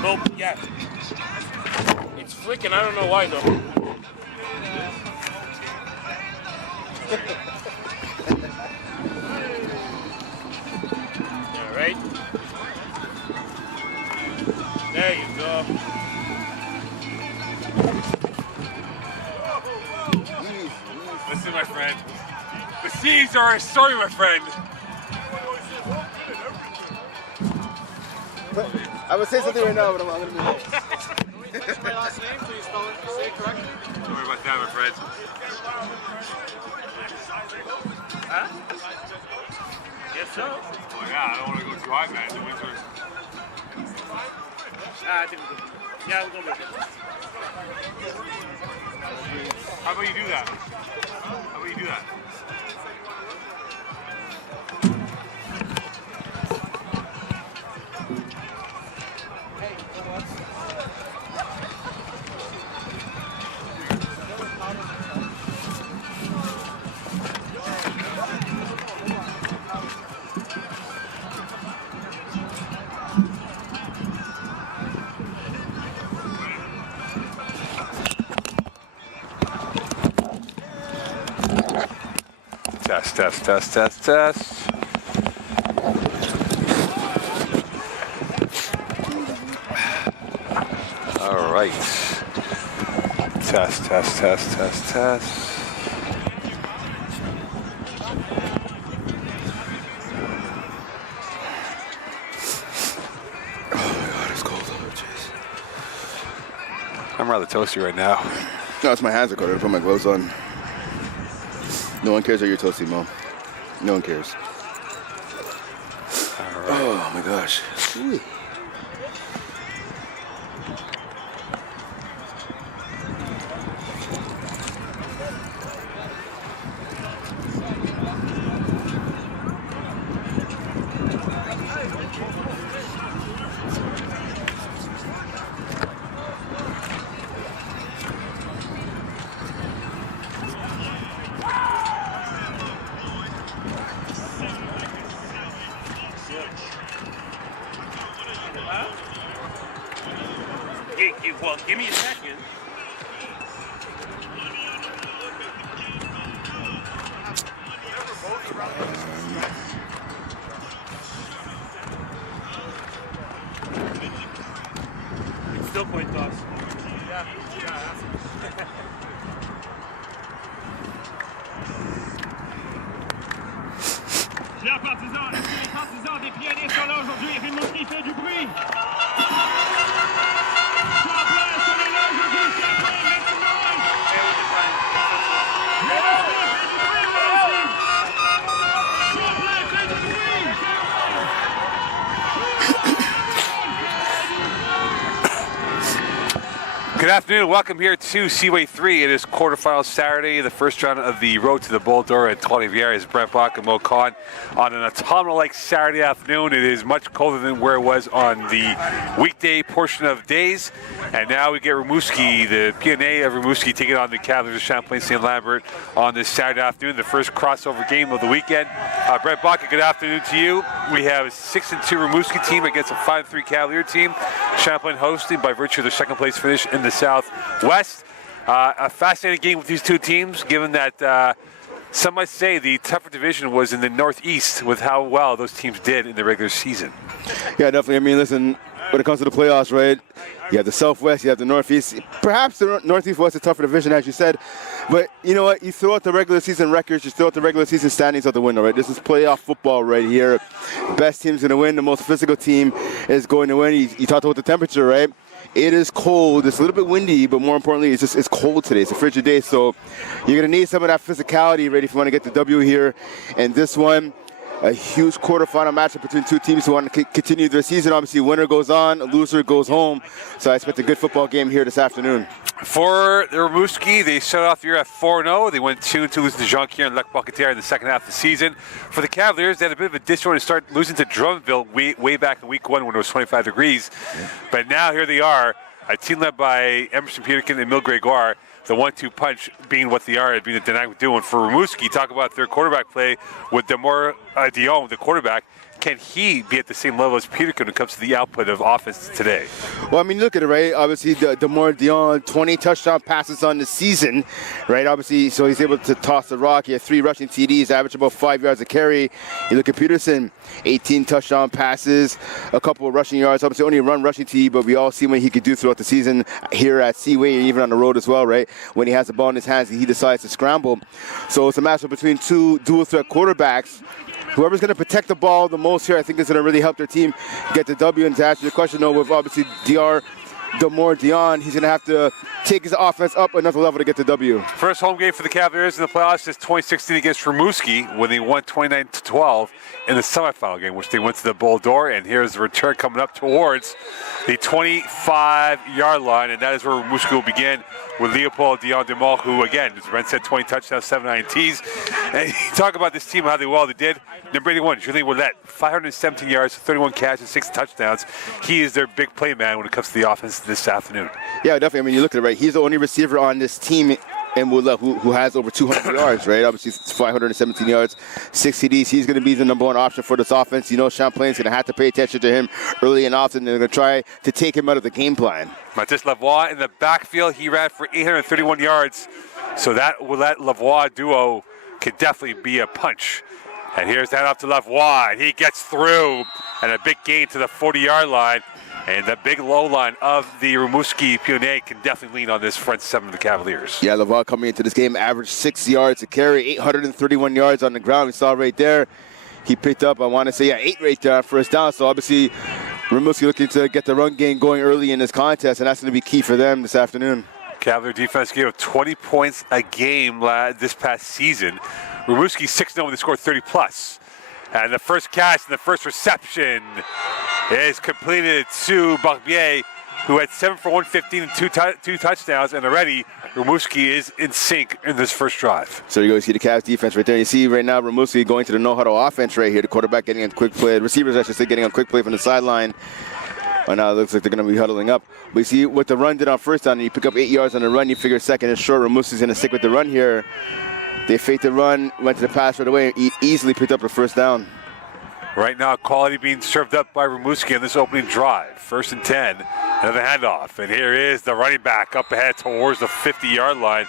Nope, yeah. It's flicking, I don't know why though. Alright. There you go. Listen, my friend. The seas are a story, my friend. I would say something right now, but I'm going to be late. What's my last name? Please spell it say it correctly. Don't worry about that, my friend. Huh? Yes, sir. Oh, yeah, I don't want to go too high, man. The winds are... I think we'll go. Yeah, we'll go with it. How about you do that? How about you do that? Test. All right. Test. Oh my God, it's cold. Oh, jeez. I'm rather toasty right now. No, it's my hands are cold. I put my gloves on. No one cares that you're toasty, Mo. No one cares. All right. Oh my gosh. Ooh. Well, give me a second. It's still coin toss. Chers partisans, est-ce que les partisans des Pionniers sont là aujourd'hui? Rimouski fait du bruit. Champlain, sont là aujourd'hui. Champlain, make some noise. Rimouski fait du bruit, là aussi. Champlain fait du bruit. Good afternoon. Welcome here to Seaway 3. It is quarterfinal Saturday, the first round of the Road to the Bull Door at Cavaliers. Brent Bach and Mo Khan on an autumnal-like Saturday afternoon. It is much colder than where it was on the weekday portion of days. And now we get Rimouski, the PNA of Rimouski, taking on the Cavaliers of Champlain St-Lambert on this Saturday afternoon, the first crossover game of the weekend. Brent Bach, good afternoon to you. We have a 6-2 Rimouski team against a 5-3 Cavalier team. Champlain hosting by virtue of their second place finish in the Southwest. A fascinating game with these two teams, given that some might say the tougher division was in the Northeast with how well those teams did in the regular season. Yeah, definitely. I mean, listen, when it comes to the playoffs, right, you have the Southwest, you have the Northeast. Perhaps the Northeast was a tougher division, as you said. But you know what? You throw out the regular season records, you throw out the regular season standings out the window, right? This is playoff football right here. Best team's going to win. The most physical team is going to win. You talked about the temperature, right? It is cold. It's a little bit windy, but more importantly, it's cold today. It's a frigid day, so you're going to need some of that physicality ready if you want to get the W here. And this one, a huge quarterfinal matchup between two teams who want to continue their season. Obviously, winner goes on, loser goes home. So I expect a good football game here this afternoon. For the Rimouski, they started off the year at 4-0. They went 2-2, losing to Jonquière and Lac-Pocatière in the second half of the season. For the Cavaliers, they had a bit of a disjointed start, losing to Drummondville way back in week 1 when it was 25 degrees. Yeah. But now here they are, a team led by Emerson Peterkin and Emile Gregoire. The 1-2 punch being what they are, being the dynamic duo. And for Rimouski, talk about their quarterback play with Demore Dion, the quarterback. can he be at the same level as Peterkin when it comes to the output of offense today? Well, I mean, look at it, right? Obviously, DeMar Dion, 20 touchdown passes on the season, right? Obviously, so he's able to toss the rock. He had 3 rushing TDs, average about 5 yards a carry. You look at Peterson, 18 touchdown passes, a couple of rushing yards. Obviously, only run rushing TD, but we all see what he could do throughout the season here at Seaway and even on the road as well, right? When he has the ball in his hands, he decides to scramble. So it's a matchup between 2 dual-threat quarterbacks. Whoever's going to protect the ball the most here, I think is going to really help their team get the W. And to answer your question, though, with obviously DeMar Dion, he's going to have to take his offense up another level to get the W. First home game for the Cavaliers in the playoffs is 2016 against Rimouski when they won 29-12 in the semifinal game, which they went to the Bull Door. And here's the return coming up towards the 25-yard line, and that is where Rimouski will begin with Leopold Dion DeMol, who, again, as Brent said, 20 touchdowns, 7 INTs. And you talk about this team, how they did. Number 81, Julien Ouellet, 517 yards, 31 catches, 6 touchdowns. He is their big play man when it comes to the offense this afternoon. Yeah, definitely. I mean, you look at it, right? He's the only receiver on this team in Ouellet who has over 200 yards, right? Obviously, it's 517 yards, 6 CDs. He's going to be the number 1 option for this offense. You know, Champlain's going to have to pay attention to him early and often. They're going to try to take him out of the game plan. Mathis Lavoie in the backfield, he ran for 831 yards. So that Ouellet-Lavoie duo could definitely be a punch. And here's that off to Lavoie. He gets through, and a big gain to the 40-yard line. And the big low line of the Rimouski Pionnier can definitely lean on this front 7 of the Cavaliers. Yeah, Lavoie coming into this game averaged 6 yards a carry, 831 yards on the ground. We saw right there. He picked up, I want to say, 8 right there on first down. So obviously, Rimouski looking to get the run game going early in this contest, and that's going to be key for them this afternoon. Cavalier defense gave up 20 points a game this past season. Rimouski 6-0 when they scored 30+. And the first catch and the first reception is completed to Barbier, who had 7 for 115 and 2 touchdowns, and already Rimouski is in sync in this first drive. So you go see the Cavs defense right there. You see right now Rimouski going to the no-huddle offense right here. The quarterback getting on quick play. Receivers, I should say, getting on quick play from the sideline. Oh, now it looks like they're going to be huddling up. But you see what the run did on first down. You pick up 8 yards on the run. You figure second is short. Rimouski's going to stick with the run here. They faked the run, went to the pass right away, and easily picked up the first down. Right now, quality being served up by Rimouski on this opening drive. 1st and 10, another handoff. And here is the running back up ahead towards the 50-yard line.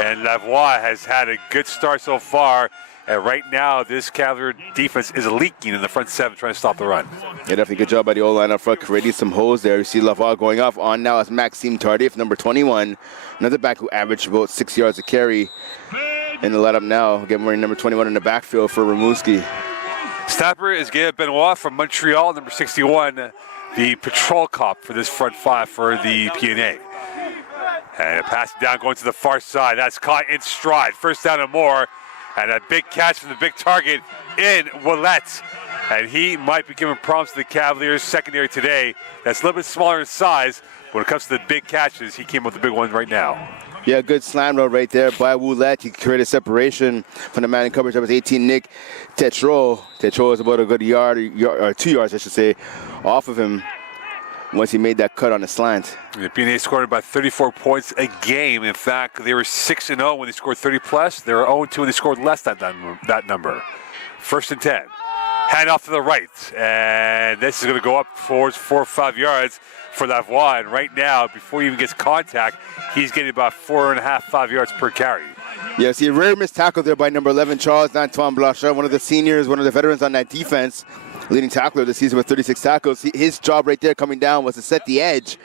And Lavoie has had a good start so far. And right now, this Cavalier defense is leaking in the front 7, trying to stop the run. Yeah, definitely good job by the O-line up front, creating some holes there. You see Lavoie going off. On now is Maxime Tardif, number 21. Another back who averaged about 6 yards a carry. In the let-up now, again, wearing number 21 in the backfield for Rimouski. Snapper is Gabe Benoit from Montreal, number 61, the patrol cop for this front 5 for the PNA. And a pass down going to the far side. That's caught in stride. First down and more. And a big catch from the big target in Ouellet. And he might be giving problems to the Cavaliers secondary today. That's a little bit smaller in size. But when it comes to the big catches, he came with the big one right now. Yeah, good slam route right there by Ouellet. He created separation from the man in coverage. That was 18, Nick Tetreault. Tetreault is about a good yard, or 2 yards, I should say, off of him once he made that cut on the slant. The PNA scored about 34 points a game. In fact, they were 6-0 when they scored 30+. They were 0-2 when they scored less than that number. 1st and 10. Hand off to the right. And this is going to go up towards 4 or 5 yards for Lavoie. And right now, before he even gets contact, he's getting about 4.5, 5 yards per carry. Yeah, see a rare missed tackle there by number 11, Charles Antoine Blanchard, one of the seniors, one of the veterans on that defense, leading tackler this season with 36 tackles. His job right there coming down was to set the edge.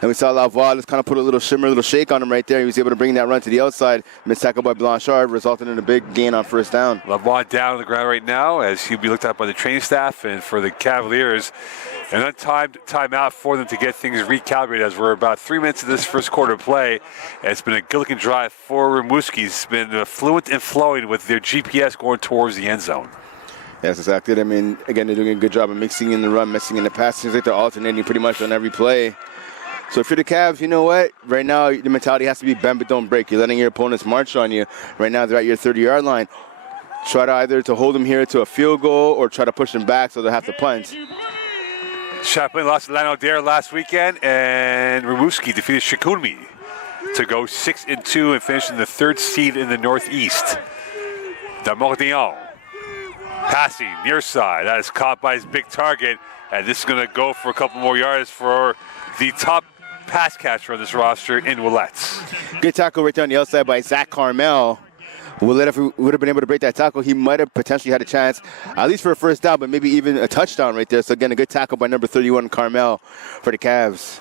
And we saw Lavoie just kind of put a little shimmer, a little shake on him right there. He was able to bring that run to the outside. Missed tackle by Blanchard, resulting in a big gain on first down. Lavoie down on the ground right now as he'll be looked at by the training staff. And for the Cavaliers, an untimed timeout for them to get things recalibrated as we're about 3 minutes of this first quarter play. And it's been a good-looking drive for Rimouski. It's been fluent and flowing with their GPS going towards the end zone. Yes, exactly. I mean, again, they're doing a good job of mixing in the run, mixing in the pass. Seems like they're alternating pretty much on every play. So if you're the Cavs, you know what? Right now, the mentality has to be bend but don't break. You're letting your opponents march on you. Right now, they're at your 30-yard line. Try to either to hold them here to a field goal or try to push them back so they'll have to punt. Champlain lost to Lanaudière last weekend, and Rimouski defeated Chicoutimi to go 6-2 and finish in the 3rd seed in the Northeast. Damordion Passing, near side. That is caught by his big target. And this is going to go for a couple more yards for the top pass catcher on this roster in Willette. Good tackle right there on the outside by Zach Carmel. Willette, if he would have been able to break that tackle, he might have potentially had a chance, at least for a first down, but maybe even a touchdown right there. So again, a good tackle by number 31, Carmel, for the Cavs.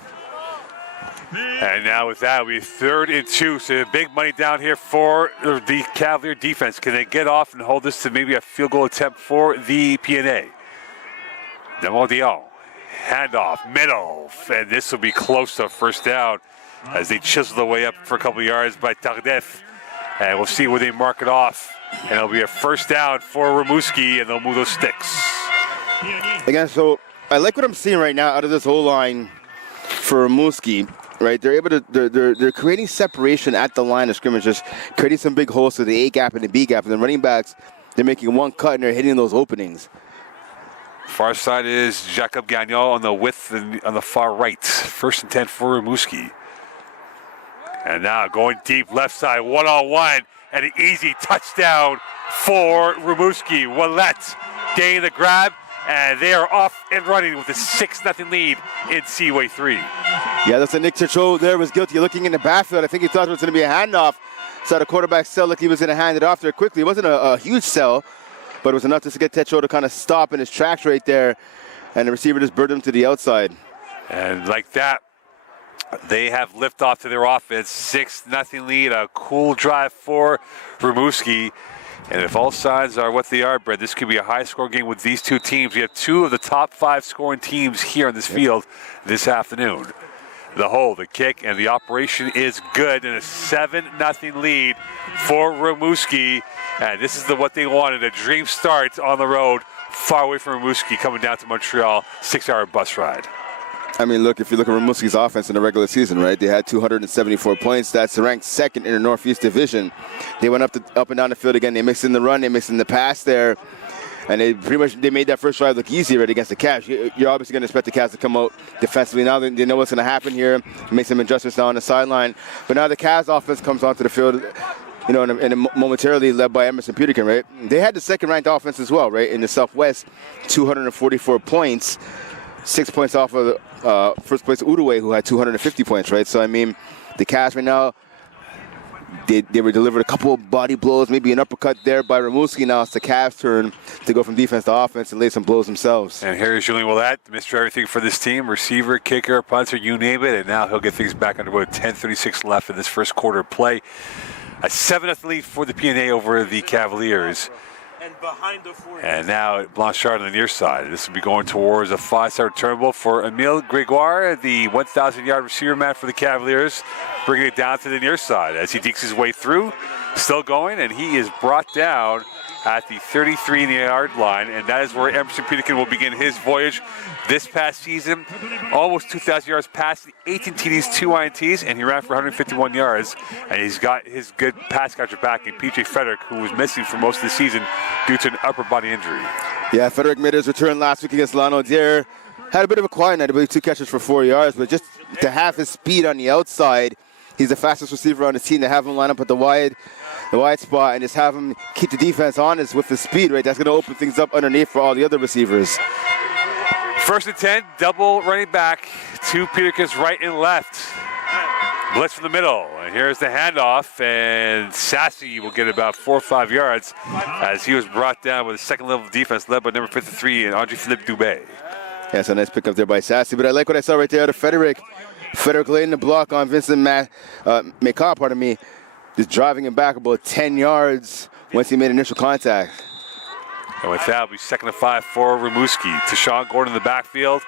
And now with that, we 3rd and 2. So big money down here for the Cavalier defense. Can they get off and hold this to maybe a field goal attempt for the PNA? Demodion, handoff, middle, and this will be close to a first down as they chisel their way up for a couple yards by Tardif. And we'll see where they mark it off. And it'll be a first down for Rimouski, and they'll move those sticks. Again, so I like what I'm seeing right now out of this whole line for Rimouski. Right, they're able to they're creating separation at the line of scrimmage, just creating some big holes to the A gap and the B gap, and the running backs, they're making one cut and they're hitting those openings. Far side is Jacob Gagnon on the width and on the far right. 1st and 10 for Rimouski. And now going deep left side, one-on-one, and an easy touchdown for Rimouski. Willette getting the grab, and they are off and running with a 6-0 lead in Seaway 3. Yeah, that's a Nick Tichot there was guilty looking in the backfield. I think he thought it was going to be a handoff. So the quarterback sell like he was going to hand it off there quickly. It wasn't a huge sell, but it was enough to get Tichot to kind of stop in his tracks right there, and the receiver just burned him to the outside. And like that, they have liftoff to their offense. 6-0 lead, a cool drive for Rimouski. And if all signs are what they are, Brett, this could be a high-scoring game with these two teams. We have 2 of the top 5 scoring teams here on this field this afternoon. The hold, the kick, and the operation is good, and a 7-0 lead for Rimouski. And this is what they wanted, a dream start on the road, far away from Rimouski, coming down to Montreal, 6-hour bus ride. I mean, look, if you look at Rimouski's offense in the regular season, right, they had 274 points. That's ranked 2nd in the Northeast Division. They went up and down the field again. They mixed in the run, they mixed in the pass there, and they made that first drive look easy right against the Cavs. You're obviously going to expect the Cavs to come out defensively. Now they know what's going to happen here, make some adjustments now on the sideline. But now the Cavs offense comes onto the field, you know, and momentarily led by Emerson Peterkin, right? They had the 2nd-ranked offense as well, right, in the Southwest, 244 points. 6 points off of first place Uruguay, who had 250 points, right? So, I mean, the Cavs right now, they were delivered a couple of body blows, maybe an uppercut there by Rimouski. Now it's the Cavs' turn to go from defense to offense and lay some blows themselves. And here's Julien Willette, Mr. Everything for this team, receiver, kicker, punter, you name it. And now he'll get things back underway with 10:36 left in this first quarter of play. A 7-0 lead for the PNA over the Cavaliers. And now Blanchard on the near side. This will be going towards a 5-star turnbull for Emile Gregoire, the 1,000-yard receiver man for the Cavaliers, bringing it down to the near side as he dekes his way through, still going, and he is brought down at the 33-yard line, and that is where Emerson Peterkin will begin his voyage this past season. Almost 2,000 yards passing, 18 TDs, 2 INTs, and he ran for 151 yards. And he's got his good pass catcher back in PJ Frederick, who was missing for most of the season due to an upper body injury. Yeah, Frederick made his return last week against Lanaudière. Had a bit of a quiet night, I believe 2 catches for 4 yards, but just to have his speed on the outside, he's the fastest receiver on the team. To have him line up at the wide spot and just have him keep the defense honest with the speed, right? That's going to open things up underneath for all the other receivers. 1st and 10, double running back to Peterkin's right and left. Blitz from the middle, and here's the handoff, and Sassy will get about 4 or 5 yards as he was brought down with a 2nd-level defense led by number 53 and Andre-Philippe Dubé. Yeah, so nice pick up there by Sassy, but I like what I saw right there out of Frederick. Frederick laying the block on Vincent Meka, just driving him back about 10 yards once he made initial contact. And with that, it'll be 2nd and 5 for Rimouski. Tashawn Gordon in the backfield.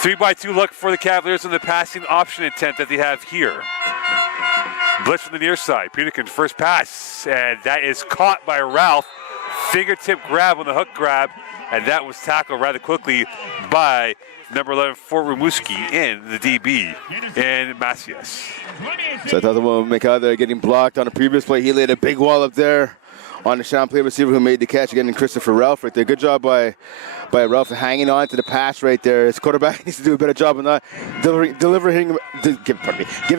3-by-2 look for the Cavaliers on the passing option intent that they have here. Blitz from the near side. Peterkin first pass, and that is caught by Ralph. Fingertip grab on the hook grab, and that was tackled rather quickly by number 11 for Rimouski in the DB in Macias. So I thought the one Meka there getting blocked on a previous play. He laid a big wall up there on the Champlain receiver who made the catch, again, Christopher Ralph right there. Good job by Ralph hanging on to the pass right there. His quarterback needs to do a better job of not giving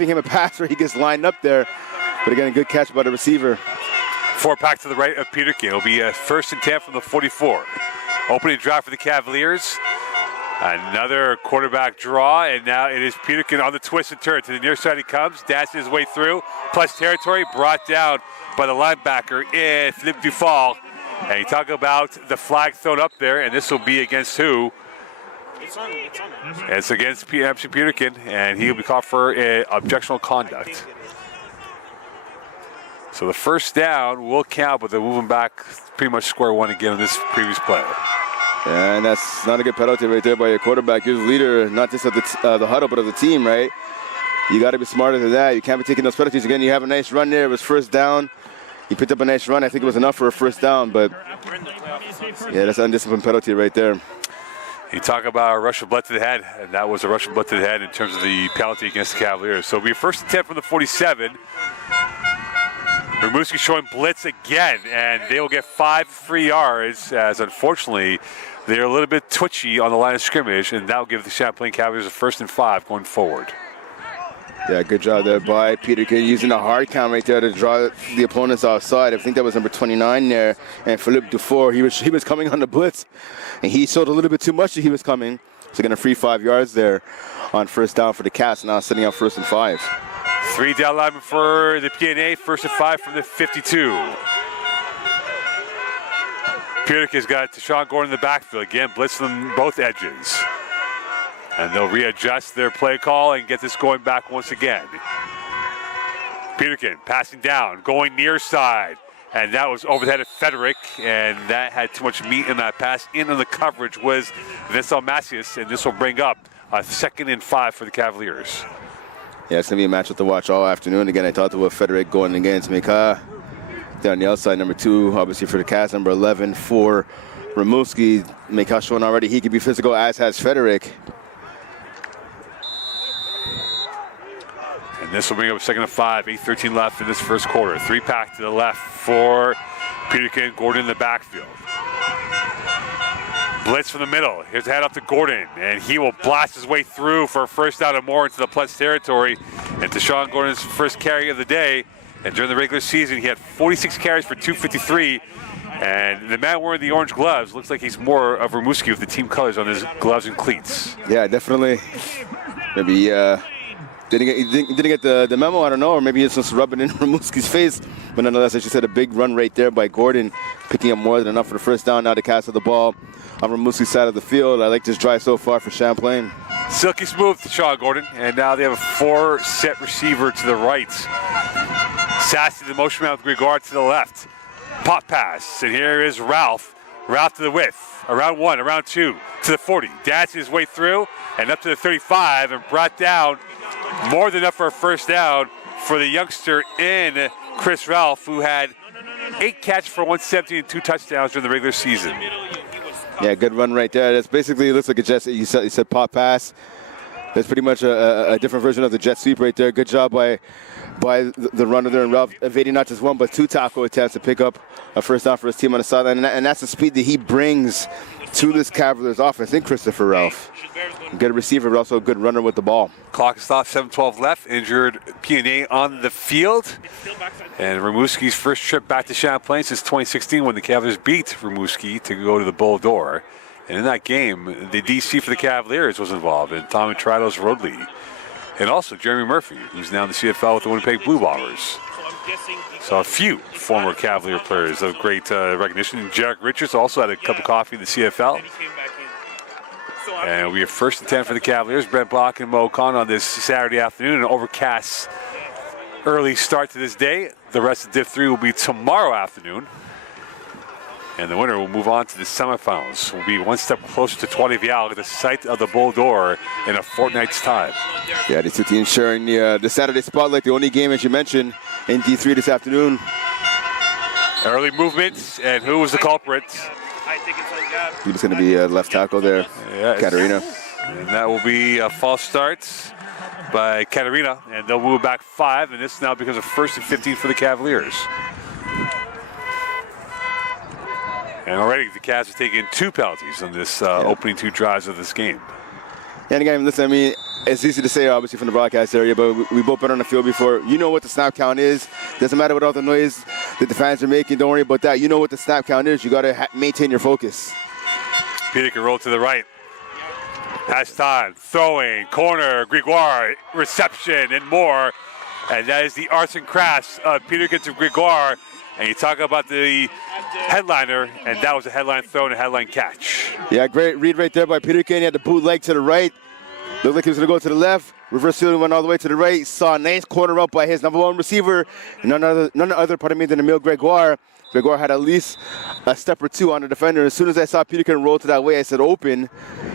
him a pass where he gets lined up there. But again, a good catch by the receiver. 4-pack to the right of Peterkin. It'll be a 1st and 10 from the 44. Opening drive for the Cavaliers. Another quarterback draw, and now it is Peterkin on the twist and turn. To the near side he comes, dashes his way through, plus territory, brought down by the linebacker in Philippe Dufault. And you talk about the flag thrown up there, and this will be against who? It's against MC Peterkin, and he'll be called for objectionable conduct. So the first down will count, but they're moving back pretty much square one again on this previous play. And that's not a good penalty right there by your quarterback. You're the leader, not just of the huddle, but of the team, right? You got to be smarter than that. You can't be taking those penalties. Again, you have a nice run there. It was first down. You picked up a nice run. I think it was enough for a first down, but yeah, that's an undisciplined penalty right there. You talk about a rush of blood to the head, and that was a rush of blood to the head in terms of the penalty against the Cavaliers. So it'll be a 1st and 10 from the 47. Rimouski showing blitz again, and they will get 5 free yards, as unfortunately they're a little bit twitchy on the line of scrimmage, and that will give the Champlain Cavaliers a 1st and 5 going forward. Yeah, good job there by Peterkin using a hard count right there to draw the opponents offside. I think that was number 29 there, and Philippe Dufour, he was coming on the blitz, and he showed a little bit too much that he was coming. So going to free 5 yards there on first down for the Cats, now sitting out 1st and 5. 3 down linemen for the PNA, 1st and 5 from the 52. Peterkin's got Deshaun Gordon in the backfield. Again, blitzing both edges. And they'll readjust their play call and get this going back once again. Peterkin passing down, going near side. And that was over the head of Frederick, and that had too much meat in that pass. In on the coverage was Vincent Macias, and this will bring up a 2nd and 5 for the Cavaliers. Yeah, it's going to be a matchup to watch all afternoon. Again, I talked about Frederick going against Mika. There on the outside, number 2, obviously for the Cats, number 11 for Rimouski. Mika showing already he can be physical, as has Frederick. And this will bring up a 2nd and 5, 8:13 left in this first quarter. 3-pack to the left for Peterkin, Gordon in the backfield. Blitz from the middle. Here's the head up to Gordon, and he will blast his way through for a first down and more into the Plus territory. And Deshaun Gordon's first carry of the day. And during the regular season, he had 46 carries for 253. And the man wearing the orange gloves looks like he's more of Rimouski with the team colors on his gloves and cleats. Yeah, definitely. Maybe didn't get the memo, I don't know, or maybe he's just rubbing in Rimouski's face. But nonetheless, as you said, a big run right there by Gordon, picking up more than enough for the first down. Now the Cats have the ball on Rimouski's side of the field. I like this drive so far for Champlain. Silky smooth to Sean Gordon, and now they have a 4-set receiver to the right. Sassy the motion man with Grigard to the left. Pop pass, and here is Ralph. Ralph to the width, around 1, around 2, to the 40. Dancing his way through, and up to the 35, and brought down more than enough for a first down for the youngster in Chris Ralph, who had 8 catches for 170 and 2 touchdowns during the regular season. Yeah, good run right there. That's basically, looks like a jet. You said pop pass. That's pretty much a different version of the jet sweep right there. Good job by the runner there, and Ralph evading not just 1 but 2 tackle attempts to pick up a first down for his team on the sideline, and that's the speed that he brings to this Cavaliers offense in Christopher Ralph. Good receiver, but also a good runner with the ball. Clock is stopped, 7:12 left. Injured PNA on the field. And Rimouski's first trip back to Champlain since 2016 when the Cavaliers beat Rimouski to go to the Bull Door. And in that game, the DC for the Cavaliers was involved, and Tommy Tridos Rodley. And also Jeremy Murphy, who's now in the CFL with the Winnipeg Blue Bombers. So a few former Cavalier players of great recognition. Jarek Richards also had a cup of coffee in the CFL. And we have 1st and 10 for the Cavaliers. Brent Bach and Mo Khan on this Saturday afternoon. An overcast early start to this day. The rest of Div 3 will be tomorrow afternoon. And the winner will move on to the semifinals. Will be one step closer to Trois Rivières, the site of the Bull Door, in a fortnight's time. Yeah, these 2 teams sharing the Saturday spotlight, the only game, as you mentioned, in D3 this afternoon. Early movements, and who was the culprit? He's going to be left tackle there, yes. Katarina. And that will be a false start by Katarina, and they'll move back 5, and this now becomes a 1st and 15 for the Cavaliers. And already the Cavs have taken 2 penalties on this opening 2 drives of this game. And again, listen, I mean, it's easy to say, obviously, from the broadcast area, but we both been on the field before. You know what the snap count is. Doesn't matter what all the noise that the fans are making. Don't worry about that. You know what the snap count is. You got to maintain your focus. Peter can roll to the right. Has time, throwing, corner, Gregoire, reception, and more. And that is the arts and crafts of Peter to Gregoire. And you talk about the headliner, and that was a headline throw and a headline catch. Yeah, great read right there by Peterkin. He had the bootleg to the right. Looked like he was going to go to the left. Reverse field went all the way to the right. Saw a nice corner up by his number one receiver. None other than Emile Gregoire. Gregoire had at least a step or two on the defender. As soon as I saw Peterkin roll to that way, I said open.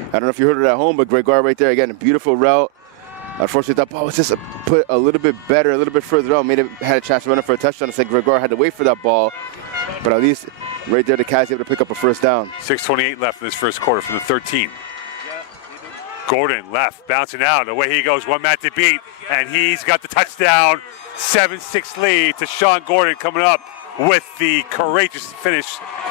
I don't know if you heard it at home, but Gregoire right there, again, a beautiful route. Unfortunately, that ball was just put a little bit better, a little bit further out. Had a chance to run it for a touchdown. I said Gregoire had to wait for that ball. But at least right there, the Cavs able to pick up a first down. 6:28 left in this first quarter from the 13. Gordon left, bouncing out. Away he goes, one man to beat. And he's got the touchdown. 7-6 lead to Sean Gordon coming up with the courageous finish.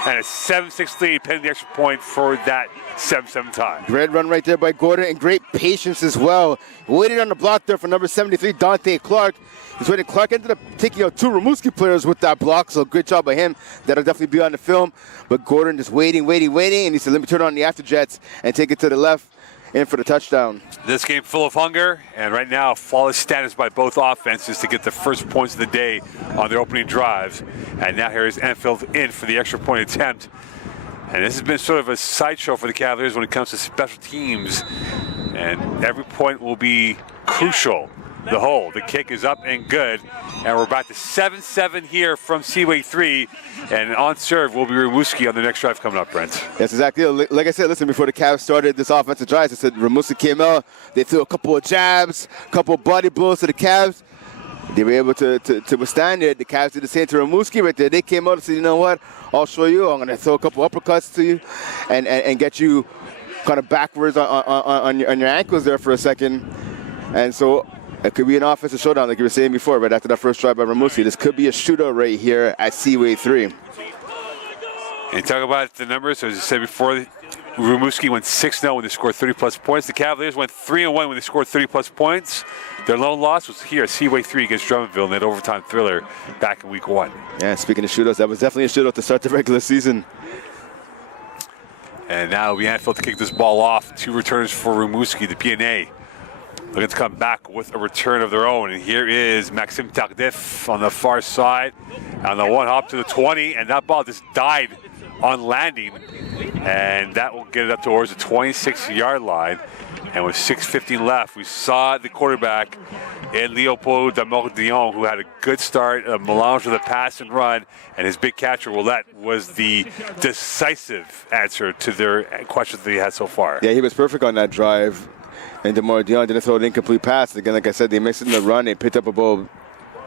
And a 7-6 lead, pending the extra point for that 7-7 tie. Great run right there by Gordon, and great patience as well. Waited on the block there for number 73, Dante Clark. He's waiting. Clark ended up taking out two Rimouski players with that block, so good job by him. That'll definitely be on the film. But Gordon just waiting, and he said, let me turn on the afterjets and take it to the left in for the touchdown. This game full of hunger, and right now flawless standards by both offenses to get the first points of the day on their opening drives. And now here is Enfield in for the extra point attempt. And this has been sort of a sideshow for the Cavaliers when it comes to special teams. And every point will be crucial. The hole, the kick is up and good. And we're back to 7-7 here from Seaway 3. And on serve will be Rimouski on the next drive coming up, Brent. That's exactly it. Like I said, listen, before the Cavs started this offensive drive, I said Rimouski came out. They threw a couple of jabs, a couple of body blows to the Cavs. They were able to withstand it. The Cavs did the same to Rimouski right there. They came out and said, you know what, I'll show you. I'm going to throw a couple uppercuts to you and get you kind of backwards on your ankles there for a second. And so it could be an offensive showdown like you were saying before, right after that first drive by Rimouski. This could be a shootout right here at Seaway 3. And you talk about the numbers, as I said before, Rimouski went 6-0 when they scored 30-plus points. The Cavaliers went 3-1 when they scored 30-plus points. Their lone loss was here at Seaway 3 against Drummondville in that overtime thriller back in week 1. Yeah, speaking of shootouts, that was definitely a shootout to start the regular season. And now we Anfield to kick this ball off. Two returners for Rimouski, the PNA. Looking to come back with a return of their own. And here is Maxime Tardif on the far side. On the one hop to the 20, and that ball just died on landing. And that will get it up towards the 26-yard line. And with 6:15 left, we saw the quarterback in Leopold Damordion, who had a good start, a melange of the pass and run, and his big catcher, Willette, was the decisive answer to their questions that he had so far. Yeah, he was perfect on that drive. And Damordion didn't throw an incomplete pass. Again, like I said, they mixed it in the run. They picked up about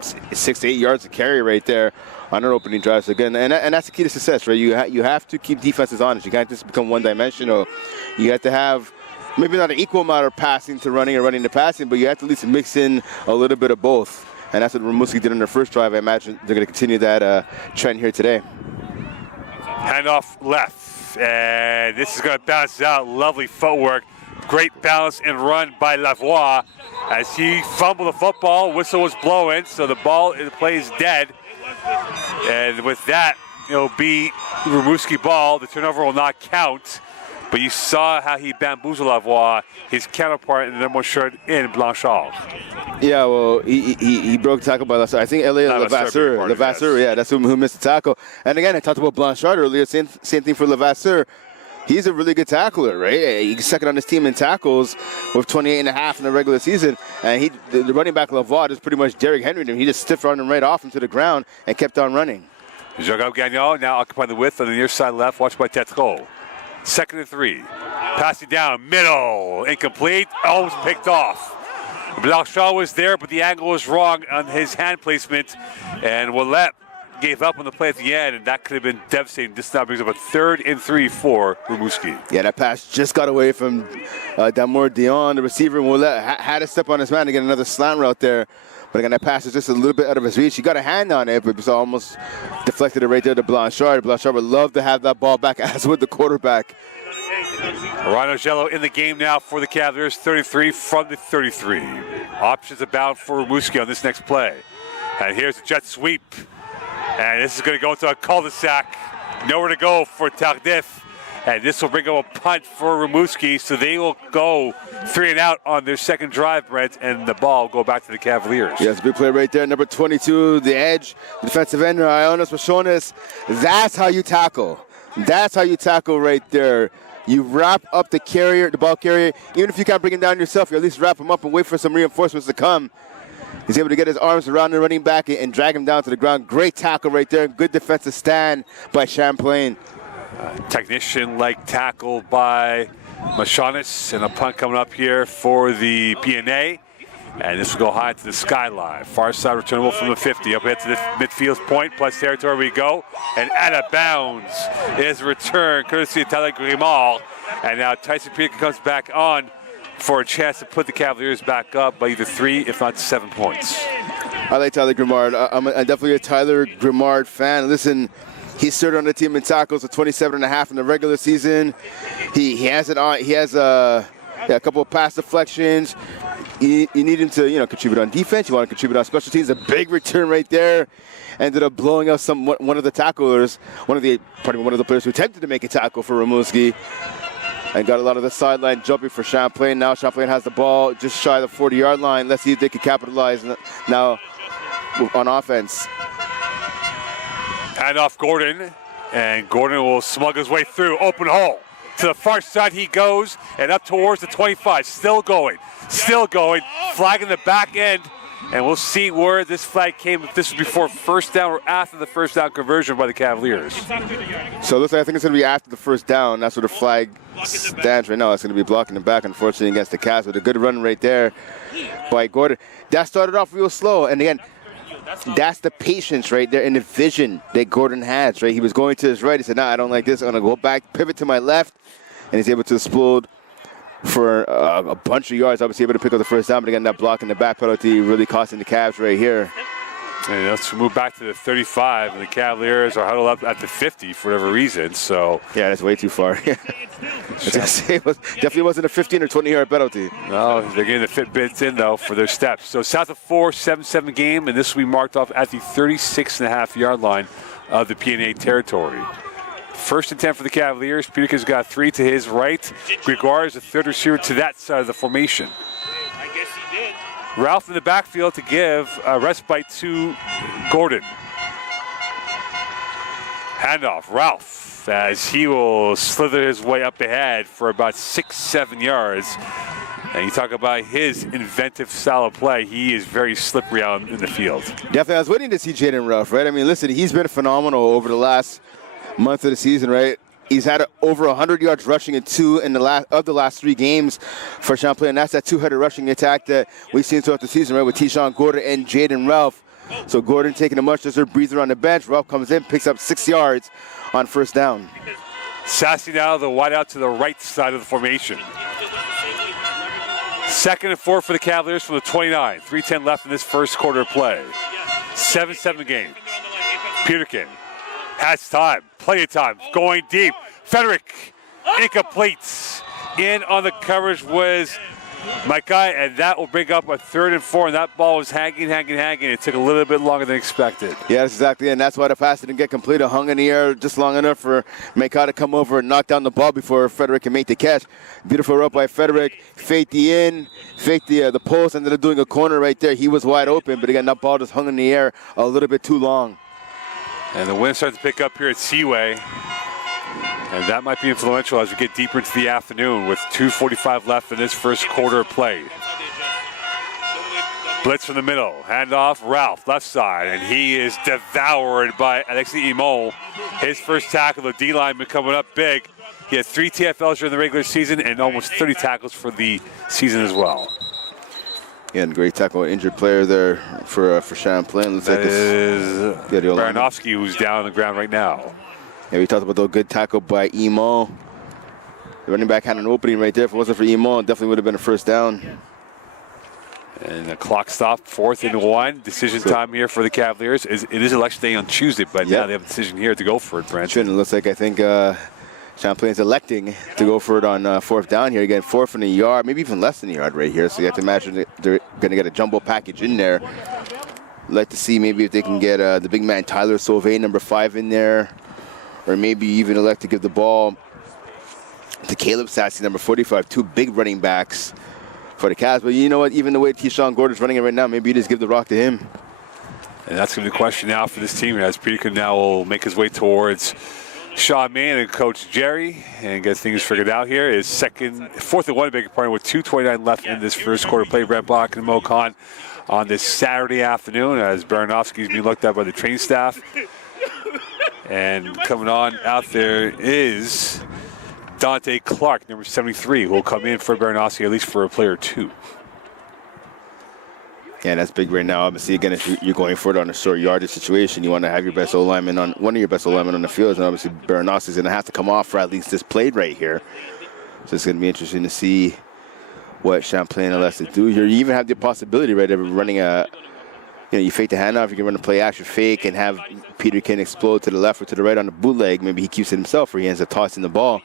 6 to 8 yards to carry right there on their opening drive. So again, and that's the key to success, right? You have to keep defenses honest. You can't just become one-dimensional. You have to have maybe not an equal amount of passing to running or running to passing, but you have to at least mix in a little bit of both. And that's what Rimouski did in their first drive. I imagine they're going to continue that trend here today. Handoff left, and this is going to bounce out. Lovely footwork. Great balance and run by Lavoie as he fumbled the football. Whistle was blowing, so the ball in the play is dead. And with that, it'll be Rimouski ball. The turnover will not count. But you saw how he bamboozled Lavoie, his counterpart in the number one shirt in Blanchard. Yeah, well, he broke tackle by Levasseur. I think Levasseur, yeah, that's who missed the tackle. And again, I talked about Blanchard earlier. Same thing for Levasseur. He's a really good tackler, right? He's second on his team in tackles with 28.5 in the regular season. And the running back Lavoie is pretty much Derrick Henry. He just stiff-armed him right off him to the ground and kept on running. Jacob Gagnon now occupying the width on the near side left, watched by Tetreault. 2nd and 3. Passing down, middle, incomplete, almost picked off. Blanchard was there, but the angle was wrong on his hand placement. And Willette gave up on the play at the end, and that could have been devastating. This now brings up a 3rd and 3 for Rimouski. Yeah, that pass just got away from Damordion, the receiver. Willette had to step on his man to get another slant route there. But again, that pass is just a little bit out of his reach. He got a hand on it, but it was almost deflected it right there to Blanchard. Blanchard would love to have that ball back, as would the quarterback. Ryan Ogello in the game now for the Cavaliers, 33 from the 33. Options abound for Rimouski on this next play. And here's the jet sweep. And this is going to go into a cul-de-sac. Nowhere to go for Tardif. And this will bring up a punt for Rimouski, so they will go 3 and out on their second drive, Brent, and the ball will go back to the Cavaliers. Yes, big play right there. Number 22, the edge, the defensive end, Ionas Pachonis. That's how you tackle. That's how you tackle right there. You wrap up the carrier, the ball carrier. Even if you can't bring him down yourself, you at least wrap him up and wait for some reinforcements to come. He's able to get his arms around the running back and drag him down to the ground. Great tackle right there. Good defensive stand by Champlain. Technician-like tackle by Machonis, and a punt coming up here for the PNA. And this will go high to the skyline. Far side returnable from the 50. Up ahead to the midfield point, plus territory we go. And out of bounds is a return, courtesy of Tyler Grimard. And now Tyson Peterkin comes back on for a chance to put the Cavaliers back up by either 3, if not 7 points. I like Tyler Grimard. I'm definitely a Tyler Grimard fan. Listen, he started on the team in tackles with 27.5 in the regular season. He has it on. He has a couple of pass deflections. You need him to, contribute on defense. You want to contribute on special teams. A big return right there. Ended up blowing up one of the tacklers, one of the players who attempted to make a tackle for Rimouski, and got a lot of the sideline jumping for Champlain. Now Champlain has the ball just shy of the 40-yard line. Let's see if they can capitalize now on offense. Hand off Gordon, and Gordon will smug his way through. Open hole. To the far side he goes, and up towards the 25. Still going. Flag in the back end, and we'll see where this flag came, if this was before first down or after the first down conversion by the Cavaliers. So it looks like I think it's going to be after the first down. That's where the flag stands right now. It's going to be blocking the back, unfortunately, against the Cavs. With a good run right there by Gordon. That started off real slow, and again, that's the patience right there and the vision that Gordon has, right? He was going to his right. He said, I don't like this. I'm going to go back, pivot to my left, and he's able to explode for a bunch of yards. Obviously able to pick up the first down, but again, that block in the back penalty really costing the Cavs right here. And let's move back to the 35, and the Cavaliers are huddled up at the 50 for whatever reason. So yeah, that's way too far. It definitely wasn't a 15 or 20-yard penalty. No, they're getting the Fitbits in, though, for their steps. So south of 4, 7-7 game, and this will be marked off at the 36.5-yard line of the PNA territory. First and 10 for the Cavaliers. Peterkin's got 3 to his right. Gregoire is the third receiver to that side of the formation. I guess he did. Ralph in the backfield to give a respite to Gordon. Handoff, Ralph, as he will slither his way up ahead for about 6-7 yards. And you talk about his inventive style of play, he is very slippery out in the field. Definitely, I was waiting to see Jaden Ralph, right? I mean, listen, he's been phenomenal over the last month of the season, right? He's had over 100 yards rushing in 2 in the last 3 games for Champlain. And that's that 2-headed rushing attack that we've seen throughout the season, right, with Tishawn Gordon and Jaden Ralph. So Gordon taking a much-deserved breather on the bench. Ralph comes in, picks up 6 yards on first down. Sassy now, the wide out to the right side of the formation. 2nd and 4 for the Cavaliers from the 29. 3:10 left in this first quarter of play. 7-7 game. Peterkin has time, plenty of time, going deep. Frederick, incomplete. In on the coverage was Maikai, and that will bring up a 3rd and 4, and that ball was hanging. It took a little bit longer than expected. Yeah, that's exactly it, and that's why the pass didn't get completed. Hung in the air just long enough for Maikai to come over and knock down the ball before Frederick can make the catch. Beautiful rope by Frederick. Faked the post, ended up doing a corner right there. He was wide open, but again, that ball just hung in the air a little bit too long. And the wind starts to pick up here at Seaway. And that might be influential as we get deeper into the afternoon with 2:45 left in this first quarter of play. Blitz from the middle. Handoff, Ralph, left side. And he is devoured by Alexis Imon. His first tackle, the D-lineman coming up big. He had 3 TFLs during the regular season and almost 30 tackles for the season as well. Yeah, and great tackle, injured player there for Champlain. Looks that like is Baranovsky, who's down on the ground right now. Yeah, we talked about the good tackle by Imon. The running back had an opening right there. If it wasn't for Imon, it definitely would have been a first down. And the clock stopped, 4th and 1. Decision time here for the Cavaliers. It is election day on Tuesday, but now they have a decision here to go for it, Brent. It looks like I think Champlain's electing to go for it on 4th down here. Again, 4th and a yard, maybe even less than a yard right here. So you have to imagine that they're going to get a jumbo package in there. Like to see maybe if they can get the big man Tyler Sauvé, number 5, in there, or maybe even elect to give the ball to Caleb Sassy, number 45, 2 big running backs for the Cavs. But you know what? Even the way Tyshawn Gordon's running it right now, maybe you just give the rock to him. And that's going to be the question now for this team, as Peterkin now will make his way towards Sean Mann and Coach Jerry and get things figured out here. Is 4th and 1, beg your pardon, with 2:29 left in this first quarter. Play Brent Bach and Mo Khan on this Saturday afternoon as Baranowski's being looked at by the training staff. And coming on out there is Dante Clark, number 73, who will come in for Baranowski at least for a play or two. Yeah, that's big right now. Obviously, again, if you're going for it on a short yardage situation, you want to have your best O-lineman on one of your best O-linemen on the field, and obviously Baranowski's going to have to come off for at least this play right here. So it's going to be interesting to see what Champlain elects to do here. You even have the possibility, right, of running a, you fake the handoff, you can run a play action fake and have Peterkin explode to the left or to the right on the bootleg. Maybe he keeps it himself or he ends up tossing the ball.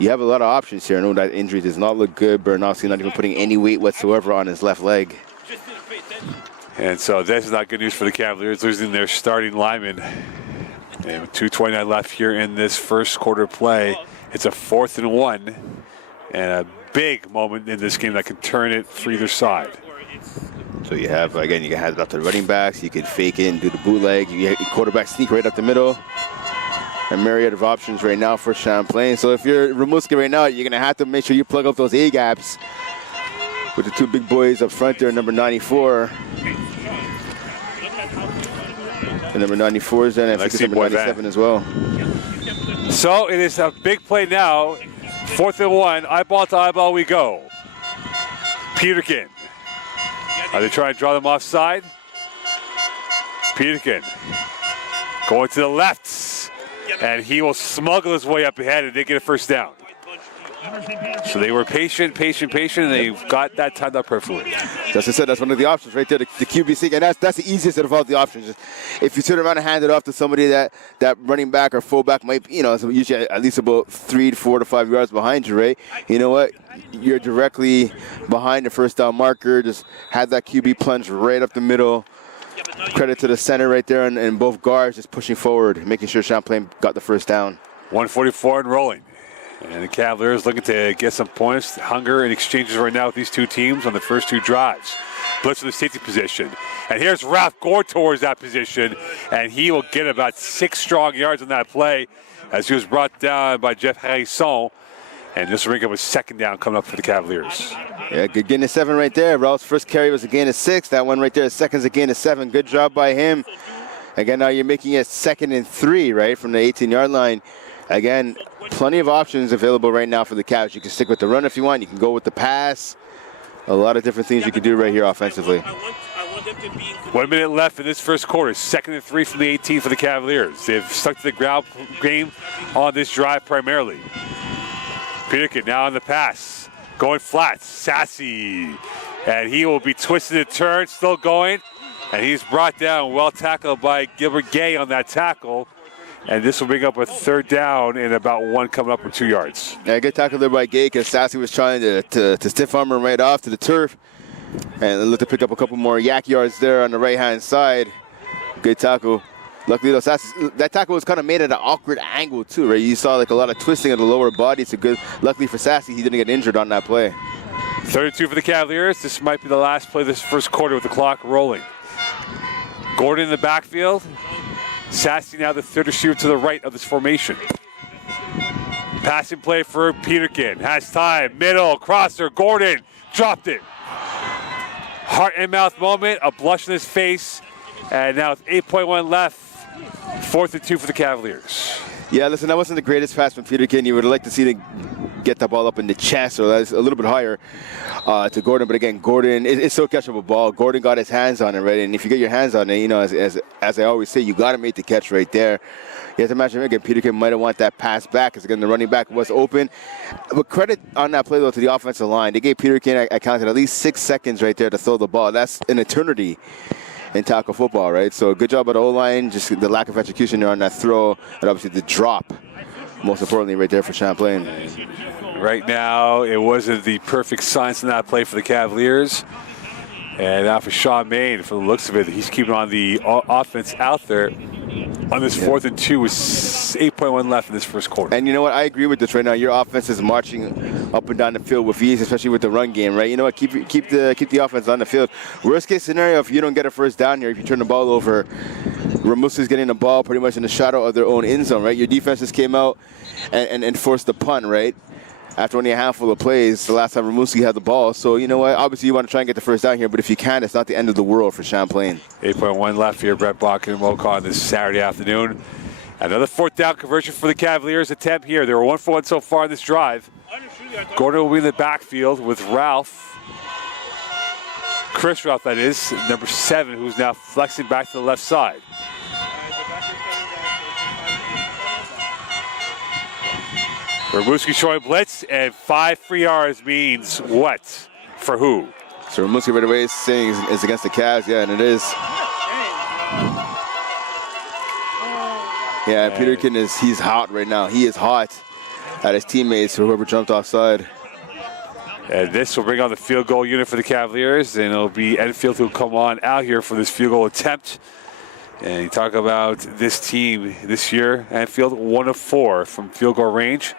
You have a lot of options here. I know that injury does not look good. Baranowski not even putting any weight whatsoever on his left leg. And so this is not good news for the Cavaliers, losing their starting lineman. And with 2:29 left here in this first quarter play, it's a 4th and 1 and a big moment in this game that can turn it for either side. So you have, again, you can hand it up to the running backs. You can fake it and do the bootleg. You get quarterback sneak right up the middle. A myriad of options right now for Champlain. So if you're Rimouski right now, you're going to have to make sure you plug up those A-gaps with the 2 big boys up front there, number 94. And number 94 is then, I think it's number 97 as well. So it is a big play now. 4th and 1, eyeball to eyeball we go. Peterkin. Are they trying to draw them offside? Peterkin going to the left, and he will smuggle his way up ahead, and they get a first down. So they were patient, and they got that timed up perfectly. As I said, that's one of the options right there, the QB sneak, and that's the easiest of all the options. If you turn around and hand it off to somebody that running back or fullback might, so usually at least about 3 to 4 to 5 yards behind you, right? You know what? You're directly behind the first down marker. Just had that QB plunge right up the middle. Credit to the center right there, and both guards just pushing forward, making sure Champlain got the first down. 1:44 and rolling. And the Cavaliers looking to get some points, hunger, and exchanges right now with these two teams on the first 2 drives. Blitz to the safety position. And here's Ralph Gore towards that position, and he will get about 6 strong yards on that play as he was brought down by Jeff Harrison. And this will bring up a 2nd down coming up for the Cavaliers. Yeah, good gain of 7 right there. Ralph's first carry was a gain of 6. That one right there, second's a gain of 7. Good job by him. Again, now you're making it 2nd and 3, right, from the 18-yard line. Again, plenty of options available right now for the Cavs. You can stick with the run if you want. You can go with the pass. A lot of different things you can do right here offensively. 1 minute left in this first quarter. 2nd and 3 from the 18 for the Cavaliers. They've stuck to the ground game on this drive primarily. Peterkin now on the pass. Going flat. Sassy. And he will be twisted and turned. Still going. And he's brought down. Well tackled by Gilbert Gay on that tackle. And this will bring up a 3rd down and about 1 coming up for 2 yards. Yeah, good tackle there by Gay because Sassy was trying to stiff arm him right off to the turf. And look to pick up a couple more yak yards there on the right-hand side. Good tackle. Luckily, though, that tackle was kind of made at an awkward angle, too, right? You saw like a lot of twisting of the lower body. So good. Luckily for Sassy, he didn't get injured on that play. 3rd and 2 for the Cavaliers. This might be the last play of this first quarter with the clock rolling. Gordon in the backfield. Sassy now the 3rd receiver to the right of this formation. Passing play for Peterkin. Has time. Middle. Crosser. Gordon. Dropped it. Heart and mouth moment. A blush on his face. And now with 8.1 left. 4th and 2 for the Cavaliers. Yeah, listen, that wasn't the greatest pass from Peterkin. You would like to see them get the ball up in the chest, or that's a little bit higher to Gordon. But again, Gordon, it's so catchable ball. Gordon got his hands on it, right? And if you get your hands on it, as I always say, you got to make the catch right there. You have to imagine, again, Peterkin might have wanted that pass back because, again, the running back was open. But credit on that play, though, to the offensive line. They gave Peterkin, I counted, at least 6 seconds right there to throw the ball. That's an eternity in tackle football, right? So good job by the O-line, just the lack of execution there on that throw, and obviously the drop, most importantly, right there for Champlain. Right now, it wasn't the perfect science in that play for the Cavaliers. And now for Sean Main, from the looks of it, he's keeping on the offense out there on this 4th and 2 with 8.1 left in this first quarter. And you know what? I agree with this right now. Your offense is marching up and down the field with ease, especially with the run game, right? You know what? Keep the offense on the field. Worst case scenario, if you don't get a first down here, if you turn the ball over, Rimouski is getting the ball pretty much in the shadow of their own end zone, right? Your defenses came out and forced the punt, right? After only a handful of plays, the last time Rimouski had the ball. So, you know what? Obviously, you want to try and get the first down here, but if you can, it's not the end of the world for Champlain. 8.1 left here, Brett Bach and Mocon this Saturday afternoon. Another 4th down conversion for the Cavaliers attempt here. They were 1 for 1 so far in this drive. Gordon will be in the backfield with Ralph. Chris Ralph, that is, number 7, who's now flexing back to the left side. Rimouski showing blitz, and 5 free yards means what? For who? So Rimouski right away is saying is against the Cavs, yeah, and it is. Yeah, Peterkin he's hot right now. He is hot at his teammates or whoever jumped offside. And this will bring on the field goal unit for the Cavaliers, and it'll be Enfield who'll come on out here for this field goal attempt. And you talk about this team this year, Enfield 1 of 4 from field goal range.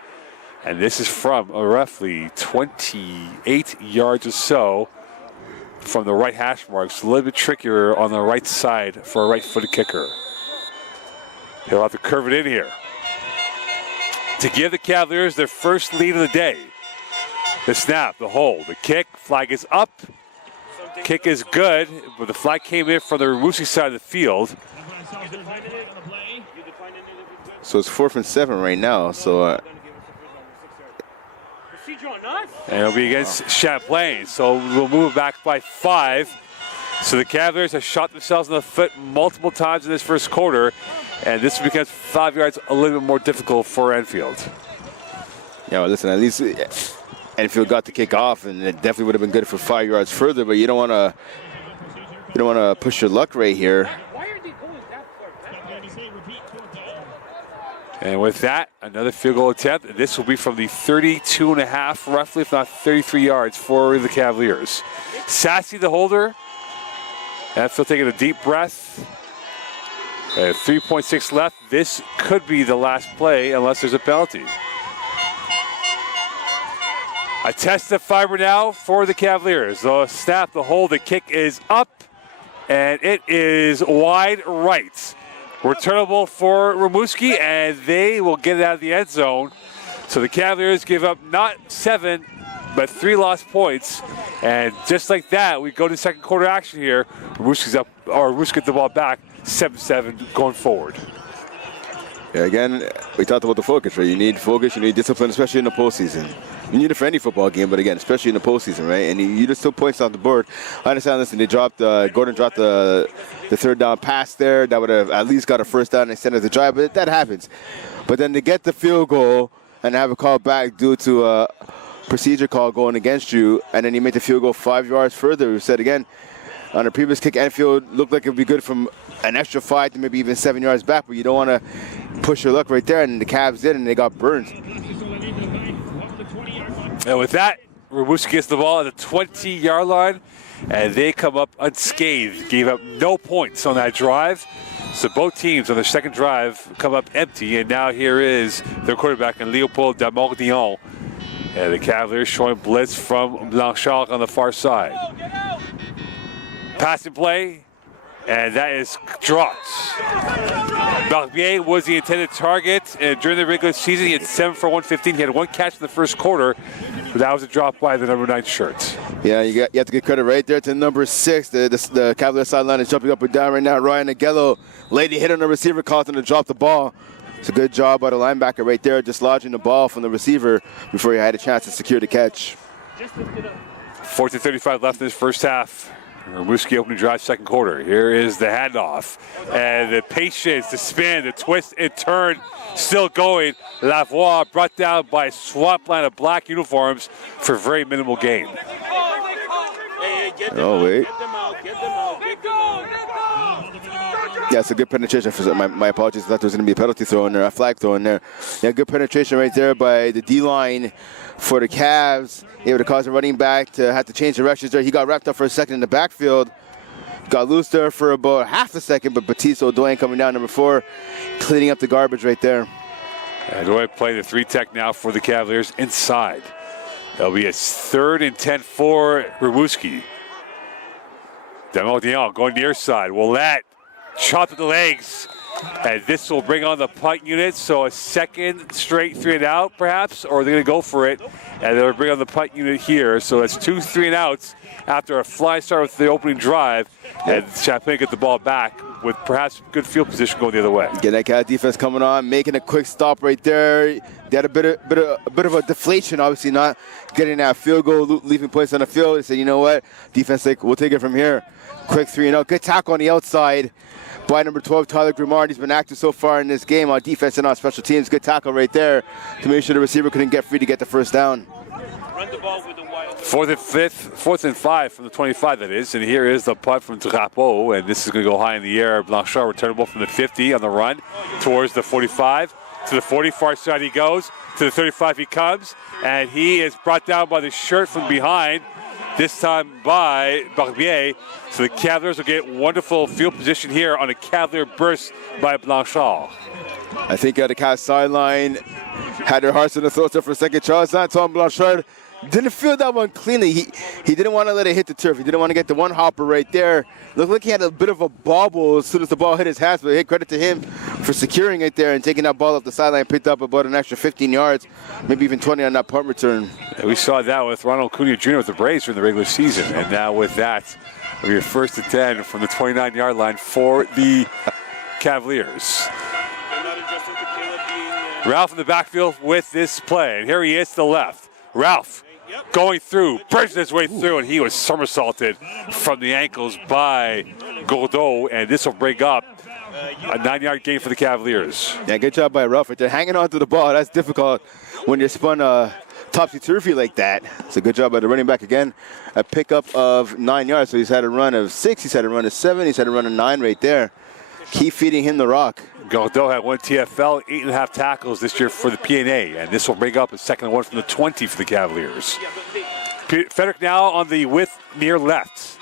And this is from roughly 28 yards or so from the right hash marks. A little bit trickier on the right side for a right-footed kicker. He'll have to curve it in here to give the Cavaliers their first lead of the day. The snap, the hold, the kick, flag is up. Kick is good, but the flag came in from the Rimouski side of the field. So it's 4th and 7 right now. So. And it'll be against Champlain, so we'll move back by 5. So the Cavaliers have shot themselves in the foot multiple times in this first quarter, and this becomes 5 yards a little bit more difficult for Enfield. Yeah, well, listen, at least Enfield got the kick off, and it definitely would have been good for 5 yards further, but you don't want to push your luck right here. And with that, another field goal attempt. This will be from the 32.5, roughly, if not 33 yards for the Cavaliers. Sassy, the holder. Enfield taking a deep breath. 3.6 left. This could be the last play unless there's a penalty. A test of fiber now for the Cavaliers. The snap, the hold, the kick is up, and it is wide right. Returnable for Rimouski, and they will get it out of the end zone. So the Cavaliers give up not 7, but 3 lost points. And just like that, we go to second quarter action here. Rimouski's up, or Rimouski get the ball back, 7-7 going forward. Yeah, again, we talked about the focus, right? You need focus, you need discipline, especially in the postseason. You need it for any football game, but again, especially in the postseason, right? And you just took points off the board. I understand, listen, Gordon dropped the 3rd down pass there. That would have at least got a first down and extended the drive, but that happens. But then to get the field goal and have a call back due to a procedure call going against you, and then you make the field goal 5 yards further, we said again, on the previous kick, Enfield looked like it would be good from an extra 5 to maybe even 7 yards back, but you don't want to push your luck right there, and the Cavs did, and they got burned. And with that, Rimouski gets the ball at the 20-yard line, and they come up unscathed. Gave up no points on that drive. So both teams on their second drive come up empty, and now here is their quarterback, Leopold Damordion. And the Cavaliers showing blitz from Blanchard on the far side. Passing play, and that is dropped. Barbier was the intended target, and during the regular season, he had 7 for 115. He had 1 catch in the first quarter, but that was a drop by the number 9 shirt. Yeah, you have to give credit right there to number 6. The Cavaliers sideline is jumping up and down right now. Ryan Aguello, lady hit on the receiver, caused him to drop the ball. It's a good job by the linebacker right there, dislodging the ball from the receiver before he had a chance to secure the catch. 14:35 left in this first half. Rimouski opening drive, second quarter. Here is the handoff. And the patience, the spin, the twist and turn still going. Lavoie brought down by a swamp line of black uniforms for very minimal gain. Oh, wait. Yeah, it's a good penetration. My apologies. I thought there was going to be a penalty throw in there, a flag throw in there. Yeah, good penetration right there by the D-line for the Cavs. Able to cause a running back to have to change directions there. He got wrapped up for a second in the backfield. Got loose there for about half a second, but Batiste O'Doyen coming down, number 4, cleaning up the garbage right there. And O'Doyen playing the 3-tech now for the Cavaliers inside. That'll be a 3rd and 10 for Rimouski. Demodion going near side. Willette chopped at the legs. And this will bring on the punt unit. So a second straight 3 and out, perhaps, or they're going to go for it. And they'll bring on the punt unit here. So that's 2 3 and outs after a fly start with the opening drive. And Champlain get the ball back with perhaps good field position going the other way. Get that Cat defense coming on, making a quick stop right there. They had a bit of a deflation, obviously not getting that field goal, leaving points on the field. They said, you know what, defense, like, we'll take it from here. Quick 3 and out. Good tackle on the outside by number 12, Tyler Grimard. He's been active so far in this game on defense and on special teams. Good tackle right there to make sure the receiver couldn't get free to get the first down. Run the ball with the wide. 4th and 5 from the 25, that is. And here is the punt from Drapeau. And this is going to go high in the air. Blanchard returnable from the 50 on the run towards the 45. To the 40, far side he goes. To the 35 he comes. And he is brought down by the shirt from behind. This time by Barbier. So the Cavaliers will get wonderful field position here on a Cavalier burst by Blanchard. I think the Cavs sideline had their hearts in the throats there for a second. Charles Antoine Blanchard didn't feel that one cleanly. He didn't want to let it hit the turf. He didn't want to get the one hopper right there. Looked like he had a bit of a bobble as soon as the ball hit his hands, but hey, credit to him for securing it there and taking that ball up the sideline, picked up about an extra 15 yards, maybe even 20 on that punt return. And we saw that with Ronald Acuna Jr. with the Braves during the regular season. And now with that, it'll be a 1st and 10 from the 29-yard line for the Cavaliers. Ralph in the backfield with this play. And here he is to the left. Ralph going through, bridging his way through, and he was somersaulted from the ankles by Gourdeau, and this will bring up a 9-yard gain for the Cavaliers. Yeah, good job by Ralph right there. Hanging on to the ball, that's difficult when you're spun topsy-turvy like that. It's a good job by the running back again. A pickup of 9 yards, so he's had a run of 6, he's had a run of 7, he's had a run of 9 right there. Keep feeding him the rock. Gourdeau had 1 TFL, 8.5 tackles this year for the PNA, and this will bring up a 2nd and 1 from the 20 for the Cavaliers. Frederick now on the width near left.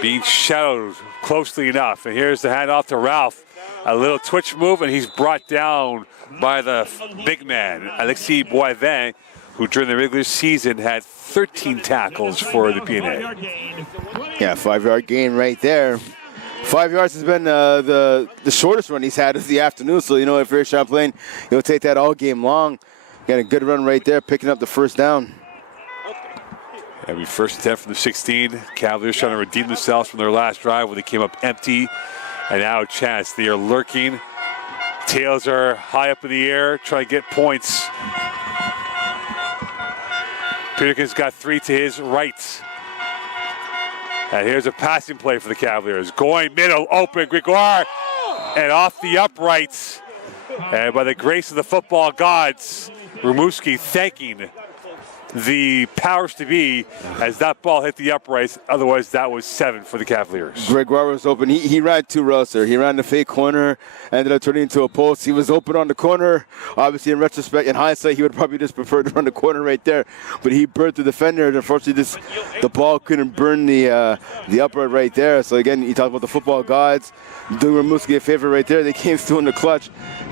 Being shadowed closely enough, and here's the handoff to Ralph. A little twitch move, and he's brought down by the big man, Alexis Boivin, who during the regular season had 13 tackles for the PNA. Yeah, 5-yard gain right there. 5 yards has been the shortest run he's had of the afternoon. So, you know, if you're Champlain, he'll take that all game long. Got a good run right there, picking up the first down. And we 1st and 10 from the 16. Cavaliers trying to redeem themselves from their last drive where they came up empty. And now a chance. They are lurking. Tails are high up in the air, trying to get points. Peterkin's got 3 to his right. And here's a passing play for the Cavaliers. Going middle, open, Gregoire, and off the uprights. And by the grace of the football gods, Rimouski thanking the powers to be as that ball hit the uprights. Otherwise, that was 7 for the Cavaliers. Gregoire was open. He ran 2 routes there. He ran the fake corner, ended up turning into a post. He was open on the corner. Obviously, in retrospect, in hindsight, he would probably just prefer to run the corner right there. But he burned the defender, and unfortunately, the ball couldn't burn the upright right there. So again, you talk about the football gods doing Rimouski a favor right there. They came through in the clutch,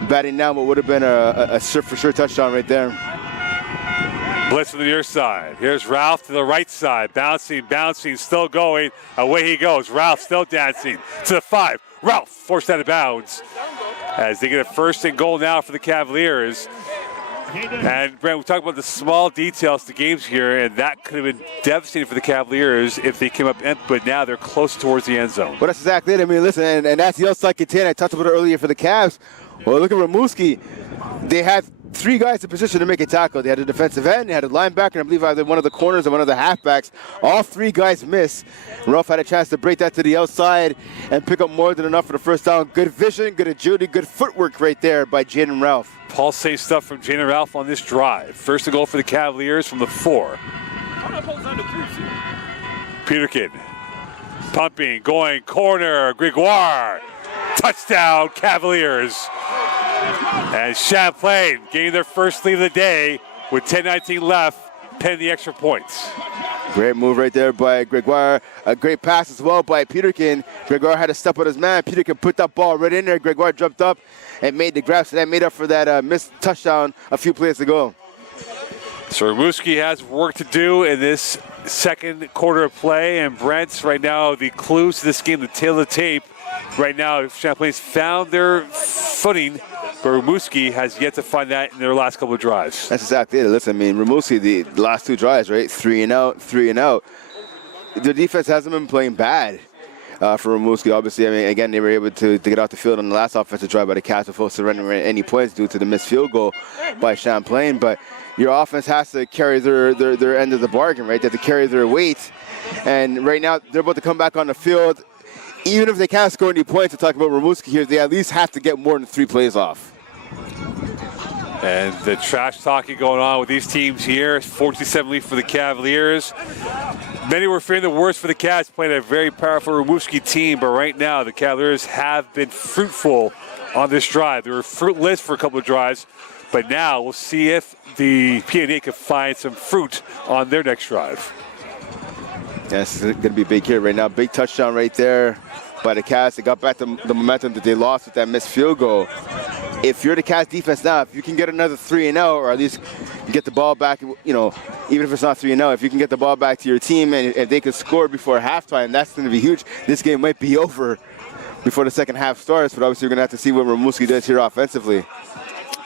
batting down what would have been a for sure touchdown right there. Blitz to the near side. Here's Ralph to the right side. Bouncing, still going. Away he goes. Ralph still dancing to the 5. Ralph forced out of bounds as they get a 1st and goal now for the Cavaliers. And Brent, we talked about the small details to games here, and that could have been devastating for the Cavaliers if they came up empty, but now they're close towards the end zone. Well, that's exactly it. I mean, listen, and that's the outside contain. I talked about it earlier for the Cavs. Well, look at Rimouski. They had 3 guys in position to make a tackle. They had a defensive end, they had a linebacker, and I believe either one of the corners and one of the halfbacks. All 3 guys missed. Ruff had a chance to break that to the outside and pick up more than enough for the first down. Good vision, good agility, good footwork right there by Jaden Ralph. Paul safe stuff from Jaden Ralph on this drive. 1st and goal for the Cavaliers from the 4. Peterkin Pumping, going, corner, Gregoire. Touchdown, Cavaliers. And Champlain getting their first lead of the day with 10:19 left, penning the extra points. Great move right there by Gregoire. A great pass as well by Peterkin. Gregoire had to step on his man. Peterkin put that ball right in there. Gregoire jumped up and made the grab, so that made up for that missed touchdown a few plays ago. So Rimouski has work to do in this second quarter of play, and Brent, right now, the clues to this game, the tail of the tape. Right now, Champlain's found their footing, but Rimouski has yet to find that in their last couple of drives. That's exactly it. Listen, I mean, Rimouski, the last 2 drives, right? 3 and out, 3 and out. Their defense hasn't been playing bad for Rimouski. Obviously, I mean, again, they were able to get off the field on the last offensive drive by the Cavs before surrendering any points due to the missed field goal by Champlain. But your offense has to carry their end of the bargain, right? They have to carry their weight. And right now, they're about to come back on the field. Even if they can't score any points, to talk about Rimouski here, they at least have to get more than 3 plays off. And the trash talking going on with these teams here. 14-7 lead for the Cavaliers. Many were fearing the worst for the Cavs, playing a very powerful Rimouski team, but right now the Cavaliers have been fruitful on this drive. They were fruitless for a couple of drives, but now we'll see if the PNA can find some fruit on their next drive. Yeah, this is going to be big here right now. Big touchdown right there by the Cavs. They got back the momentum that they lost with that missed field goal. If you're the Cavs defense now, if you can get another 3 and out, or at least get the ball back, you know, even if it's not 3 and out, if you can get the ball back to your team and if they can score before halftime, that's going to be huge. This game might be over before the second half starts, but obviously we're going to have to see what Rimouski does here offensively.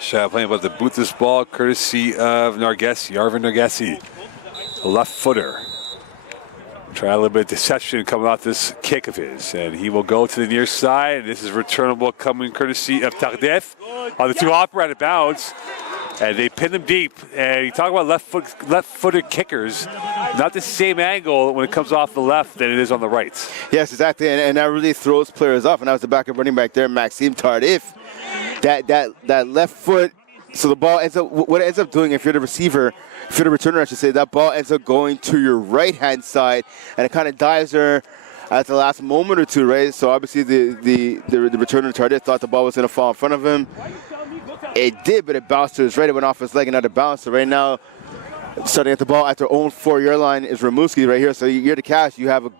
Champlain about to boot this ball, courtesy of Nargessi, Arvin Nargessi, a left footer. Try a little bit of deception coming off this kick of his, and he will go to the near side. And this is returnable coming courtesy of Tardif on the 2-hopper out of bounds, and they pin them deep. And you talk about left-footed kickers, not the same angle when it comes off the left than it is on the right. Yes, exactly, and that really throws players off. And that was the backup running back there, Maxime Tardif. That left foot. So the ball ends up, what it ends up doing if you're the receiver, if you're the returner, I should say, that ball ends up going to your right-hand side, and it kind of dives there at the last moment or two, right? So obviously the returner Tardif thought the ball was going to fall in front of him. It did, but it bounced to his right. It went off his leg and out of bounds. So right now, starting at the ball at their own 4-yard line is Rimouski right here. So you're the Cavs. You have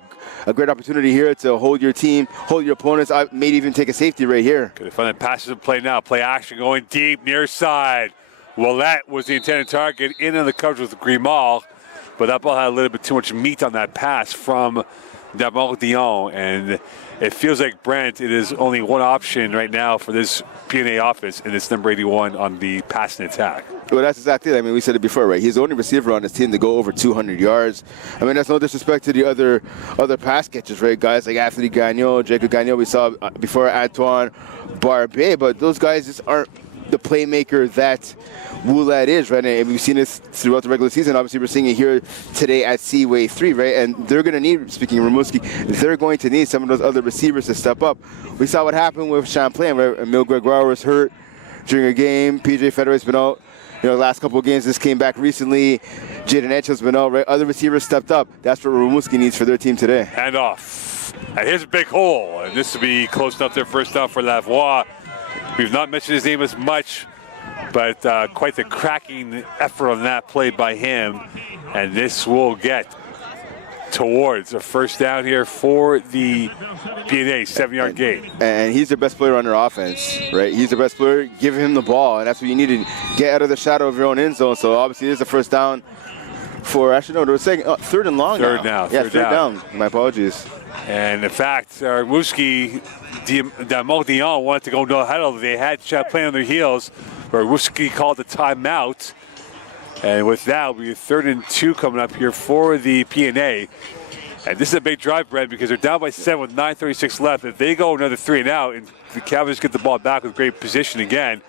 a great opportunity here to hold your team, hold your opponents, maybe even take a safety right here. Good to find that passes in play now. Play action going deep, near side. Willette was the intended target in on the coverage with Grimal, but that ball had a little bit too much meat on that pass from Damon-Dion, and it feels like, Brent, it is only one option right now for this PNA offense, and it's number 81 on the passing attack. Well, that's exactly it. I mean, we said it before, right? He's the only receiver on his team to go over 200 yards. I mean, that's no disrespect to the other pass catchers, right? Guys like Anthony Gagnon, Jacob Gagnon, we saw before Antoine Barbet, but those guys just aren't the playmaker that Willette is, right? And we've seen this throughout the regular season. Obviously, we're seeing it here today at Seaway 3, right? And they're going to need, speaking of Rimouski, they're going to need some of those other receivers to step up. We saw what happened with Champlain, right? Emile Gregoire was hurt during a game. PJ Federer's been out, the last couple of games. This came back recently. Jaden Etchell's been out, right? Other receivers stepped up. That's what Rimouski needs for their team today. Hand off. And here's a big hole. And this will be close enough there, first down for Lavoie. We've not mentioned his name as much, but quite the cracking effort on that play by him. And this will get towards a first down here for the PNA, 7-yard gain. And he's the best player on their offense, right? He's the best player. Give him the ball, and that's what you need to get out of the shadow of your own end zone. So obviously, this is the first down for, actually, no, they were saying third and long Third now. Yeah, third down. My apologies. And in fact, Rimouski, Damon-Dion wanted to go no huddle. They had Champlain on their heels, but Rimouski called the timeout. And with that, will be a 3rd and 2 coming up here for the PNA. And this is a big drive, Brad, because they're down by 7 with 9:36 left. If they go another 3 and out, and the Cavaliers get the ball back with great position again,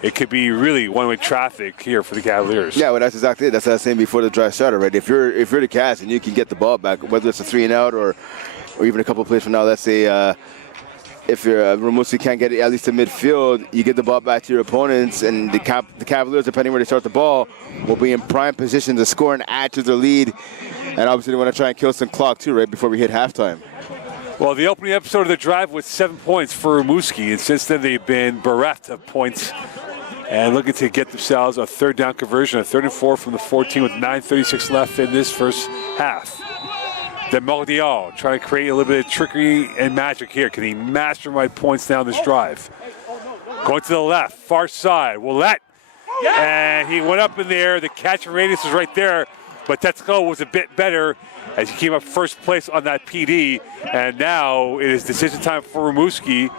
it could be really one-way traffic here for the Cavaliers. Yeah, well, that's exactly it. That's what I was saying before the drive started, right? If you're the Cavs and you can get the ball back, whether it's a 3 and out or even a couple of plays from now, let's say if you're Rimouski can't get it at least to midfield, you get the ball back to your opponents, and the Cavaliers, depending where they start the ball, will be in prime position to score and add to their lead And obviously they want to try and kill some clock too, right before we hit halftime. Well, the opening episode of the drive was 7 points for Rimouski, and since then they've been bereft of points and looking to get themselves a third down conversion, a 3rd and 4 from the 14 with 9:36 left in this first half. Demordial trying to create a little bit of trickery and magic here. Can he mastermind points down this drive? Going to the left, far side, Willette. And he went up in the air. The catch radius is right there, but Tetsuko was a bit better as he came up first place on that PD. And now it is decision time for Rimouski,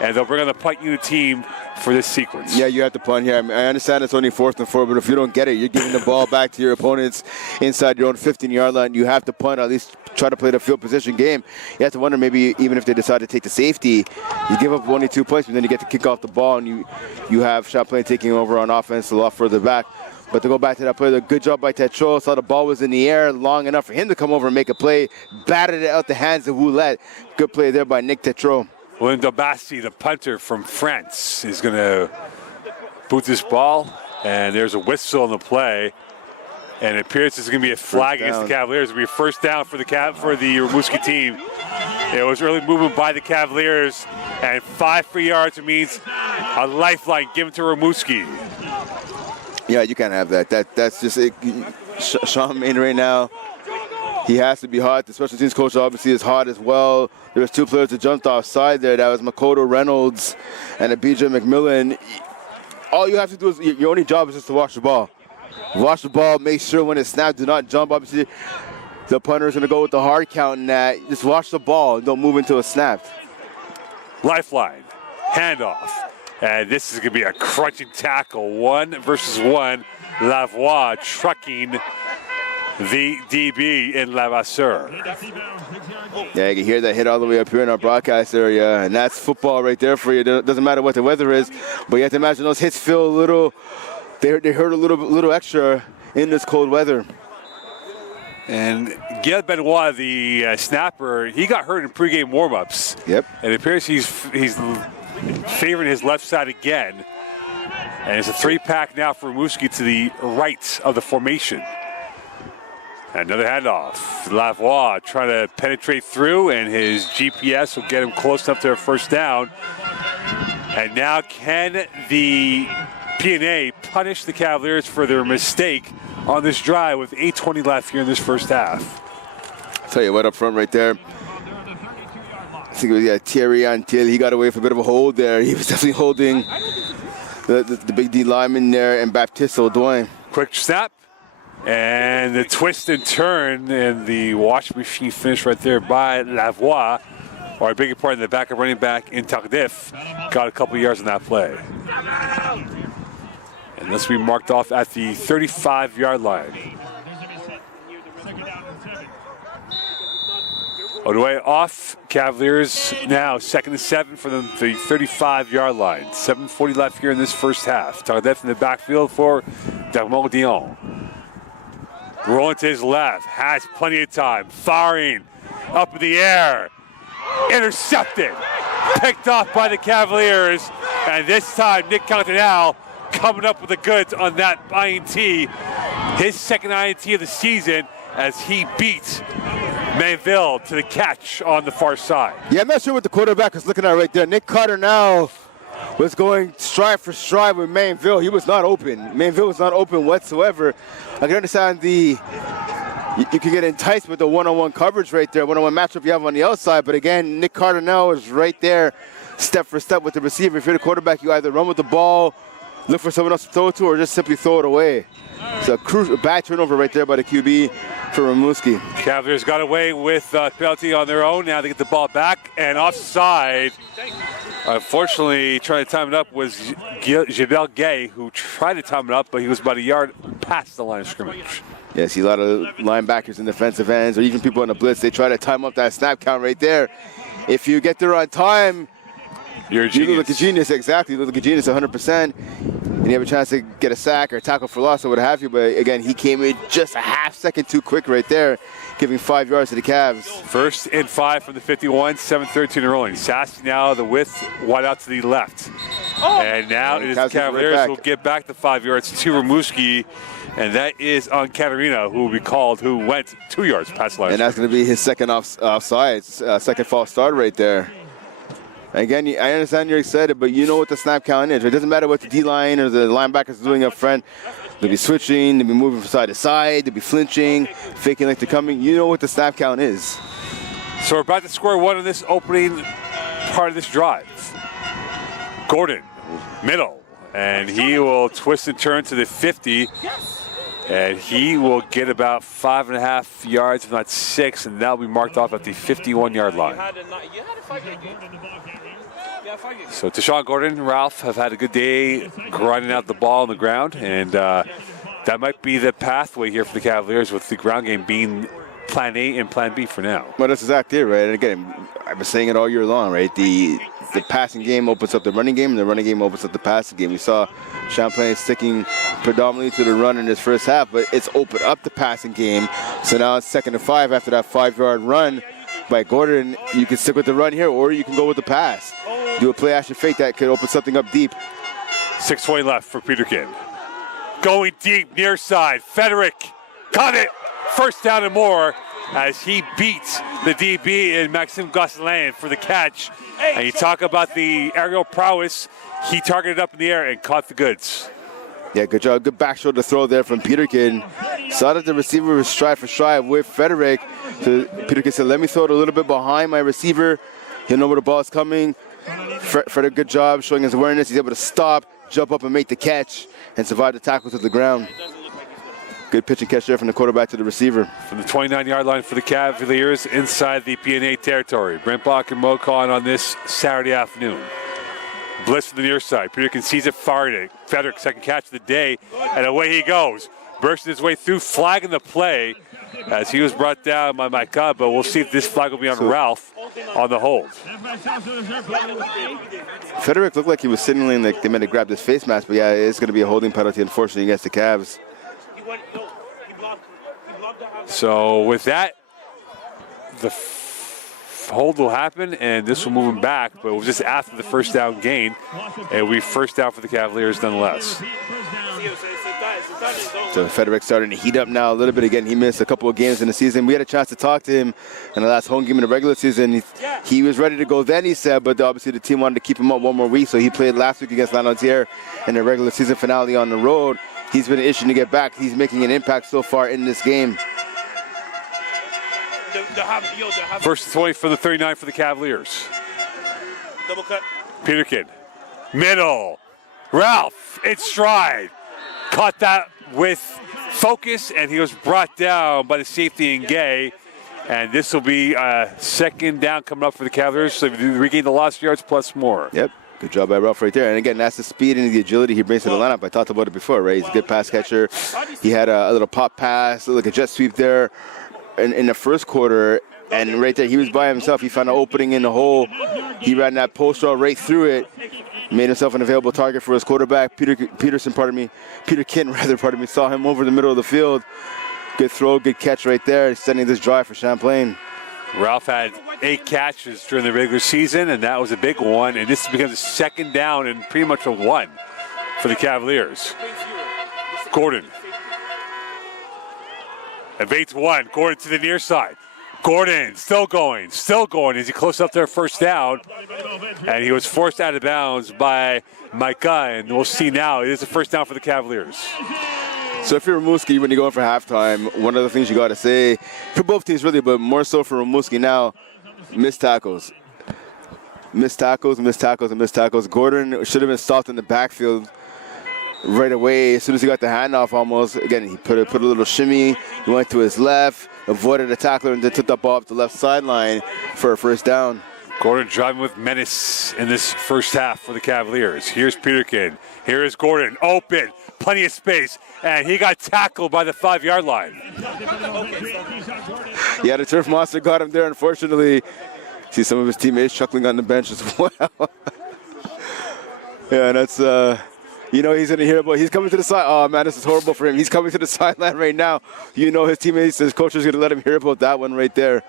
and they'll bring on the punt unit team for this sequence. Yeah, you have to punt here. I mean, I understand it's only 4th and 4, but if you don't get it, you're giving the ball back to your opponents inside your own 15-yard line. You have to punt, or at least try to play the field position game. You have to wonder maybe even if they decide to take the safety, you give up only 2 points, but then you get to kick off the ball, and you have Champlain taking over on offense a lot further back. But to go back to that play, a good job by Tetro. Saw the ball was in the air long enough for him to come over and make a play. Batted it out the hands of Willette. Good play there by Nick Tetro. William Basti, the punter from France, is going to boot this ball, and there's a whistle on the play, and it appears it's going to be a flag against the Cavaliers. It'll be a first down for the Rimouski team. It was early movement by the Cavaliers, and 5 free yards. It means a lifeline given to Rimouski. Yeah, you can't have that. That's just it. Champlain right now, he has to be hot. The special teams coach obviously is hot as well. There's 2 players that jumped offside there. That was Makoto Reynolds and a BJ McMillan. All you have to do is, your only job is just to watch the ball. Watch the ball, make sure when it's snapped, do not jump. Obviously, the punter is going to go with the hard count in that. Just watch the ball. Don't move until it's snapped. Lifeline, handoff. And this is going to be a crunching tackle. 1 versus 1. Lavoie trucking the DB in Lavasseur. Yeah, you can hear that hit all the way up here in our broadcast area, and that's football right there for you. It doesn't matter what the weather is, but you have to imagine those hits feel a little, they hurt a little extra in this cold weather. And Gail Benoit, the snapper, he got hurt in pregame warmups. Yep. And it appears he's favoring his left side again. And it's a 3-pack now for Rimouski to the right of the formation. Another handoff. Lavoie trying to penetrate through, and his GPS will get him close enough to a first down. And now can the P&A punish the Cavaliers for their mistake on this drive with 8:20 left here in this first half? I'll tell you what, up front right there, I think it was Thierry Antil. He got away with a bit of a hold there. He was definitely holding the big D lineman there, and Baptiste Audouin. Quick snap. And the twist and turn and the wash machine finish right there by Lavoie, or I beg your pardon, the backup running back in Tardif, got a couple yards on that play. And this will be marked off at the 35-yard line. Audouin off. Cavaliers now 2nd and 7 for them, the 35-yard line. 7:40 left here in this first half. Tardif in the backfield for Dermodion. Rolling to his left, has plenty of time, firing up in the air, intercepted, picked off by the Cavaliers, and this time Nick Continental coming up with the goods on that INT, his 2nd INT of the season, as he beats Mainville to the catch on the far side. Yeah, I'm not sure what the quarterback was looking at right there. Nick Carter now was going stride for stride with Mainville. He was not open. Mainville was not open whatsoever. I can understand you can get enticed with the one-on-one coverage right there, one-on-one matchup you have on the outside. But again, Nick Carter now is right there, step for step with the receiver. If you're the quarterback, you either run with the ball, look for someone else to throw it to, or just simply throw it away. It's a crucial bad turnover right there by the QB for Rimouski. Cavaliers got away with penalty on their own. Now they get the ball back and offside. Unfortunately, trying to time it up was Gilbert Gay, who tried to time it up, but he was about a yard past the line of scrimmage. Yeah, see a lot of linebackers and defensive ends, or even people on the blitz, they try to time up that snap count right there. If you get there on time, you're a genius. You look like a genius, exactly. You look like a genius 100%. and you have a chance to get a sack or a tackle for loss or what have you. But again, he came in just a half second too quick right there, giving 5 yards to the Cavs. 1st and 5 from the 51, 7:13 rolling. Sassy now the width, wide out to the left. And now it is the Cavaliers who will get back the 5 yards to Rimouski, and that is on Katarina, who will be called, who went 2 yards past the line. And that's going to be his second offside, second false start right there. Again, I understand you're excited, but you know what the snap count is. It doesn't matter what the D-line or the linebackers are doing up front. They'll be switching, they'll be moving from side to side, they'll be flinching, faking like they're coming. You know what the snap count is. So we're about to score one in this opening part of this drive. Gordon, middle, and he will twist and turn to the 50, and he will get about 5.5 yards, if not 6, and that'll be marked off at the 51-yard line. So Tashawn Gordon, Ralph have had a good day grinding out the ball on the ground, and that might be the pathway here for the Cavaliers, with the ground game being plan A and plan B for now. Well, that's exactly it, right? And again, I've been saying it all year long, right? The passing game opens up the running game, and the running game opens up the passing game. We saw Champlain sticking predominantly to the run in this first half, but it's opened up the passing game. So now it's 2nd and 5 after that 5-yard run by Gordon. You can stick with the run here, or you can go with the pass. Do a play action fake that could open something up deep. 6:20 left for Peterkin. Going deep, near side. Frederick got it. 1st down and more as he beats the DB in Maxime Gosselin for the catch. And you talk about the aerial prowess. He targeted up in the air and caught the goods. Yeah, good job. Good back shoulder throw there from Peterkin. Saw that the receiver was stride for stride with Frederick. So Peterkin said, let me throw it a little bit behind my receiver. He'll know where the ball is coming. Frederick, good job showing his awareness. He's able to stop, jump up, and make the catch and survive the tackle to the ground. Good pitch and catch there from the quarterback to the receiver. From the 29-yard line for the Cavaliers inside the PNA territory. Brent Bach and Mo Khan on this Saturday afternoon. Blitz from the near side. Peterkin sees it, fired it. Frederick, second catch of the day, and away he goes. Bursting his way through, flagging the play as he was brought down by Micah, but we'll see if this flag will be on Ralph on the hold. Frederick looked like he was signaling like they meant to grab this face mask, but yeah, it's going to be a holding penalty, unfortunately, against the Cavs. So with that, the hold will happen, and this will move him back, but it was just after the 1st down gain, and we 1st down for the Cavaliers nonetheless. So Frederick starting to heat up now a little bit. Again, he missed a couple of games in the season. We had a chance to talk to him in the last home game in the regular season. He was ready to go then, he said, but obviously the team wanted to keep him up one more week, so he played last week against Lanaudière in the regular season finale on the road. He's been itching to get back. He's making an impact so far in this game. 1st and 20 for the 39 for the Cavaliers. Double cut. Peterkin, middle. Ralph in stride. Caught that with focus, and he was brought down by the safety in Gay. And this will be 2nd down coming up for the Cavaliers. So they regain the lost yards plus more. Yep. Good job by Ralph right there. And again, that's the speed and the agility he brings to the lineup. I talked about it before, right? He's a good pass catcher. He had a little pop pass, like a jet sweep there in the first quarter. And right there, he was by himself. He found an opening in the hole. He ran that post route right through it. Made himself an available target for his quarterback, Peterkin, saw him over the middle of the field. Good throw, good catch right there, extending this drive for Champlain. Ralph had 8 catches during the regular season, and that was a big one. And this becomes a 2nd down and pretty much a 1 for the Cavaliers. Gordon. Evades 1. Gordon to the near side. Gordon still going as he close up their 1st down. And he was forced out of bounds by Micah, and we'll see now. It is a 1st down for the Cavaliers. So if you're Rimouski, when you go in for halftime, one of the things you got to say, for both teams really, but more so for Rimouski now, missed tackles. Missed tackles. Gordon should have been stopped in the backfield right away as soon as he got the handoff almost. Again, he put a little shimmy. He went to his left, avoided the tackler, and then took the ball up the left sideline for a 1st down. Gordon driving with menace in this first half for the Cavaliers. Here's Peterkin. Here is Gordon. Open. Plenty of space. And he got tackled by the 5-yard line. Yeah, the turf monster got him there, unfortunately. See some of his teammates chuckling on the bench as well. Yeah, that's... You know he's going to hear about. He's coming to the side. Oh man, this is horrible for him. He's coming to the sideline right now. You know his teammates, his coach is going to let him hear about that one right there.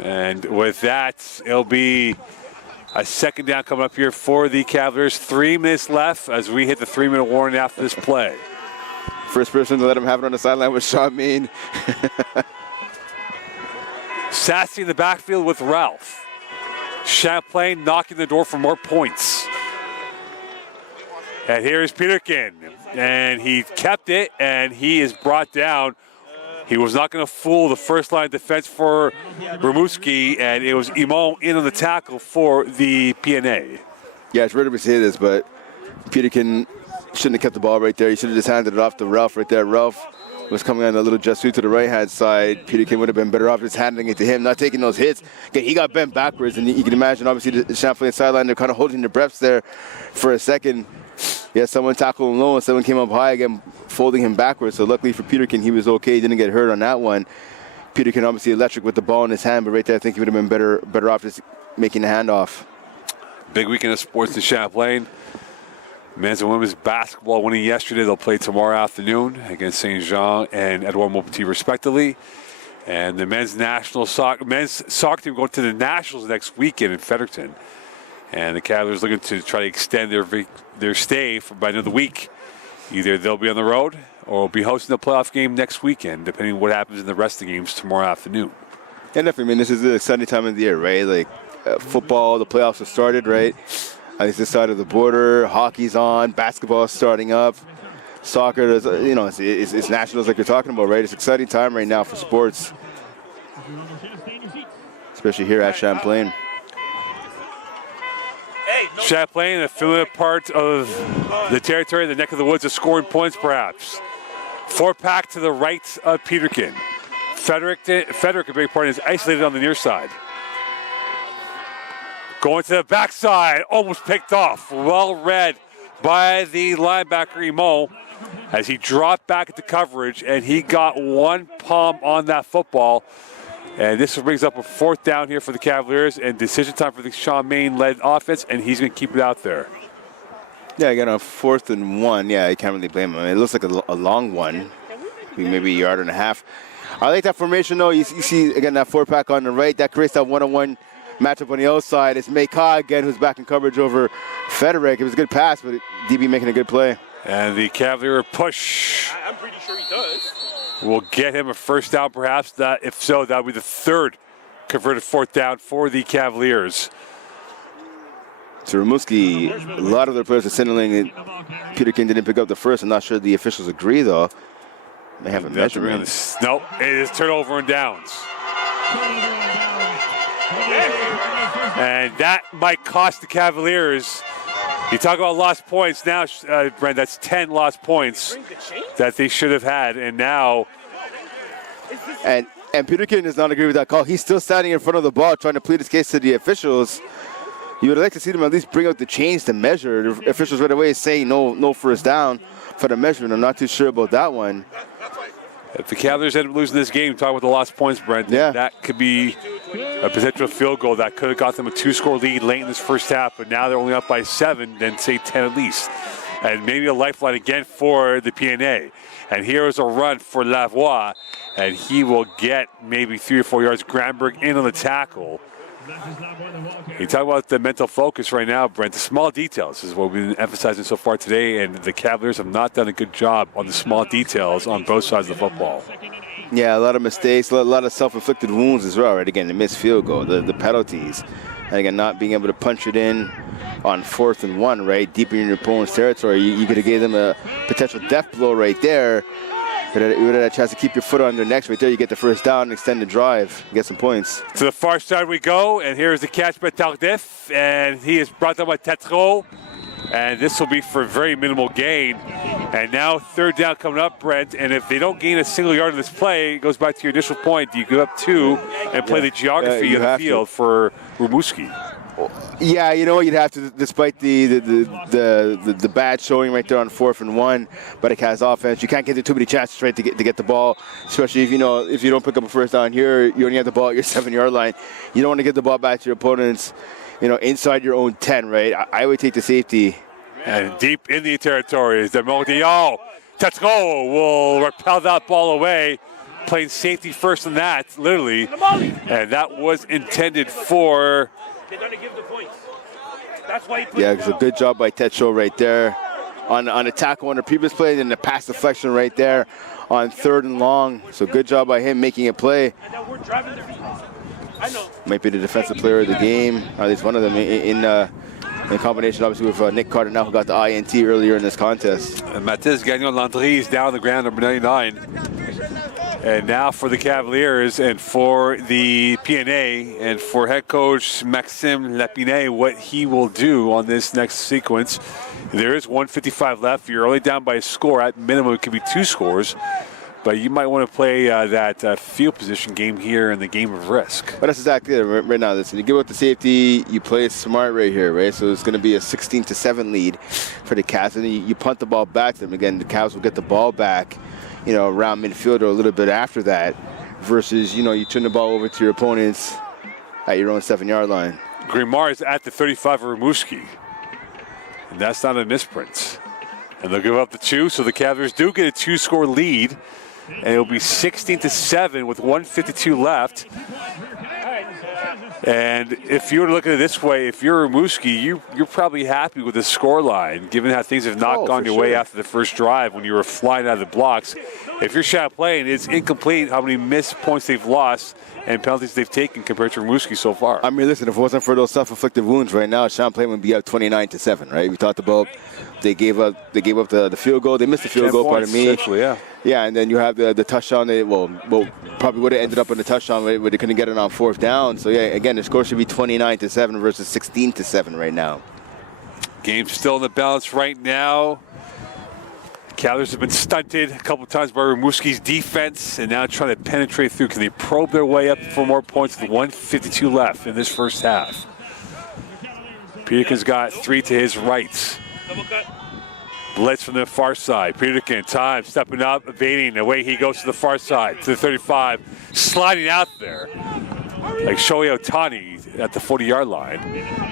And with that, it'll be a second down coming up here for the Cavaliers. 3 minutes left as we hit the 3-minute warning after this play. First person to let him have it on the sideline was Champlain. Sassy in the backfield with Ralph. Champlain knocking the door for more points. And here's Peterkin. And he kept it, and he is brought down. He was not going to fool the first line defense for Rimouski, and it was Imon in on the tackle for the PNA. Yeah, it's rare to say this, but Peterkin shouldn't have kept the ball right there. He should have just handed it off to Ralph right there. Ralph was coming on a little jet sweep to the right-hand side. Peterkin would have been better off just handing it to him, not taking those hits. Okay, he got bent backwards, and you can imagine, obviously, the Champlain sideline, they're kind of holding their breaths there for a second. Yeah, someone tackled him low, and someone came up high again, folding him backwards. So luckily for Peterkin, he was okay. He didn't get hurt on that one. Peterkin obviously electric with the ball in his hand, but right there I think he would have been better off just making the handoff. Big weekend of sports in Champlain. Men's and women's basketball winning yesterday. They'll play tomorrow afternoon against St. Jean and Edouard Maupetit respectively. And the men's soccer team going to the Nationals next weekend in Fredericton. And the Cavaliers looking to try to extend their stay by another week. Either they'll be on the road or will be hosting the playoff game next weekend, depending on what happens in the rest of the games tomorrow afternoon. And definitely, I mean, this is the exciting time of the year, right? Like football, the playoffs have started, right? On this side of the border, hockey's on, basketball's starting up. Soccer, it's nationals like you're talking about, right? It's an exciting time right now for sports, especially here at Champlain. Champlain, a familiar part of the territory, the neck of the woods, of scoring points perhaps. 4-pack to the right of Peterkin. Frederick, a big part, is isolated on the near side. Going to the backside, almost picked off. Well read by the linebacker, Imo, as he dropped back into coverage, and he got one palm on that football. And this brings up a 4th down here for the Cavaliers, and decision time for the Champlain-led offense, and he's going to keep it out there. Yeah, again, on 4th and 1, yeah, you can't really blame him. I mean, it looks like a long one, maybe a yard and a half. I like that formation, though. You see, again, that 4-pack on the right. That creates that one-on-one matchup on the outside. It's Meka again, who's back in coverage over Frederick. It was a good pass, but DB making a good play. And the Cavalier push. I'm pretty sure he does. Will get him a 1st down, perhaps. That, if so, that would be the 3rd converted 4th down for the Cavaliers. So Rimouski, a lot of their players are signaling it. Peterkin didn't pick up the first. I'm not sure the officials agree, though. They have a measurement. Nope, it is turnover and downs. And that might cost the Cavaliers. You talk about lost points now, Brent, that's 10 lost points that they should have had, and now. And Peterkin does not agree with that call. He's still standing in front of the ball trying to plead his case to the officials. You would like to see them at least bring out the chains to measure. The officials right away saying no 1st down for the measurement. I'm not too sure about that one. If the Cavaliers end up losing this game, talk about the lost points, Brent, that could be a potential field goal that could have got them a 2-score lead late in this first half, but now they're only up by 7, then say 10 at least. And maybe a lifeline again for the PNA. And here is a run for Lavoie, and he will get maybe 3 or 4 yards. Granberg in on the tackle. You talk about the mental focus right now, Brent. The small details is what we've been emphasizing so far today, and the Cavaliers have not done a good job on the small details on both sides of the football. Yeah, a lot of mistakes, a lot of self-inflicted wounds as well, right? Again, the missed field goal, the penalties, and again, not being able to punch it in on 4th and 1, right? Deep in your opponent's territory. You could have gave them a potential death blow right there. You would have had a chance to keep your foot on their necks right there. You get the 1st down and extend the drive, get some points. To the far side we go, and here's the catch by Tardif, and he is brought down by Tetro. And this will be for a very minimal gain. And now 3rd down coming up, Brent. And if they don't gain a single yard in this play, it goes back to your initial point. Do you go up 2 and play the geography of the field for Rimouski? Yeah, you know what, you'd have to, despite the bad showing right there on 4th and 1, but it has offense. You can't get too many chances, right, to get the ball, especially if you don't pick up a 1st down here, you only have the ball at your 7-yard line. You don't want to get the ball back to your opponents, inside your own 10, right? I would take the safety And deep in the territory is Demodion. Tetro will repel that ball away, playing safety first in that, literally. And that was intended for... They're going to give the points. That's why he put Yeah, it's a good job by Tetro right there on the tackle on the previous play, and the pass deflection right there on 3rd and long. So good job by him making a play. And now we're driving the I know. Might be the defensive player of the game, or at least one of them in combination, obviously, with Nick Cardinal, who got the INT earlier in this contest. And Mathis Gagnon-Landry is down on the ground, number 99. And now for the Cavaliers and for the PNA and for head coach Maxime Lapine, what he will do on this next sequence. There is 1:55 left. You're only down by a score. At minimum, it could be 2 scores. But you might want to play that field position game here in the game of risk. But that's exactly it right now. Listen, you give up the safety, you play it smart right here, right? So it's going to be a 16-7 lead for the Cavs. And you punt the ball back to them. Again, the Cavs will get the ball back, you know, around midfield or a little bit after that, versus, you know, you turn the ball over to your opponents at your own 7-yard line. Grimard is at the 35 of Rimouski. And that's not a misprint. And they'll give up the 2, so the Cavaliers do get a 2-score lead. And it'll be 16-7 with 1:52 left. And if you were to look at it this way, if you're Rimouski, you're probably happy with the score line, given how things have not gone your way after the first drive when you were flying out of the blocks. If you're Champlain, it's incomplete how many missed points they've lost and penalties they've taken compared to Rimouski so far. I mean, listen, if it wasn't for those self-inflicted wounds right now, Champlain would be up 29-7, right? We talked about they gave up the field goal. They missed the field goal, pardon me. Yeah. Yeah, and then you have the touchdown. Well, probably would have ended up in the touchdown where they couldn't get it on 4th down. So, yeah, again, the score should be 29-7 versus 16-7 right now. Game's still in the balance right now. Cavaliers have been stunted a couple of times by Rimouski's defense and now trying to penetrate through. Can they probe their way up for more points with 1:52 left in this first half? Peterkin's got 3 to his right. Blitz from the far side. Peterkin, time, stepping up, evading. Away he goes to the far side, to the 35. Sliding out there like Shohei Ohtani at the 40-yard line.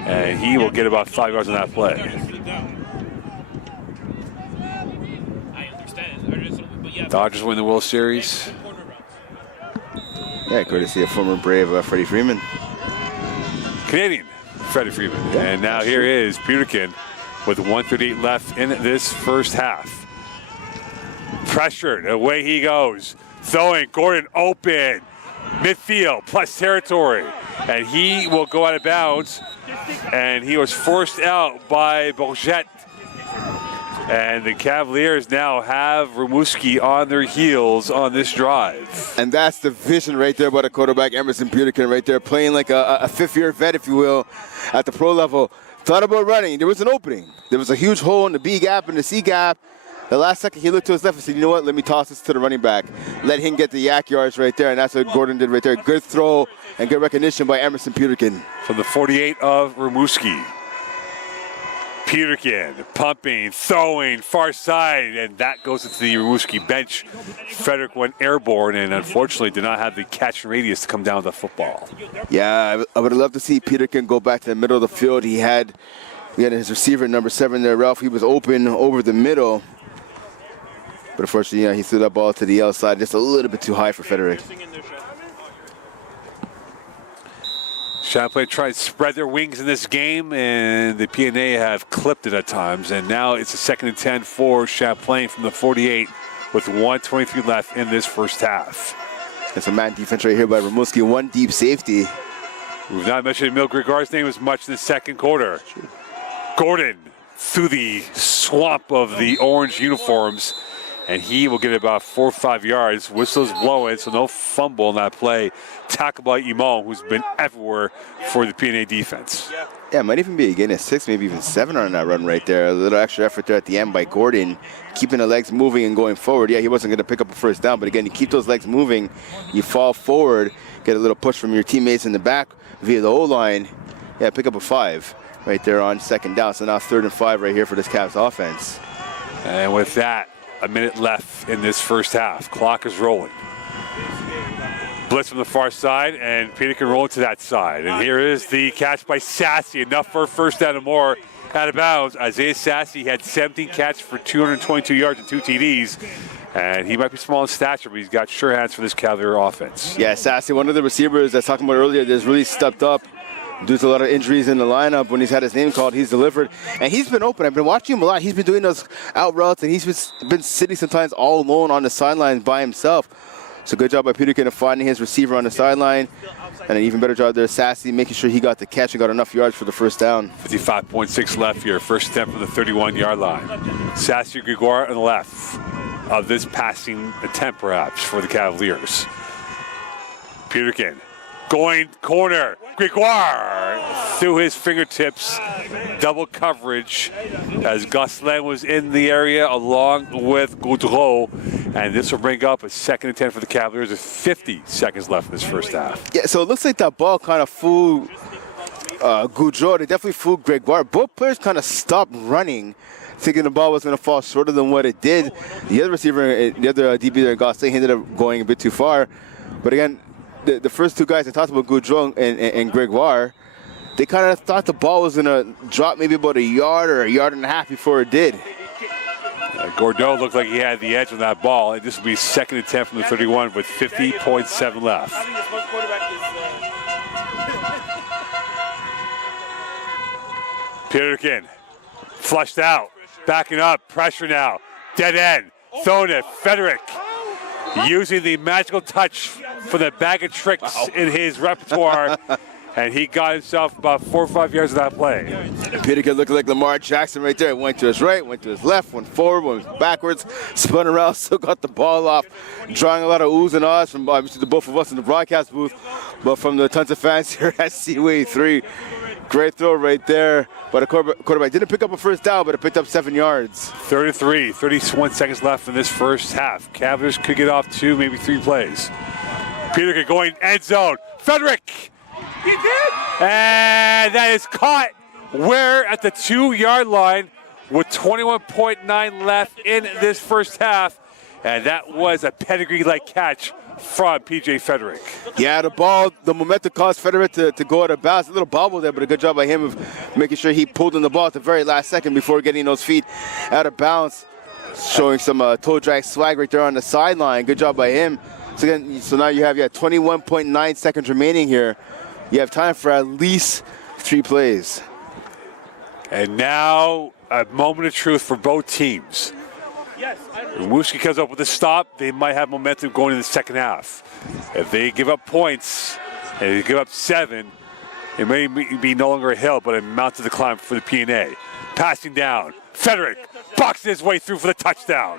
And he will get about 5 yards on that play. Dodgers win the World Series. Yeah, courtesy of former Brave Freddie Freeman. Canadian Freddie Freeman. And now here is Peterkin with 1:38 left in this first half. Pressured, away he goes. Throwing, Gordon open. Midfield, plus territory. And he will go out of bounds. And he was forced out by Bourget. And the Cavaliers now have Rimouski on their heels on this drive. And that's the vision right there by the quarterback, Emerson Peterkin, right there, playing like a 5th-year vet, if you will, at the pro level. Thought about running. There was an opening. There was a huge hole in the B gap and the C gap. The last second, he looked to his left and said, you know what, let me toss this to the running back. Let him get the yak yards right there, and that's what Gordon did right there. Good throw and good recognition by Emerson Peterkin. From the 48 of Rimouski. Peterkin pumping, throwing, far side, and that goes into the Rimouski bench. Frederick went airborne and unfortunately did not have the catch radius to come down with the football. Yeah, I would have loved to see Peterkin go back to the middle of the field. We had his receiver, number 7 there, Ralph. He was open over the middle. But unfortunately, he threw that ball to the outside, just a little bit too high for Frederick. Champlain tried to spread their wings in this game, and the PNA have clipped it at times. And now it's a 2nd and 10 for Champlain from the 48 with 1:23 left in this first half. It's a man defense right here by Rimouski, 1 deep safety. We've not mentioned Emile Gregard's name as much in the second quarter. Gordon through the swamp of the orange uniforms, and he will get about 4 or 5 yards. Whistle's blowing, so no fumble in that play. Tackled by Imon, who's been everywhere for the PNA defense. Yeah, it might even be again a 6, maybe even 7 on that run right there. A little extra effort there at the end by Gordon, keeping the legs moving and going forward. Yeah, he wasn't going to pick up a first down, but again, you keep those legs moving, you fall forward, get a little push from your teammates in the back via the O-line. Yeah, pick up a 5 right there on 2nd down. So now 3rd and 5 right here for this Cavs offense. And with that, a minute left in this first half. Clock is rolling. Blitz from the far side, and Peter can roll to that side. And here is the catch by Sassy, enough for a first down and more. Out of bounds. Isaiah Sassy had 17 catches for 222 yards and 2 TDs. And he might be small in stature, but he's got sure hands for this Cavalier offense. Yeah, Sassy, one of the receivers I was talking about earlier, that's really stepped up due to a lot of injuries in the lineup. When he's had his name called, he's delivered. And he's been open. I've been watching him a lot. He's been doing those out routes, and he's been sitting sometimes all alone on the sidelines by himself. So good job by Peterkin of finding his receiver on the sideline. And an even better job there, Sassy, making sure he got the catch and got enough yards for the first down. 55.6 left here. First attempt from the 31-yard line. Sassy Gregoire on the left of this passing attempt, perhaps, for the Cavaliers. Peterkin going corner. Gregoire through his fingertips. Double coverage as Gosselin was in the area along with Goudreau. And this will bring up a 2nd and 10 for the Cavaliers with 50 seconds left in this first half. Yeah, so it looks like that ball kind of fooled Goudreau. They definitely fooled Gregoire. Both players kind of stopped running, thinking the ball was going to fall shorter than what it did. The other receiver, the other DB there, Gosselin, ended up going a bit too far. But again, the first two guys I talked about, Goudreau and Gregoire, they kind of thought the ball was going to drop maybe about a yard or a yard and a half before it did. Gordeau looked like he had the edge on that ball. And this will be 2nd and 10 from the 31 with 50.7 left. Peterkin flushed out, backing up, pressure now, dead end, throwing it, Frederick using the magical touch for the bag of tricks in his repertoire, and he got himself about 4 or 5 yards of that play. Peterkin looked like Lamar Jackson right there. Went to his right, went to his left, went forward, went backwards, spun around, still got the ball off, drawing a lot of oohs and ahs from obviously the both of us in the broadcast booth, but from the tons of fans here at Seaway 3. Great throw right there, but the quarterback didn't pick up a first down, but it picked up 7 yards. 33, 31 seconds left in this first half. Cavaliers could get off 2, maybe 3 plays. Peterkin going end zone. Frederick! He did! And that is caught. We're at the 2-yard line with 21.9 left in this first half. And that was a pedigree-like catch from P.J. Frederick. Yeah, the ball, the momentum caused Frederick to go out of bounds. A little bobble there, but a good job by him of making sure he pulled in the ball at the very last second before getting those feet out of bounds. Showing some toe drag swag right there on the sideline. Good job by him. So, again, so now you have 21.9 seconds remaining here. You have time for at least 3 plays. And now a moment of truth for both teams. Rimouski comes up with a stop, they might have momentum going in the second half. If they give up points and they give up 7, it may be no longer a hill, but a mountain to climb for the P&A. Passing down, Frederick boxes his way through for the touchdown.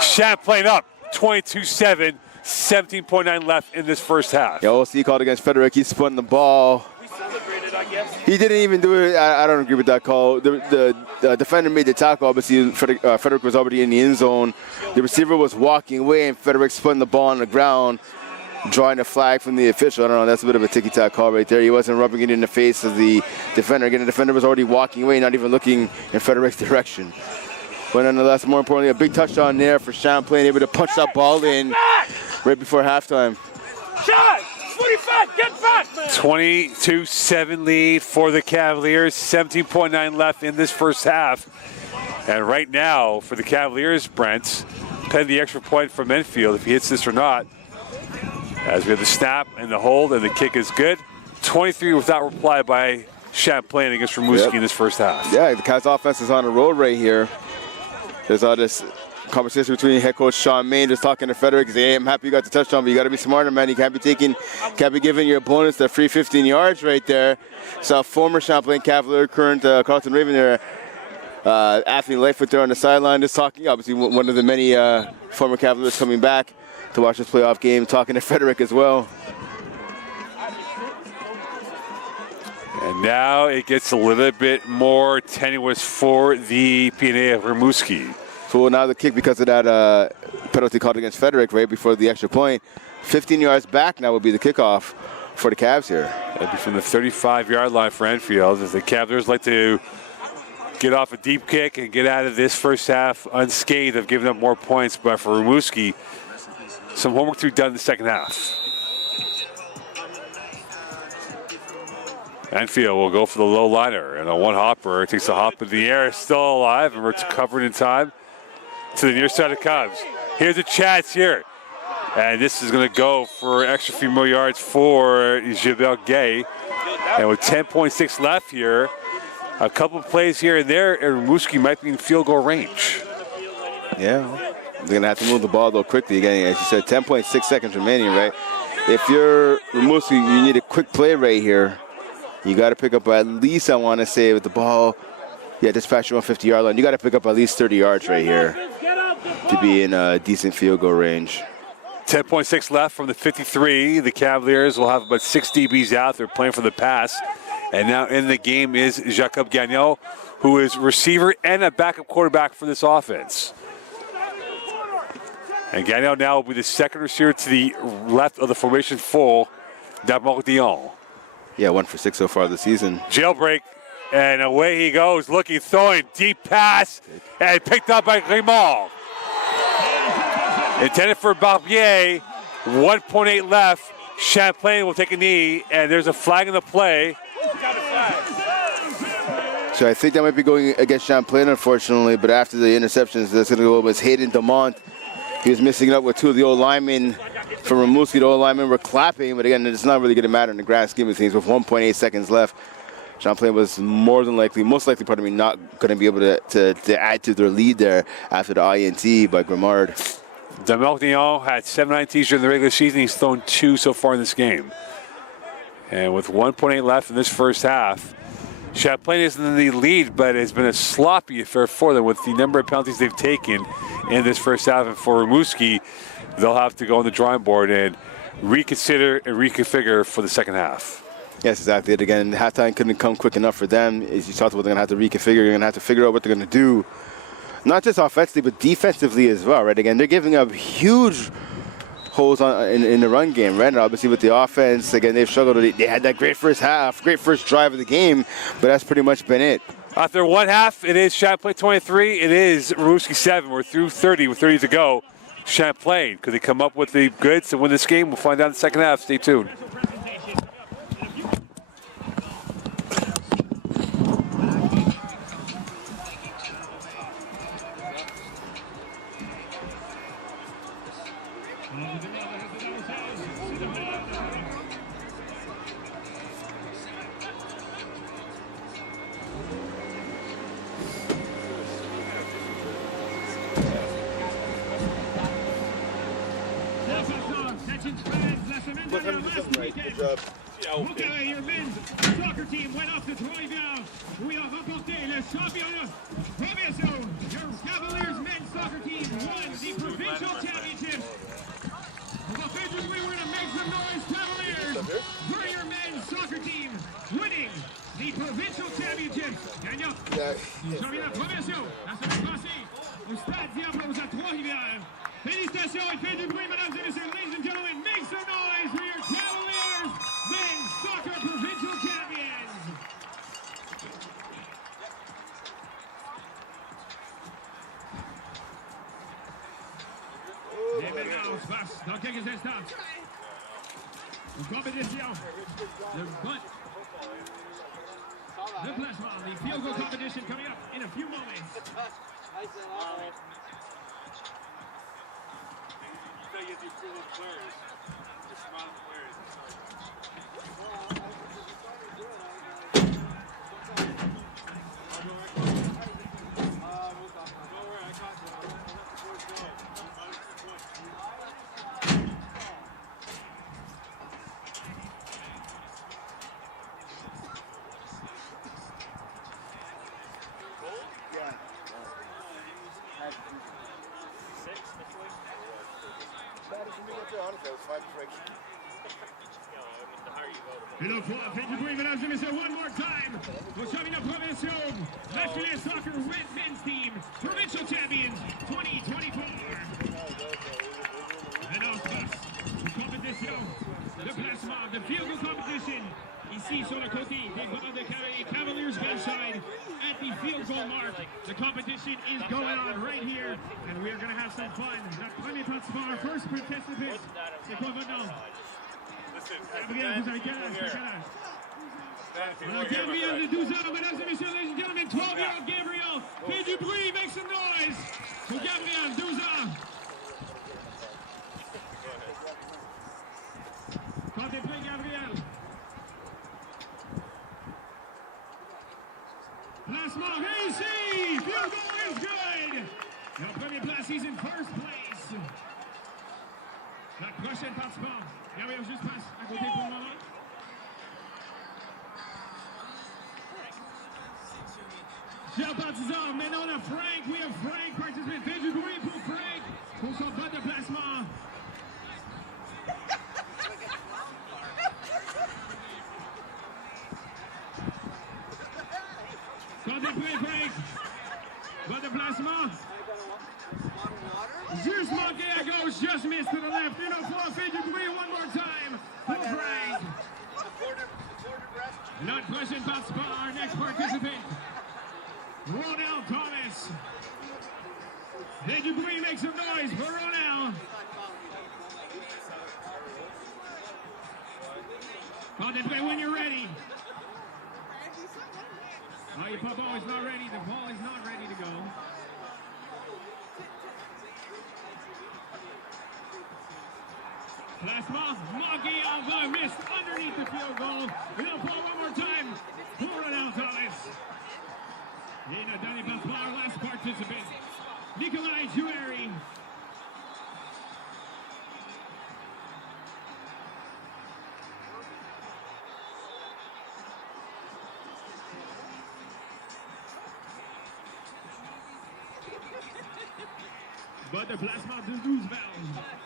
Champlain up 22-7, 17.9 left in this first half. Yeah, OC called against Frederick. He spun the ball. He didn't even do it. I don't agree with that call. The defender made the tackle. Obviously, Frederick was already in the end zone. The receiver was walking away, and Frederick spun the ball on the ground, drawing a flag from the official. I don't know. That's a bit of a ticky-tack call right there. He wasn't rubbing it in the face of the defender. Again, the defender was already walking away, not even looking in Frederick's direction. But nonetheless, more importantly, a big touchdown there for Champlain, able to punch that ball in right before halftime. Shot! 45, get back, man! 22-7 lead for the Cavaliers, 17.9 left in this first half. And right now, for the Cavaliers, Brent, pending the extra point from Enfield, if he hits this or not, as we have the snap and the hold, and the kick is good. 23 without reply by Champlain against Rimouski in this first half. Yeah, the Cavs offense is on the road right here. There's all this conversation between head coach Sean Main just talking to Frederick. Hey, I'm happy you got the touchdown, but you got to be smarter, man. You can't be giving your opponents the free 15 yards right there. So former Champlain Cavalier, current Carlton Raven there, Anthony Lightfoot there on the sideline just talking. Obviously, one of the many former Cavaliers coming back to watch this playoff game, talking to Frederick as well. And now it gets a little bit more tenuous for the P&A of Rimouski. So now the kick because of that penalty called against Frederick right before the extra point. 15 yards back now will be the kickoff for the Cavs here. That'd be from the 35-yard line for Enfield, as the Cavaliers like to get off a deep kick and get out of this first half unscathed of giving up more points. But for Rimouski, some homework to be done in the second half. Enfield will go for the low liner, and a one hopper takes a hop in the air, still alive, and we're covered in time to the near side of Cubs. Here's a chance here, and this is going to go for extra few more yards for Gilbert Gay. And with 10.6 left here, a couple of plays here and there, and Rimouski might be in field goal range. Yeah, they're going to have to move the ball, though, quickly. Again, as you said, 10.6 seconds remaining, right? If you're Rimouski, you need a quick play right here. You got to pick up at least, I want to say, with the ball, just past your 150-yard line, you got to pick up at least 30 yards right here to be in a decent field goal range. 10.6 left from the 53. The Cavaliers will have about 6 DBs out. They're playing for the pass. And now in the game is Jacob Gagnon, who is receiver and a backup quarterback for this offense. And Gagnon now will be the second receiver to the left of the formation full, Damordion. Yeah, 1 for 6 so far this season. Jailbreak, and away he goes, looking, throwing, deep pass, and picked up by Grimaud. Intended for Barbier, 1.8 left. Champlain will take a knee, and there's a flag in the play. So I think that might be going against Champlain, unfortunately, but after the interceptions, that's going to go with Hayden Demont. He was missing up with 2 of the old linemen from Rimouski. The old linemen were clapping, but again, it's not really going to matter in the grand scheme of things. With 1.8 seconds left, Champlain was most likely, not going to be able to add to their lead there after the INT by Grimard. Damordion had 7 INTs during the regular season. He's thrown 2 so far in this game. And with 1.8 left in this first half, Champlain isn't in the lead, but it's been a sloppy affair for them with the number of penalties they've taken in this first half. And for Rimouski, they'll have to go on the drawing board and reconsider and reconfigure for the second half. Yes, exactly. Again, halftime couldn't come quick enough for them. As you talked about, they're going to have to reconfigure. You're going to have to figure out what they're going to do, not just offensively, but defensively as well, right? Again, they're giving up huge holes in the run game, right? And obviously with the offense, again, they've struggled. They had that great first half, great first drive of the game, but that's pretty much been it. After one half, it is Champlain 23. It is Rimouski 7. We're through 30 with 30 to go. Champlain, could they come up with the goods to win this game? We'll find out in the second half. Stay tuned. Your men's soccer team went up to Trois-Rivières. We have remporté le championnat. Provincial. Your Cavaliers men's soccer team won the provincial championship. Offensively, we're going to make some noise, Cavaliers, for your men's soccer team winning the provincial championship. Gagnant. Championnat provincial. La semaine passée, au stade Diablos à Trois-Rivières. Félicitations et faites du bruit, mesdames et messieurs. Ladies and gentlemen, make some noise for your Cavaliers men's soccer provincial champions. Et maintenant, on se passe dans quelques instants une compétition de bunt. The placement, the field goal competition coming up in a few moments. Et donc, faites du bruit, mesdames et messieurs, one more time. Au championnat provincial, national soccer men's team, provincial champions 2024. Et donc, une compétition de placement, de field goal competition Ici sur le côté des bancs de Cavaliers bench side at the field goal mark. The competition is going on right here, and we are going to have some fun. Notre premier participant, our first participant, c'est quoi votre nom? Gabriel, vous avez quel âge? Alors, Gabriel de 12 ans, mesdames et messieurs, ladies and gentlemen, 12-year-old Gabriel. Fais du bruit, make some noise. For Gabriel, 12 ans. Quand t'es prêt, Gabriel. Placement réussi! Field goal is good! La première place, he's in first place. La prochaine participant. Gabriel, juste passe à côté pour le moment. Chers partisans, maintenant on a Frank. We have Frank participant. Fais du bruit pour Frank pour son pas de placement. Quand t'es prêt, Frank. Pas de placement. Juste manqué à gauche, just missed to the left. Une fois, fais du bruit one more time pour Frank. Notre prochaine participant, our next participant. Ronald Thomas. Fais du bruit, make some noise for Ronald. Quand t'es prêt, when you're ready. Oh, your ball is not ready. The ball is not ready to go. Placement, Maggie Alva missed underneath the field goal. We'll ball one more time for Ronald Thomas. Et notre dernier passeport, last participant, Nikolai Joueri. But the placement de 12 balles.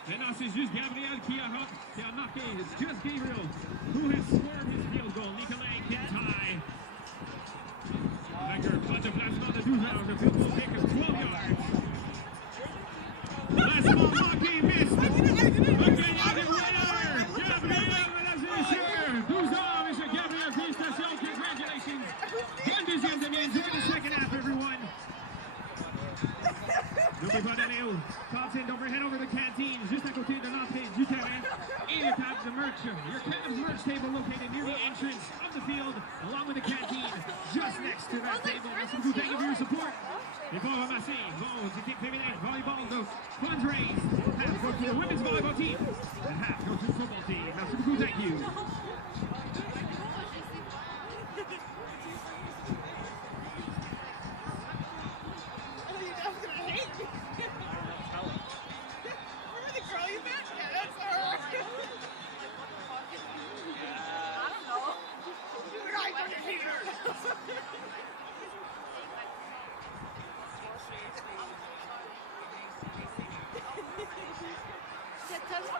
Maintenant, c'est juste Gabriel qui a marqué. It's just Gabriel who has scored his field goal. Nikolai can tie. But the placement de 12 balles. The field goal take of 12 yards. Placement manqué, missed. OK, il y a des winners. Gabriel, mesdames et messieurs. 12 ans, monsieur Gabriel. Félicitations. Congratulations. Bonne deuxième demi. Enjoy the second half, everyone. N'oubliez pas d'aller au Thompson, head over the canteen, juste à côté de l'entrée du terrain. Et your Cavs merch, your Cavs merch table located near the entrance of the field, along with the canteen, just next to that table. Merci beaucoup, thank you for your support. Et bon, ramasser, bon, équipe féminine, volleyball, the funds raised. Half go to the women's volleyball team, and half go to the football team. Merci beaucoup, thank you. C'est tellement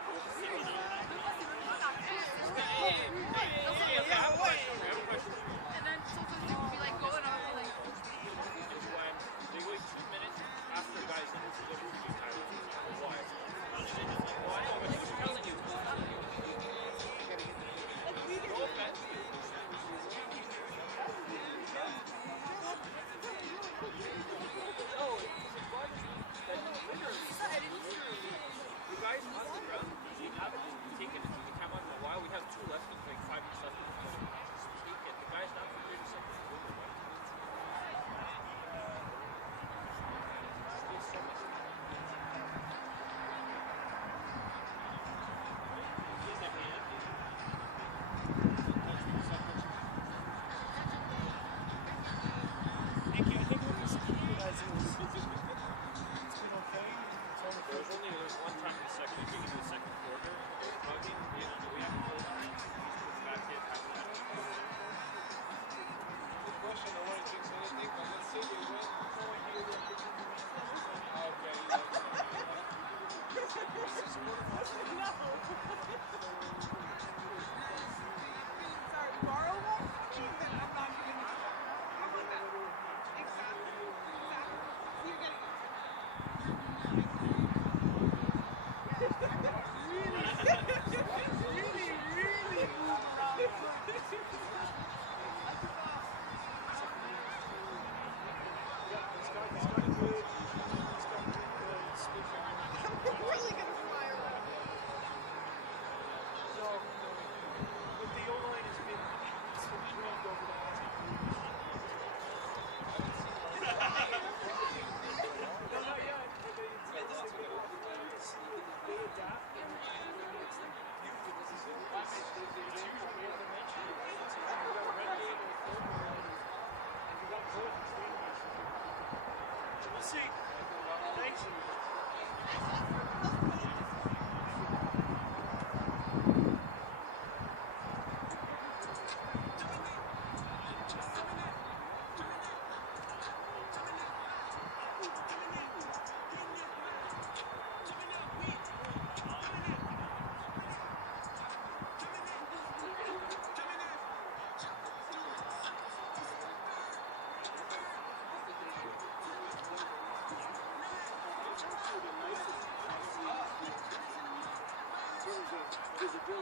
C'est vraiment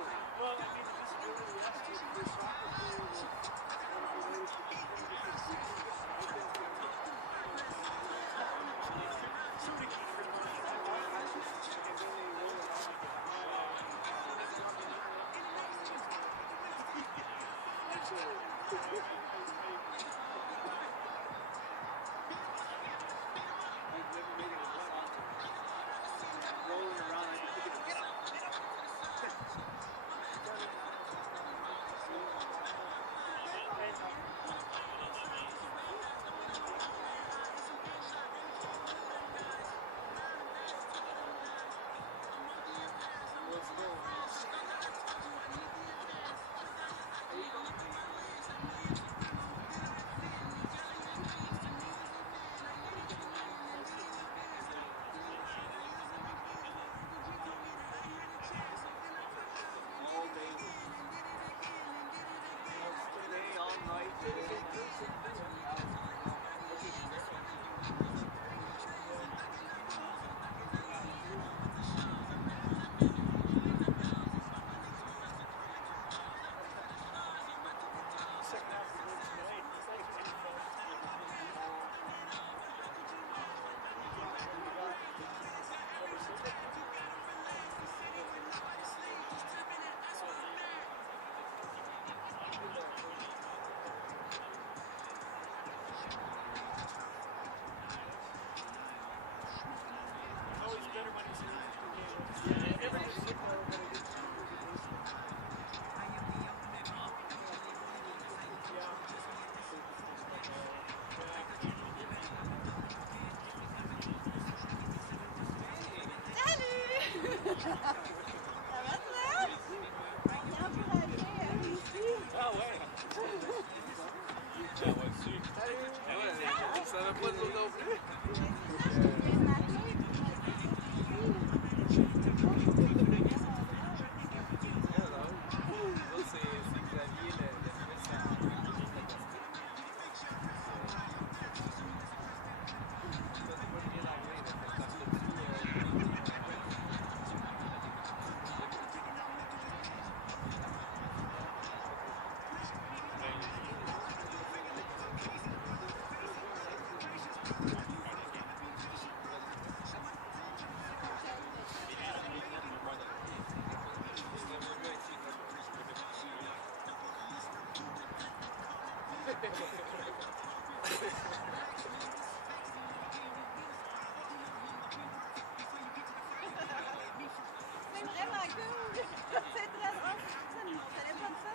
cool! C'est très drôle! Ça ne montait pas de ça!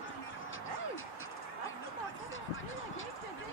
Hey! Ah, t'es en train de la game que t'as dit?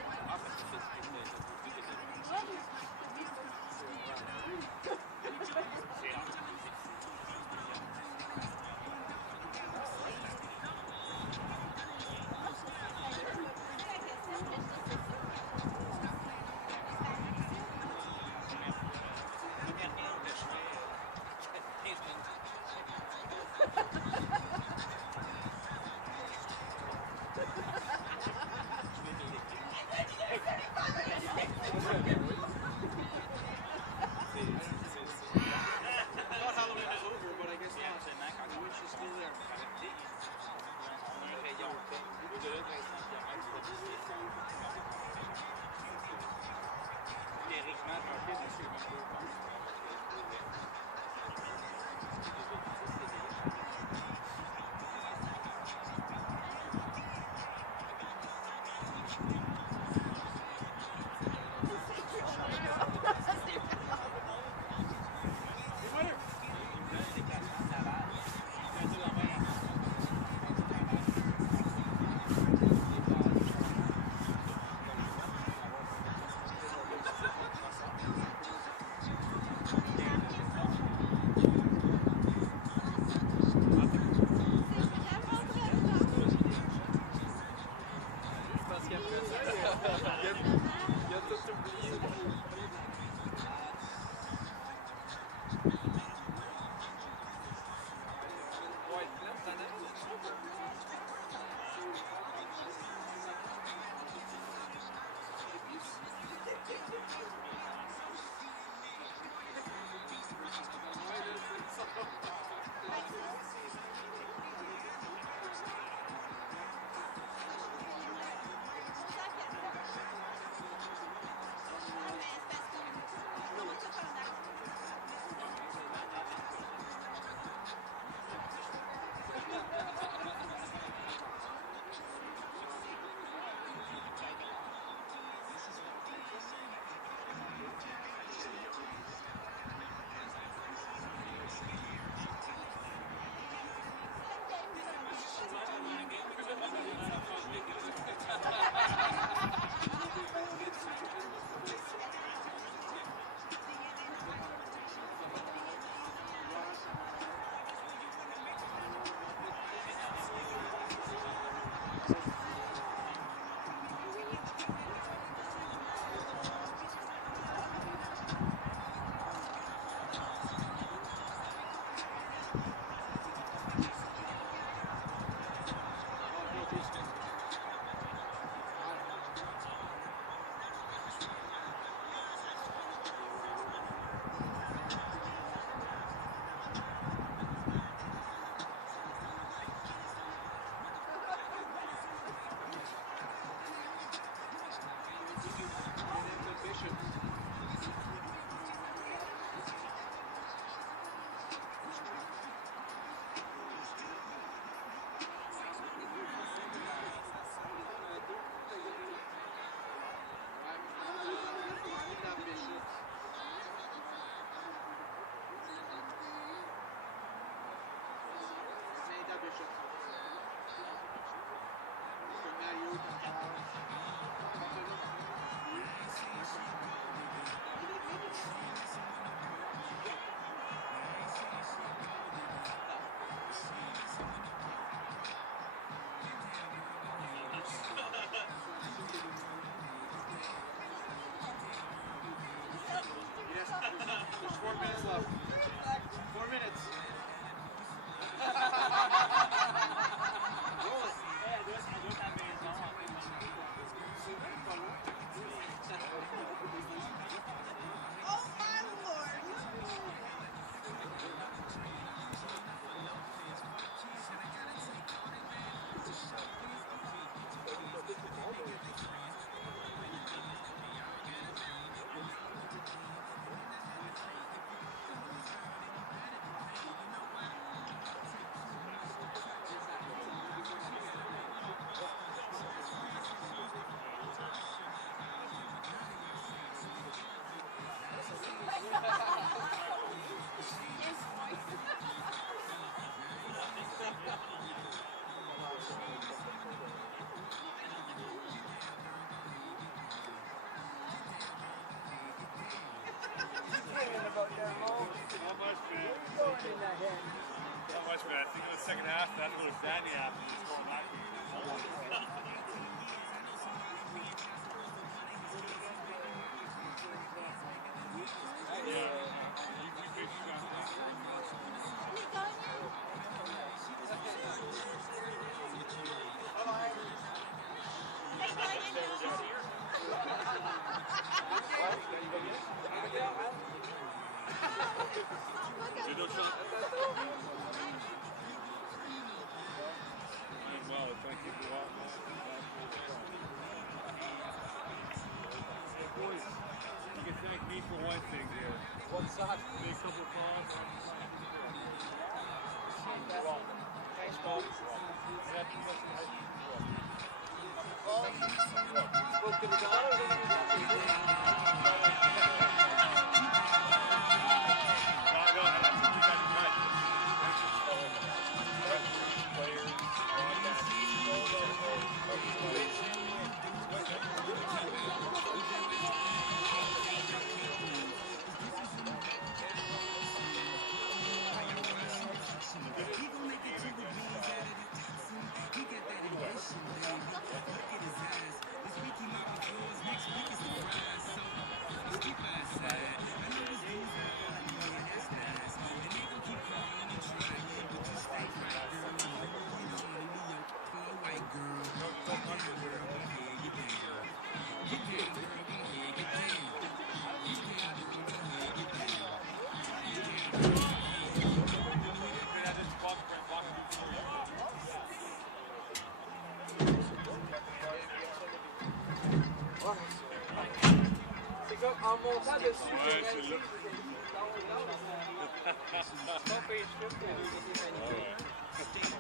En montant dessus,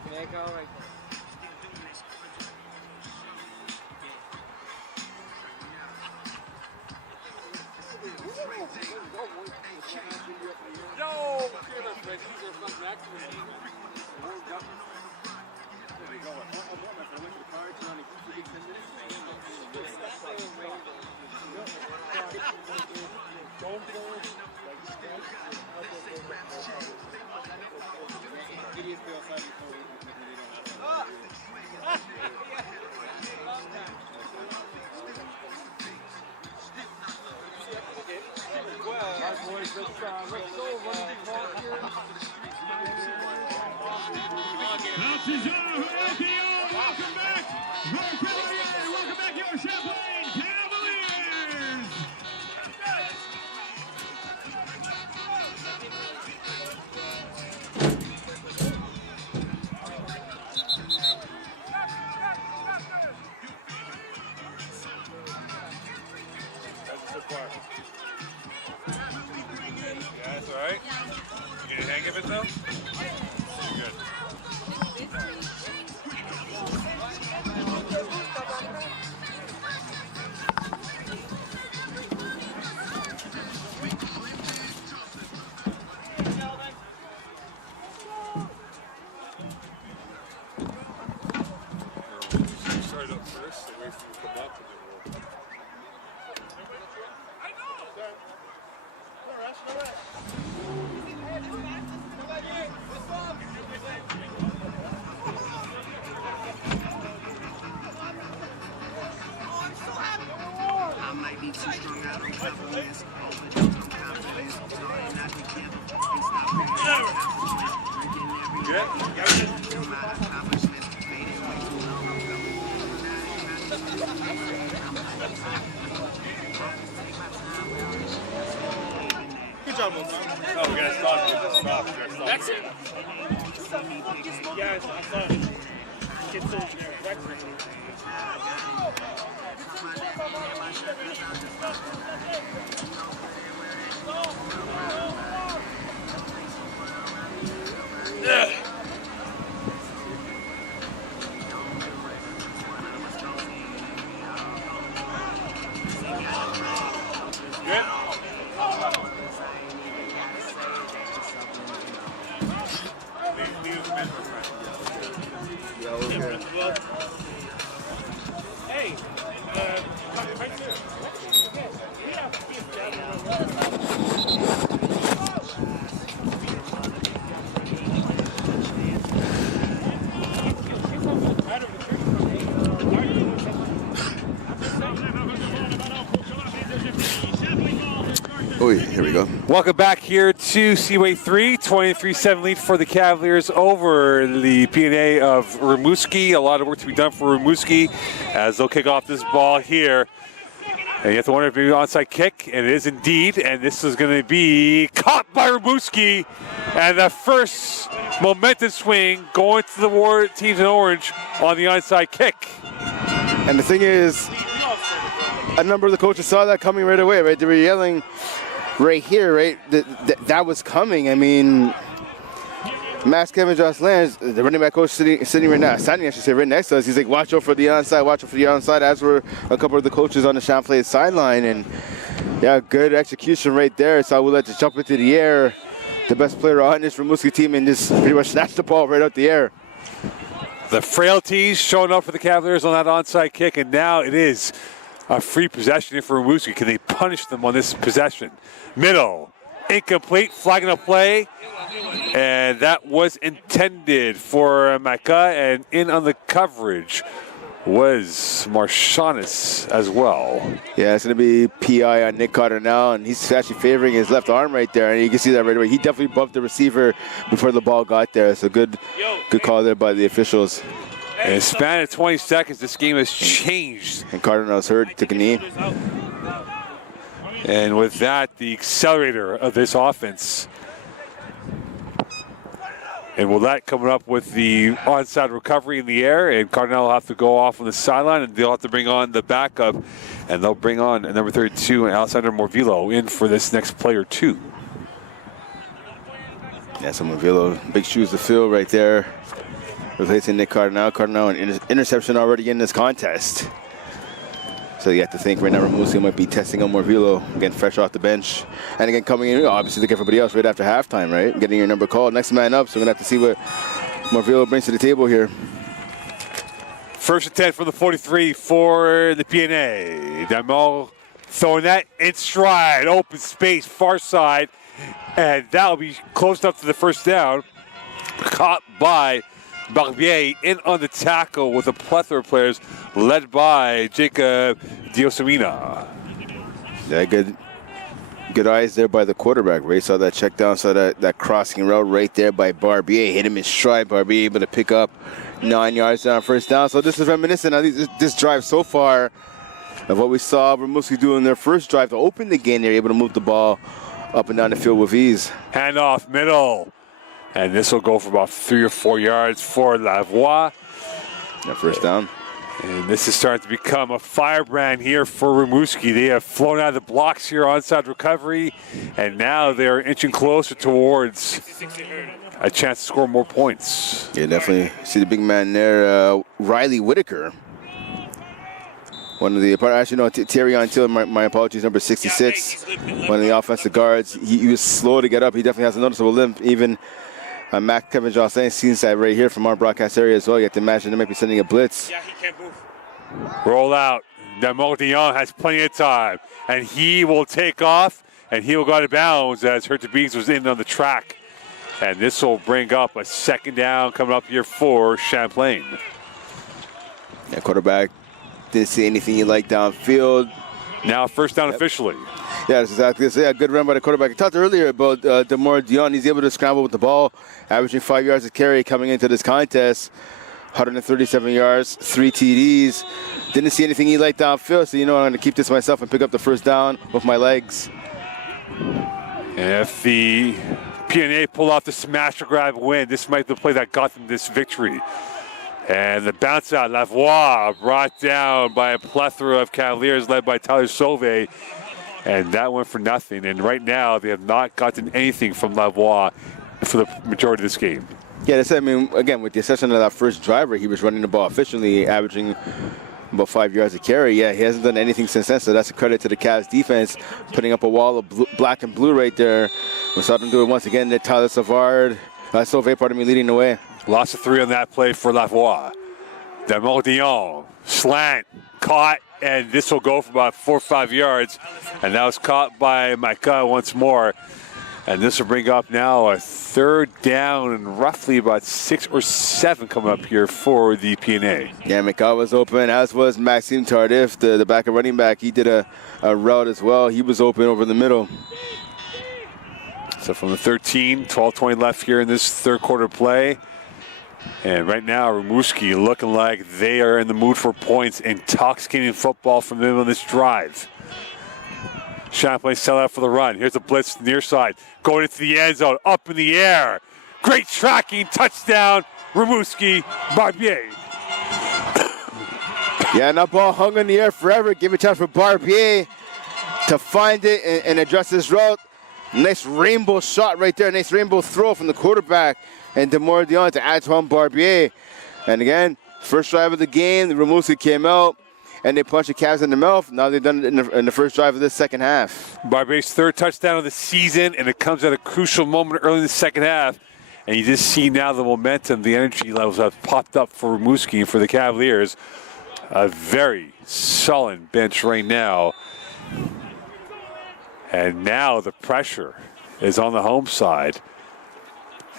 mais correct. Welcome back, your Champlain Cavaliers! Yeah, that's all right. You get a hang of it though? You're good. Start up first, so wait for you to come up and then we'll. I might be too strung out on Cavaliers, overdosed on confidence, talking not together, it's not real. Drinking every day, no matter accomplishments, made it way too long, I'm Good job, Mo. Oh, we gotta stop. We gotta stop. We gotta stop. That's it. Yes, I thought it. Get so direct. Good. Hey, right there. We have to be together. here we go. Welcome back here to Seaway 3, 23-7 lead for the Cavaliers over the P&A of Rimouski. A lot of work to be done for Rimouski as they'll kick off this ball here. And you have to wonder if maybe onside kick, and it is indeed, and this is going to be caught by Rimouski, and the first momentum swing going to the teams in orange on the onside kick. And the thing is, a number of the coaches saw that coming right away, right? They were yelling right here, right? That was coming. I mean, Max Kevin Jocelyn, the running back coach sitting right now, standing, I should say, right next to us. He's like, watch out for the onside, watch out for the onside, as were a couple of the coaches on the Champlain sideline. And yeah, good execution right there. So I would like to jump into the air. The best player on this Rimouski team and just pretty much snatch the ball right out the air. The frailties showing up for the Cavaliers on that onside kick, and now it is a free possession here for Rimouski. Can they punish them on this possession? Middle, incomplete, flagging a play, and that was intended for Micah, and in on the coverage was Marchionnes as well. Yeah, it's going to be PI on Nick Carter now, and he's actually favoring his left arm right there, and you can see that right away. He definitely bumped the receiver before the ball got there, so good call there by the officials. In a span of 20 seconds, this game has changed. And Carter now is hurt, took a knee. And with that, the accelerator of this offense. And with that coming up with the onside recovery in the air, and Cardinal will have to go off on the sideline, and they'll have to bring on the backup, and they'll bring on number 32, and Alessandro Morvillo in for this next player too. Yeah, so Morvillo, big shoes to fill right there. Replacing Nick Cardinal. Cardinal, an interception already in this contest. So you have to think right now Rimouski might be testing on Morvillo, again fresh off the bench. And again coming in, obviously like everybody else, right after halftime, right? Getting your number called, next man up, so we're going to have to see what Morvillo brings to the table here. First and 10 for the 43 for the P&A. Damol throwing that in stride, open space, far side, and that'll be close up to the first down. Caught by Barbier in on the tackle with a plethora of players led by Jacob Diosamina. Yeah, good eyes there by the quarterback. Ray saw that check down, saw that crossing route right there by Barbier. Hit him in stride. Barbier able to pick up 9 yards on first down. So this is reminiscent of this drive so far of what we saw Rimouski do in their first drive to open the game. They're able to move the ball up and down the field with ease. Handoff middle. And this will go for about 3 or 4 yards for Lavoie. Yeah, first down. And this is starting to become a firebrand here for Rimouski. They have flown out of the blocks here onside recovery, and now they're inching closer towards a chance to score more points. Yeah, definitely. See the big man there, Riley Whitaker. One of the, actually, no, Thierry Antil, my apologies, number 66. One of the offensive guards. He was slow to get up. He definitely has a noticeable limp. Even Mac Kevin Jocelyn sees that right here from our broadcast area as well. You have to imagine they might be sending a blitz. Yeah, he can't move. Roll out. Damol Dion has plenty of time, and he will take off, and he will go out of bounds as Hertz was in on the track. And this will bring up a second down coming up here for Champlain. Yeah, quarterback didn't see anything he liked downfield. Now first down officially. Yeah, that's exactly this. Yeah, good run by the quarterback. I talked earlier about Damor Dion. He's able to scramble with the ball, averaging 5 yards a carry coming into this contest. 137 yards, 3 TDs. Didn't see anything he liked downfield, so I'm going to keep this myself and pick up the first down with my legs. And if the P&A pull off the smash or grab win, this might be the play that got them this victory. And the bounce out, Lavoie brought down by a plethora of Cavaliers led by Tyler Sauvé. And that went for nothing. And right now, they have not gotten anything from Lavoie for the majority of this game. Yeah, that's it. I mean, again, with the exception of that first driver, he was running the ball efficiently, averaging about 5 yards a carry. Yeah, he hasn't done anything since then, so that's a credit to the Cavs defense, putting up a wall of black and blue right there. We saw them do it once again. Tyler Sauvé, leading the way. Loss of 3 on that play for Lavoie. Damol Dion, slant, caught, and this will go for about 4 or 5 yards. And that was caught by Micah once more. And this will bring up now a third down and roughly about 6 or 7 coming up here for the P&A. Yeah, Micah was open, as was Maxime Tardif, the backup running back. He did a route as well. He was open over the middle. So from the 13, 12:20 left here in this third quarter play. And right now, Rimouski looking like they are in the mood for points. Intoxicating football from them on this drive. Champlain sell out for the run. Here's the blitz near side. Going into the end zone, up in the air. Great tracking, touchdown, Rimouski, Barbier. Yeah, and that ball hung in the air forever. Give a chance for Barbier to find it and address his route. Nice rainbow shot right there. Nice rainbow throw from the quarterback and Demore Dion to Antoine Barbier. And again, first drive of the game, the Rimouski came out and they punched the Cavs in the mouth. Now they've done it in the first drive of this second half. Barbier's third touchdown of the season, and it comes at a crucial moment early in the second half. And you just see now the momentum, the energy levels have popped up for Rimouski and for the Cavaliers. A very sullen bench right now. And now the pressure is on the home side.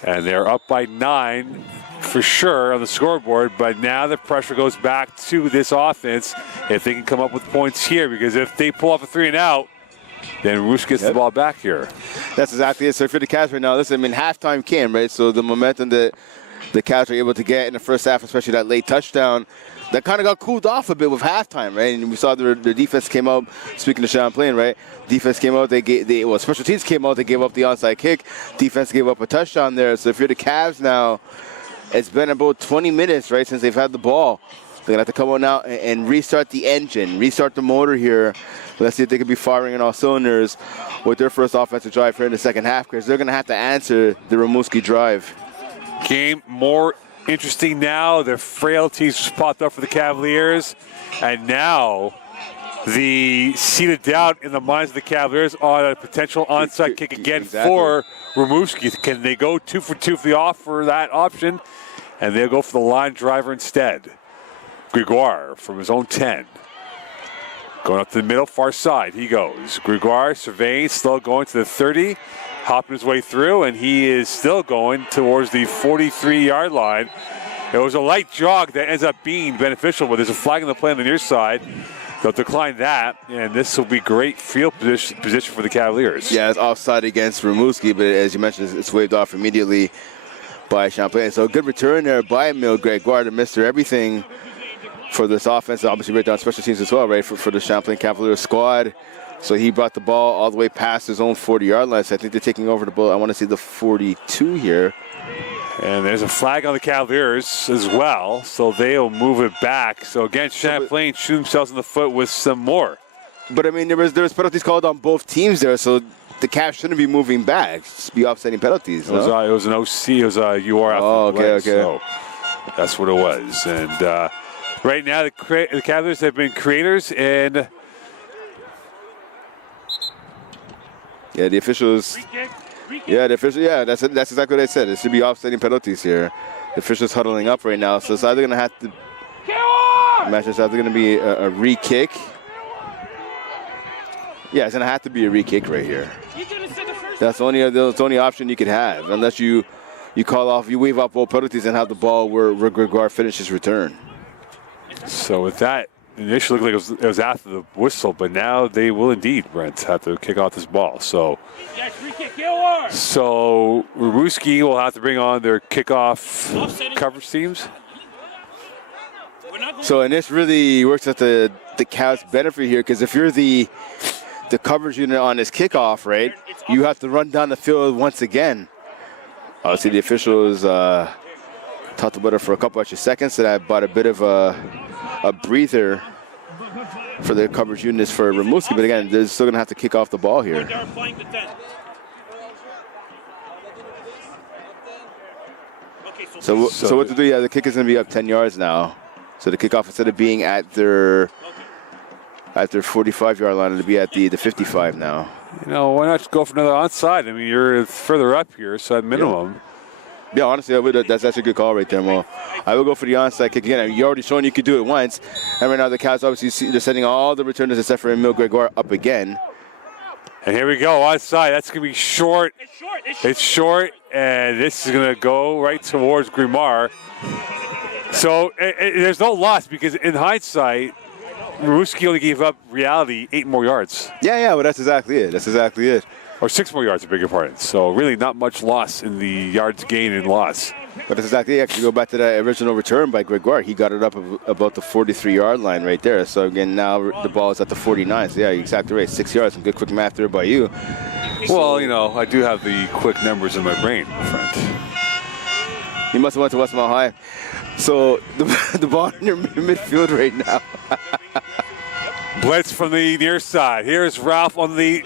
And they're up by 9 for sure on the scoreboard, but now the pressure goes back to this offense if they can come up with points here, because if they pull off a 3 and out, then Rousi gets the ball back here. That's exactly it. So for the Cavs right now, listen, I mean, halftime came, right? So the momentum that the Cavs were able to get in the first half, especially that late touchdown, that kind of got cooled off a bit with halftime, right? And we saw their defense came out, speaking of Champlain, right? Defense came out, special teams came out, they gave up the onside kick. Defense gave up a touchdown there. So if you're the Cavs now, it's been about 20 minutes, right, since they've had the ball. They're going to have to come out now and restart the engine, restart the motor here. Let's see if they can be firing on all cylinders with their first offensive drive here in the second half, because they're going to have to answer the Rimouski drive. Game more interesting now. The frailties popped up for the Cavaliers. And now the seed of doubt in the minds of the Cavaliers on a potential onside kick again for Rimouski. Can they go 2 for 2 for that option? And they'll go for the line driver instead. Gregoire from his own 10. Going up to the middle, far side, he goes. Gregoire surveying, still going to the 30, hopping his way through, and he is still going towards the 43-yard line. It was a light jog that ends up being beneficial, but there's a flag on the play on the near side. They'll decline that, and this will be great field position for the Cavaliers. Yeah, it's offside against Rimouski, but as you mentioned, it's waved off immediately by Champlain. So a good return there by Emile Gregoire to Mr. Everything for this offense. Obviously right down special teams as well, right, for the Champlain Cavaliers squad. So he brought the ball all the way past his own 40-yard line. So I think they're taking over the ball. I want to see the 42 here. And there's a flag on the Cavaliers as well, so they'll move it back. So again, Champlain shoot themselves in the foot with some more. But I mean, there was penalties called on both teams there, so the Cavs shouldn't be moving back. Just be offsetting penalties. It was an OC. It was a UR. Oh, okay. So that's what it was. And right now, the Cavaliers have been creators, and yeah, the officials. Yeah, that's exactly what I said. It should be offsetting penalties here. The officials huddling up right now, so it's either going to have to. It's either going to be a re-kick. Yeah, it's going to have to be a re-kick right here. That's the only option you could have, unless you wave off both penalties and have the ball where Gregoire finishes return. So with that, initially looked like it was after the whistle, but now they will indeed, Brent, have to kick off this ball. So Rimouski will have to bring on their kickoff coverage teams. So, and this really works at the Cavs' benefit here, because if you're the coverage unit on this kickoff, right, you have to run down the field once again. Obviously, the officials talked about it for a couple extra seconds, so that brought a bit of a breather for the coverage units for Rimouski, but again, they're still going to have to kick off the ball here. So what to do? Yeah, the kick is going to be up 10 yards now. So the kickoff, instead of being at their 45-yard line, it'll be at the 55 now. You know, why not go for another onside? I mean, you're further up here, so at minimum. Yeah, honestly, that's a good call right there, Mo. I will go for the onside kick again. I mean, you already shown you could do it once. And right now the Cavs obviously they're sending all the returners except for Emile Gregoire up again. And here we go, onside. That's going to be short. It's short, and this is going to go right towards Gregoire. So there's no loss, because in hindsight, Rousi only gave up reality 8 more yards. Yeah, well, that's exactly it. or 6 more yards, I beg your pardon. So really not much loss in the yards gain and loss. But that's exactly it. Actually, go back to that original return by Gregoire. He got it up about the 43-yard line right there. So again, now the ball is at the 49. So yeah, you're exactly right. 6 yards. Some good quick math there by you. Well, you know, I do have the quick numbers in my brain, my friend. You must have went to Westmount High. So the ball in your midfield right now. Blitz from the near side. Here's Ralph on the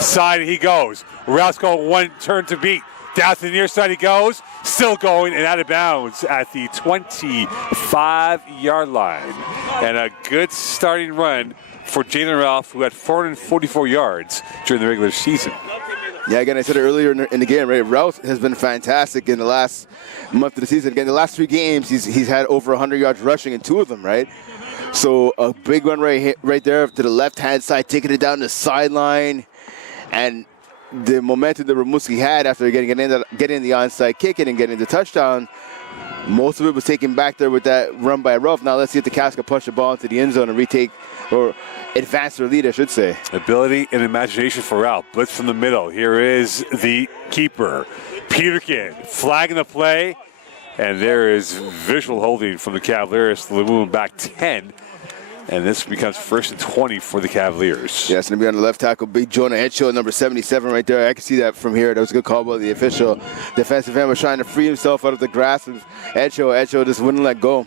side. He goes. Ralph's got one turn to beat. Down to the near side he goes. Still going and out of bounds at the 25-yard line. And a good starting run for Jalen Ralph, who had 444 yards during the regular season. Yeah, again, I said it earlier in the game, right? Ralph has been fantastic in the last month of the season. Again, the last 3 games, he's had over 100 yards rushing in 2 of them, right? So a big one right there to the left-hand side, taking it down the sideline. And the momentum that Rimouski had after getting the onside kick and getting the touchdown, most of it was taken back there with that run by Ralph. Now let's see if the Cavs can push the ball into the end zone and retake, or advance their lead, I should say. Ability and imagination for Ralph. Blitz from the middle. Here is the keeper, Peterkin, flagging the play. And there is visual holding from the Cavaliers to move back 10. And this becomes 1st and 20 for the Cavaliers. Yeah, it's going to be on the left tackle. Big Jonah Headshow, number 77 right there. I can see that from here. That was a good call by the official. Defensive end was trying to free himself out of the grasp of Headshow. Headshow just wouldn't let go.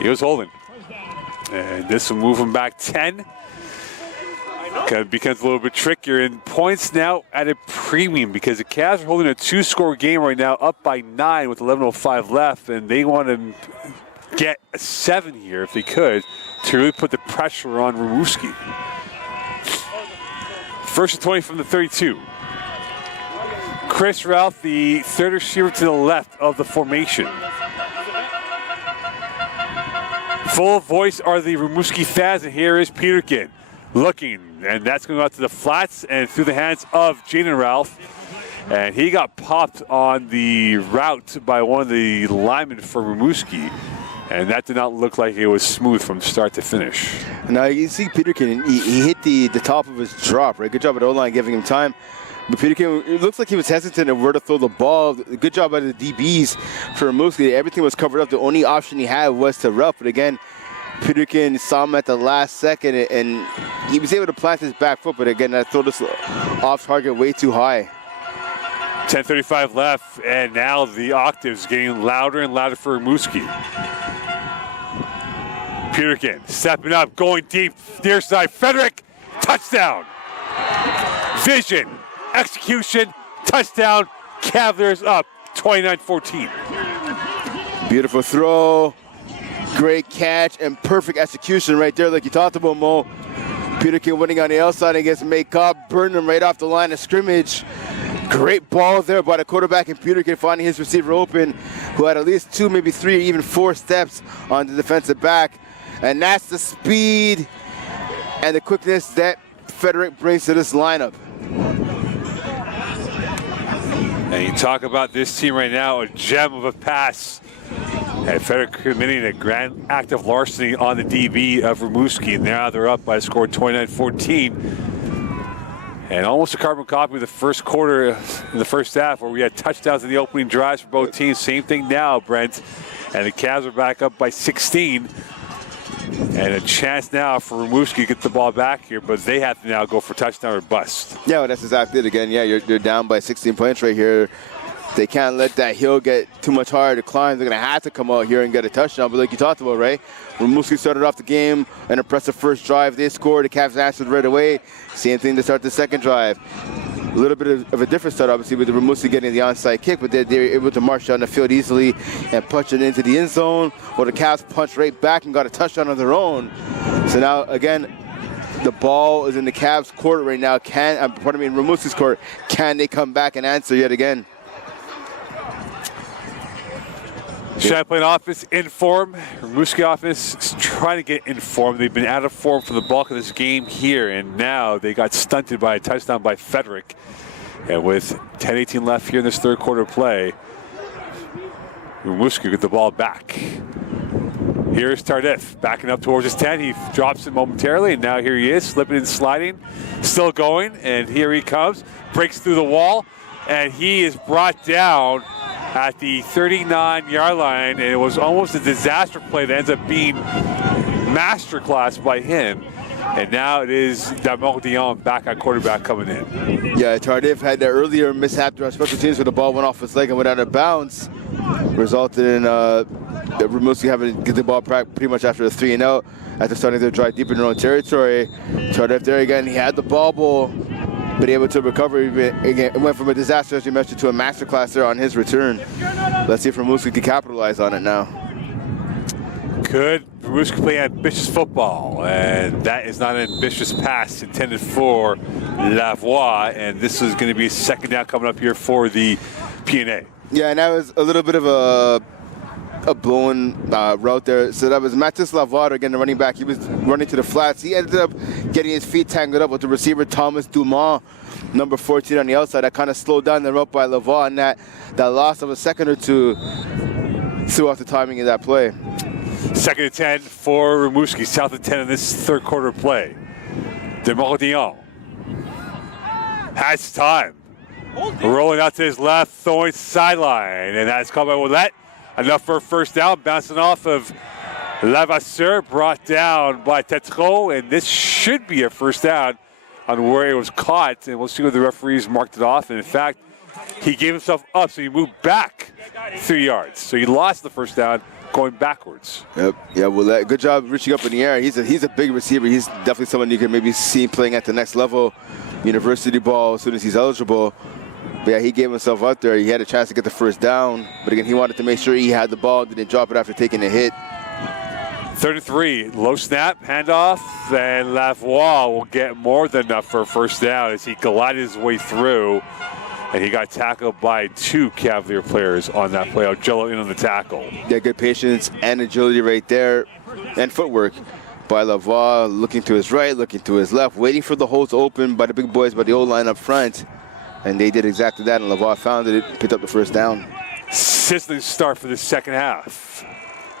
He was holding. And this will move him back 10. Kind of becomes a little bit trickier, and points now at a premium because the Cavs are holding a 2-score game right now, up by 9 with 11:05 left, and they want to get a 7 here if they could to really put the pressure on Rimouski. 1st and 20 from the 32. Chris Ralph, the third receiver to the left of the formation. Full voice are the Rimouski fans, and here is Peterkin looking, and that's going out to the flats and through the hands of Jaden Ralph. And he got popped on the route by one of the linemen for Rimouski. And that did not look like it was smooth from start to finish. Now you see Peterkin, he hit the top of his drop, right? Good job at O-line giving him time. But Peterkin, it looks like he was hesitant of where to throw the ball. Good job by the DBs for Rimouski. Everything was covered up. The only option he had was to rough. But again, Peterkin saw him at the last second, and he was able to plant his back foot. But again, that throw this off target way too high. 10:35 left, and now the octaves getting louder and louder for Rimouski. Peterkin stepping up, going deep, near side. Frederick, touchdown. Vision, execution, touchdown. Cavaliers up 29-14. Beautiful throw, great catch, and perfect execution right there, like you talked about, Mo. Peterkin winning on the outside against Makeup, burning him right off the line of scrimmage. Great ball there by the quarterback, and Peterkin finding his receiver open, who had at least 2, maybe 3, even 4 steps on the defensive back. And that's the speed and the quickness that Frederick brings to this lineup. And you talk about this team right now, a gem of a pass. And Frederick committing a grand act of larceny on the DB of Rimouski. And now they're up by a score 29-14. And almost a carbon copy of the first quarter in the first half, where we had touchdowns in the opening drives for both teams. Same thing now, Brent. And the Cavs are back up by 16. And a chance now for Rimouski to get the ball back here, but they have to now go for touchdown or bust. Yeah, well, that's exactly it. Again, yeah, you're down by 16 points right here. They can't let that hill get too much harder to climb. They're going to have to come out here and get a touchdown. But like you talked about, right? Rimouski started off the game, an impressive first drive. They scored. The Cavs answered right away. Same thing to start the second drive. A little bit of a different start, obviously, with the Rimouski getting the onside kick, but they're able to march down the field easily and punch it into the end zone, or the Cavs punched right back and got a touchdown on their own. So now, again, the ball is in the Cavs' court right now. Rimouski's court. Can they come back and answer yet again? Champlain offense in form. Rimouski offense is trying to get in form. They've been out of form for the bulk of this game here, and now they got stunted by a touchdown by Frederick. And with 10:18 left here in this third quarter play, Rimouski get the ball back. Here's Tardif backing up towards his 10. He drops it momentarily, and now here he is, slipping and sliding, still going, and here he comes, breaks through the wall, and he is brought down at the 39-yard line, and it was almost a disaster play that ends up being masterclass by him. And now it is Damon Dion back at quarterback coming in. Yeah, Tardif had that earlier mishap on special teams where the ball went off his leg and went out of bounds, resulted in Rimouski having to get the ball pretty much after a 3-and-out after starting to drive deep in their own territory. Tardif there again, he had the ball, but able to recover. It went from a disaster, as you mentioned, to a masterclass there on his return. Let's see if Rimouski can capitalize on it now. Could Rimouski play ambitious football? And that is not an ambitious pass intended for Lavoie. And this is going to be a second down coming up here for the PNA. Yeah, and that was a little bit of a blown route there. So that was Mathis Lavoie, again, the running back. He was running to the flats. He ended up getting his feet tangled up with the receiver, Thomas Dumont, number 14 on the outside. That kind of slowed down the route by Lavoie, and that loss of a second or two threw off the timing of that play. Second and 10 for Rimouski, south of 10 in this third quarter play. Demordion has time. Rolling out to his left, throwing sideline, and that's called by Willette. Enough for a first down, bouncing off of Lavasseur, brought down by Tetreault, and this should be a first down on where it was caught, and we'll see where the referees marked it off. And in fact, he gave himself up, so he moved back 3 yards. So he lost the first down going backwards. Yep. Yeah, Willette, good job reaching up in the air. He's a big receiver. He's definitely someone you can maybe see playing at the next level, university ball, as soon as he's eligible. But yeah, he gave himself out there. He had a chance to get the first down. But again, he wanted to make sure he had the ball, didn't drop it after taking a hit. 33, low snap, handoff, and Lavoie will get more than enough for a first down as he glided his way through. And he got tackled by two Cavalier players on that play. Jello in on the tackle. Yeah, good patience and agility right there, and footwork by Lavoie, looking to his right, looking to his left, waiting for the holes open by the big boys, by the O-line up front. And they did exactly that, and Lavoie found it, picked up the first down. Sizzling start for the second half.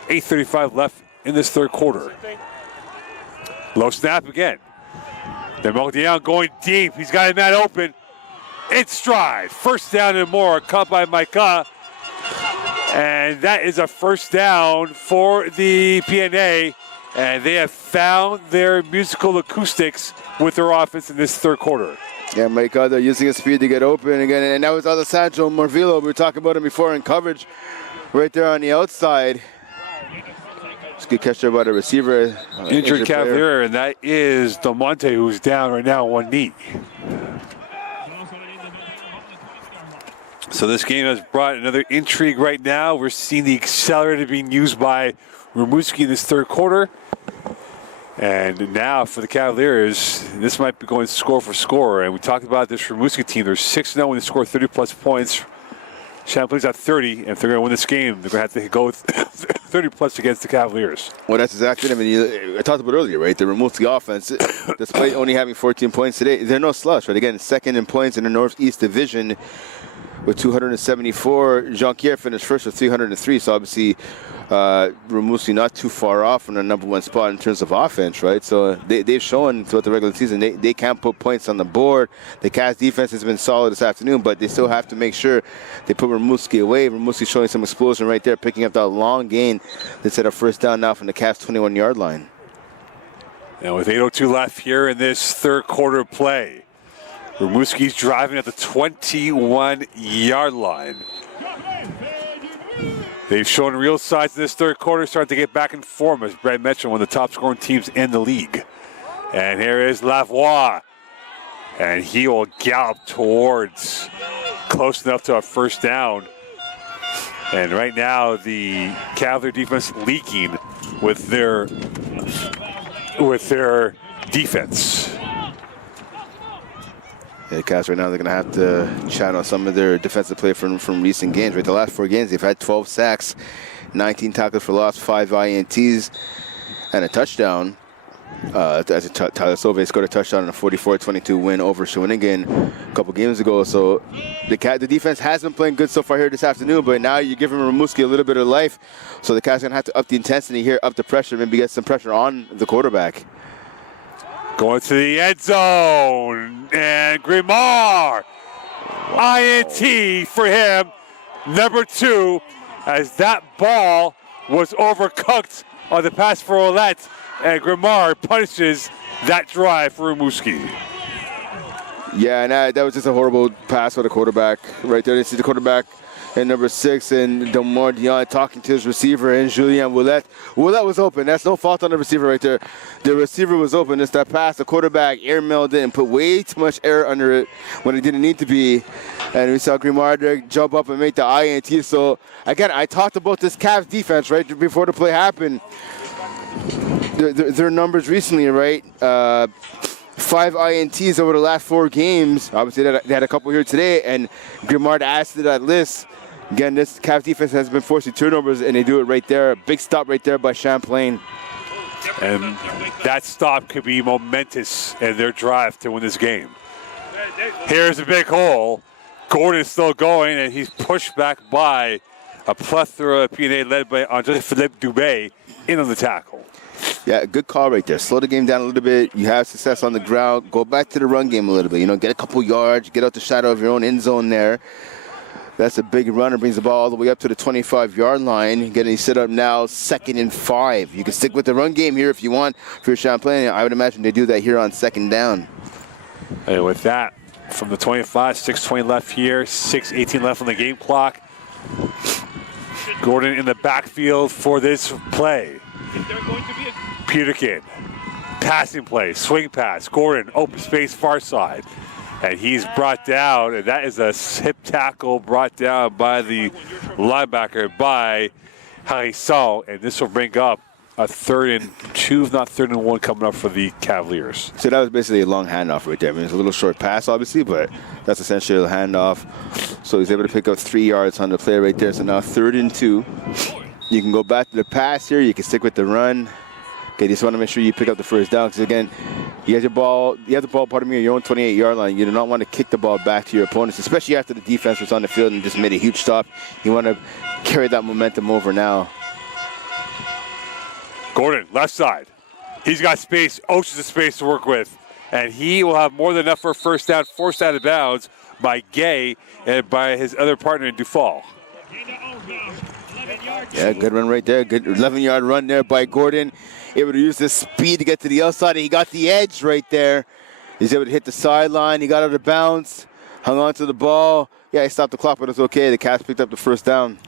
8:35 left in this third quarter. Low snap again. Demordion going deep. He's got a man open. In stride. First down and more, caught by Micah. And that is a first down for the PNA. And they have found their musical acoustics with their offense in this third quarter. Yeah, Micah, they're using his speed to get open again. And that was Alessandro Morvillo. We were talking about him before in coverage. Right there on the outside. It's a good catch there by the receiver. Injured Cavalier, and that is Damonte, who's down right now on one knee. So this game has brought another intrigue right now. We're seeing the accelerator being used by Rimouski in this third quarter. And now for the Cavaliers, this might be going score for score. And we talked about this Rimouski team. They're 6-0 when they score 30-plus points. Champlain's at 30, and if they're going to win this game, they're going to have to go 30-plus against the Cavaliers. Well, that's exactly it. I mean, I talked about earlier, right? The Rimouski offense, despite only having 14 points today, they're no slush, right? Again, second in points in the Northeast Division with 274. Jonquière finished first with 303, so obviously Rimouski not too far off from the number one spot in terms of offense, right? So they've shown throughout the regular season they can't put points on the board. The Cavs defense has been solid this afternoon, but they still have to make sure they put Rimouski away. Rimouski showing some explosion right there, picking up that long gain that set a first down now from the Cavs 21-yard line. And with 8:02 left here in this third quarter play, Rimouski's driving at the 21-yard line. They've shown real signs in this third quarter, starting to get back in form, as Brad mentioned, one of the top scoring teams in the league. And here is Lavoie. And he will gallop towards close enough to a first down. And right now, the Cavalier defense leaking with their defense. Yeah, the Cavs right now, they're going to have to channel some of their defensive play from recent games. Right, the last 4 games, they've had 12 sacks, 19 tackles for loss, 5 INTs, and a touchdown. As Tyler Sauve scored a touchdown in a 44-22 win over Shawinigan a couple games ago. So the defense has been playing good so far here this afternoon, but now you're giving Rimouski a little bit of life. So the Cats are going to have to up the intensity here, up the pressure, maybe get some pressure on the quarterback. Going to the end zone, and Grimard, INT for him, number 2, as that ball was overcooked on the pass for Ouellette, and Grimard punishes that drive for Rimouski. Yeah, and that was just a horrible pass for the quarterback right there. You see the quarterback and number 6 and Demar Dion talking to his receiver and Julien Ouellette. Ouellette was open. That's no fault on the receiver right there. The receiver was open. It's that pass. The quarterback air-mailed it and put way too much air under it when it didn't need to be. And we saw Grimard there jump up and make the INT. So, again, I talked about this Cavs defense right before the play happened. Their numbers recently, right? 5 INTs over the last 4 games. Obviously, they had a couple here today, and Grimard added to that list. Again, this Cavs defense has been forcing turnovers, and they do it right there. Big stop right there by Champlain. And that stop could be momentous in their drive to win this game. Here's a big hole. Gordon's still going, and he's pushed back by a plethora of P&A led by André-Philippe Dubé in on the tackle. Yeah, good call right there. Slow the game down a little bit. You have success on the ground. Go back to the run game a little bit. You know, get a couple yards. Get out the shadow of your own end zone there. That's a big runner. Brings the ball all the way up to the 25-yard line. Getting set up now, 2nd and 5. You can stick with the run game here if you want for Champlain. I would imagine they do that here on 2nd down. And with that, from the 25, 6:20 left here, 6:18 left on the game clock. Gordon in the backfield for this play. Peterkin, passing play, swing pass. Gordon, open space, far side. And he's brought down, and that is a hip tackle brought down by the linebacker by Harrison. And this will bring up a 3rd and 2, if not 3rd and 1, coming up for the Cavaliers. So that was basically a long handoff right there. I mean, it's a little short pass, obviously, but that's essentially a handoff. So he's able to pick up 3 yards on the play right there. So now 3rd and 2. You can go back to the pass here. You can stick with the run. Okay, just want to make sure you pick up the first down because, again, you have the ball, pardon me, on your own 28-yard line. You do not want to kick the ball back to your opponents, especially after the defense was on the field and just made a huge stop. You want to carry that momentum over now. Gordon, left side. He's got space, oceans of space to work with. And he will have more than enough for a first down, forced out of bounds by Gay and by his other partner in Dufall. Yeah, good run right there. Good 11-yard run there by Gordon. Able to use his speed to get to the outside. He got the edge right there. He's able to hit the sideline. He got out of bounds, hung on to the ball. Yeah, he stopped the clock, but it's okay. The Cats picked up the first down.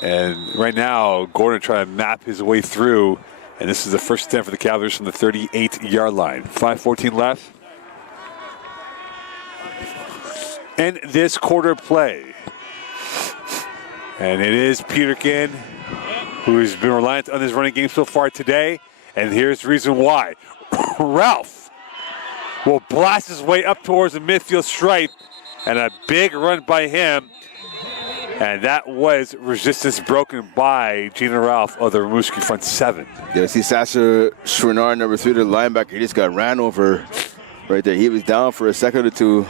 And right now, Gordon trying to map his way through. And this is the first attempt for the Cavaliers from the 38-yard line. 5:14 left. And this quarter play. And it is Peterkin who's been reliant on his running game so far today. And here's the reason why. Ralph will blast his way up towards the midfield stripe. And a big run by him. And that was resistance broken by Gina Ralph of the Rimouski front 7. Yeah, see Sasha Chouinard, number 3, the linebacker. He just got ran over right there. He was down for a second or two.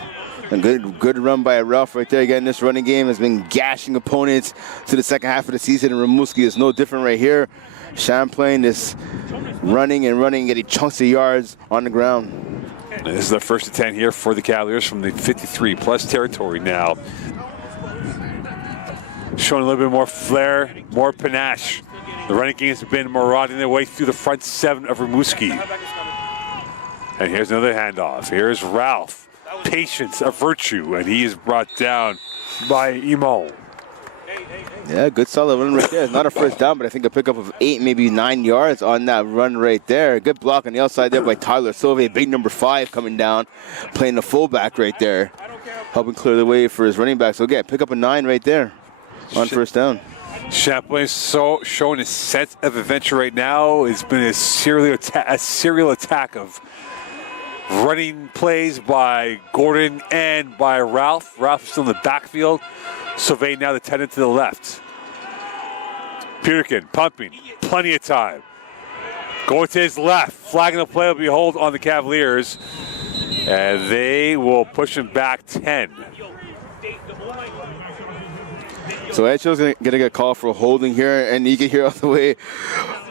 A good run by Ralph right there. Again, this running game has been gashing opponents to the second half of the season, and Rimouski is no different right here. Champlain is running and running, getting chunks of yards on the ground. And this is the first and 10 here for the Cavaliers from the 53-plus territory now. Showing a little bit more flair, more panache. The running game has been marauding their way through the front 7 of Rimouski. And here's another handoff. Here's Ralph. Patience, a virtue, and he is brought down by Imo. Yeah, good solid run right there. Not a first down, but I think a pickup of 8, maybe 9 yards on that run right there. Good block on the outside there by Tyler Sauve, big number 5 coming down, playing the fullback right there, helping clear the way for his running back. So again, pick up a 9 right there on first down. Champlain showing a sense of adventure right now. It's been a serial attack of running plays by Gordon and by Ralph. Ralph is still in the backfield. Sauve now the 10 to the left. Peterkin pumping, plenty of time. Going to his left. Flagging the play will be hold on the Cavaliers. And they will push him back 10. So Edshow's going to get called for holding here, and you can hear all the way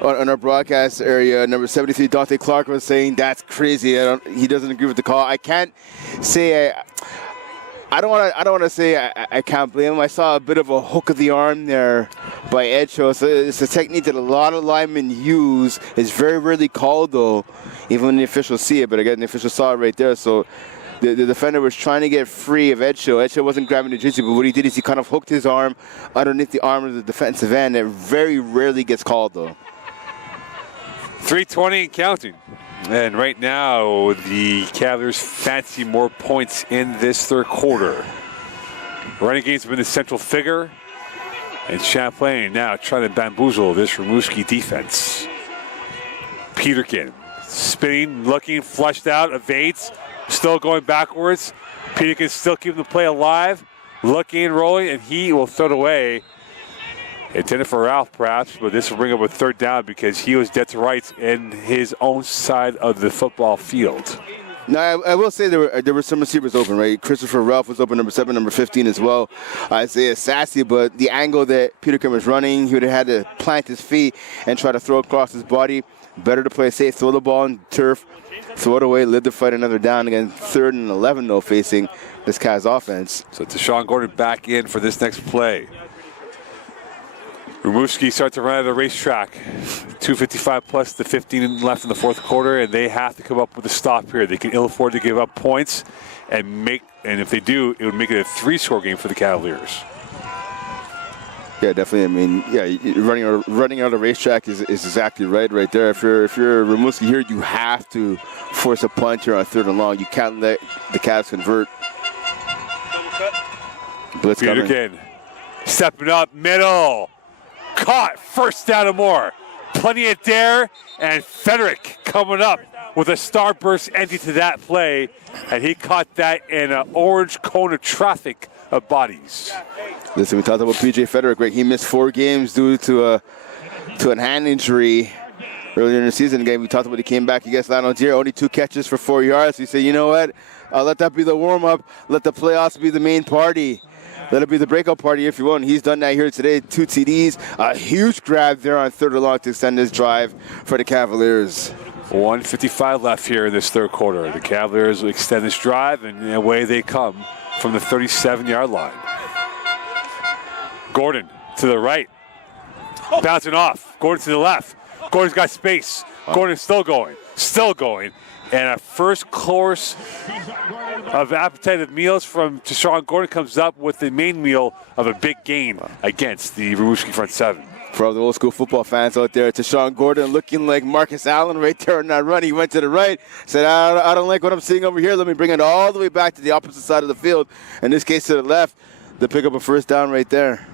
on our broadcast area. Number 73, Dante Clark, was saying that's crazy. He doesn't agree with the call. I can't say I don't want to say I can't blame him. I saw a bit of a hook of the arm there by Edshow. So it's a technique that a lot of linemen use. It's very rarely called though, even when the officials see it. But again, the official saw it right there. So the defender was trying to get free of Edshow. Edshow wasn't grabbing the jersey, but what he did is he kind of hooked his arm underneath the arm of the defensive end. It very rarely gets called though. 3:20 and counting. And right now, the Cavaliers fancy more points in this third quarter. Renegades have been the central figure. And Champlain now trying to bamboozle this Rimouski defense. Peterkin spinning, looking, flushed out, evades, still going backwards. Peterkin still keeping the play alive, looking, rolling, and he will throw it away. Intended for Ralph, perhaps, but this will bring up a third down because he was dead to rights in his own side of the football field. Now, I will say there were some receivers open, right? Christopher Ralph was open, number 7, number 15 as well. Isaiah Sassy, but the angle that Peterkin was running, he would have had to plant his feet and try to throw across his body. Better to play safe, throw the ball on turf, throw it away, live to fight another down. Again, 3rd and 11, though, facing this Cavs offense. So Deshaun Gordon back in for this next play. Rimouski starts to run out of the racetrack. 2:55 plus the 15 left in the fourth quarter, and they have to come up with a stop here. They can ill afford to give up points, and if they do, it would make it a 3-score game for the Cavaliers. Yeah, definitely. I mean, yeah, running out of the racetrack is exactly right there. If you're Rimouski here, you have to force a punt here on 3rd and long. You can't let the Cavs convert. Blitz Peterkin stepping up, middle. Caught, first down and more. Plenty of dare, and Frederick coming up with a starburst empty to that play, and he caught that in an orange cone of traffic of bodies. Listen, we talked about PJ Frederick, right? He missed 4 games due to a hand injury earlier in the season. Again, we talked about he came back against Lanaudière, only 2 catches for 4 yards. We say, you know what? Let that be the warm-up. Let the playoffs be the main party. Let it be the breakout party if you want. He's done that here today. 2 TDs. A huge grab there on 3rd and long to extend this drive for the Cavaliers. 1:55 left here in this third quarter. The Cavaliers will extend this drive, and away they come from the 37-yard line. Gordon to the right. Bouncing off. Gordon to the left. Gordon's got space. Gordon's still going. And a first course of appetitive meals from Deshaun Gordon comes up with the main meal of a big gain against the Rimouski front 7. For all the old school football fans out there, Deshaun Gordon looking like Marcus Allen right there on that run. He went to the right, said, I don't like what I'm seeing over here. Let me bring it all the way back to the opposite side of the field. In this case, to the left, to pick up a first down right there.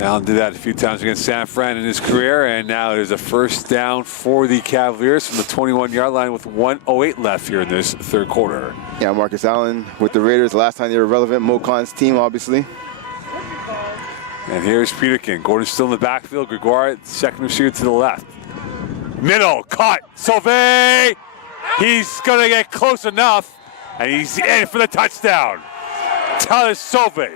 Allen did that a few times against San Fran in his career, and now there's a first down for the Cavaliers from the 21-yard line with 1:08 left here in this third quarter. Yeah, Marcus Allen with the Raiders. Last time they were relevant, Mo Khan's team, obviously. And here's Peterkin. Gordon's still in the backfield. Gregoire, second receiver to the left. Middle, caught. Sauvé! He's going to get close enough, and he's in for the touchdown. Tyler Sauvé.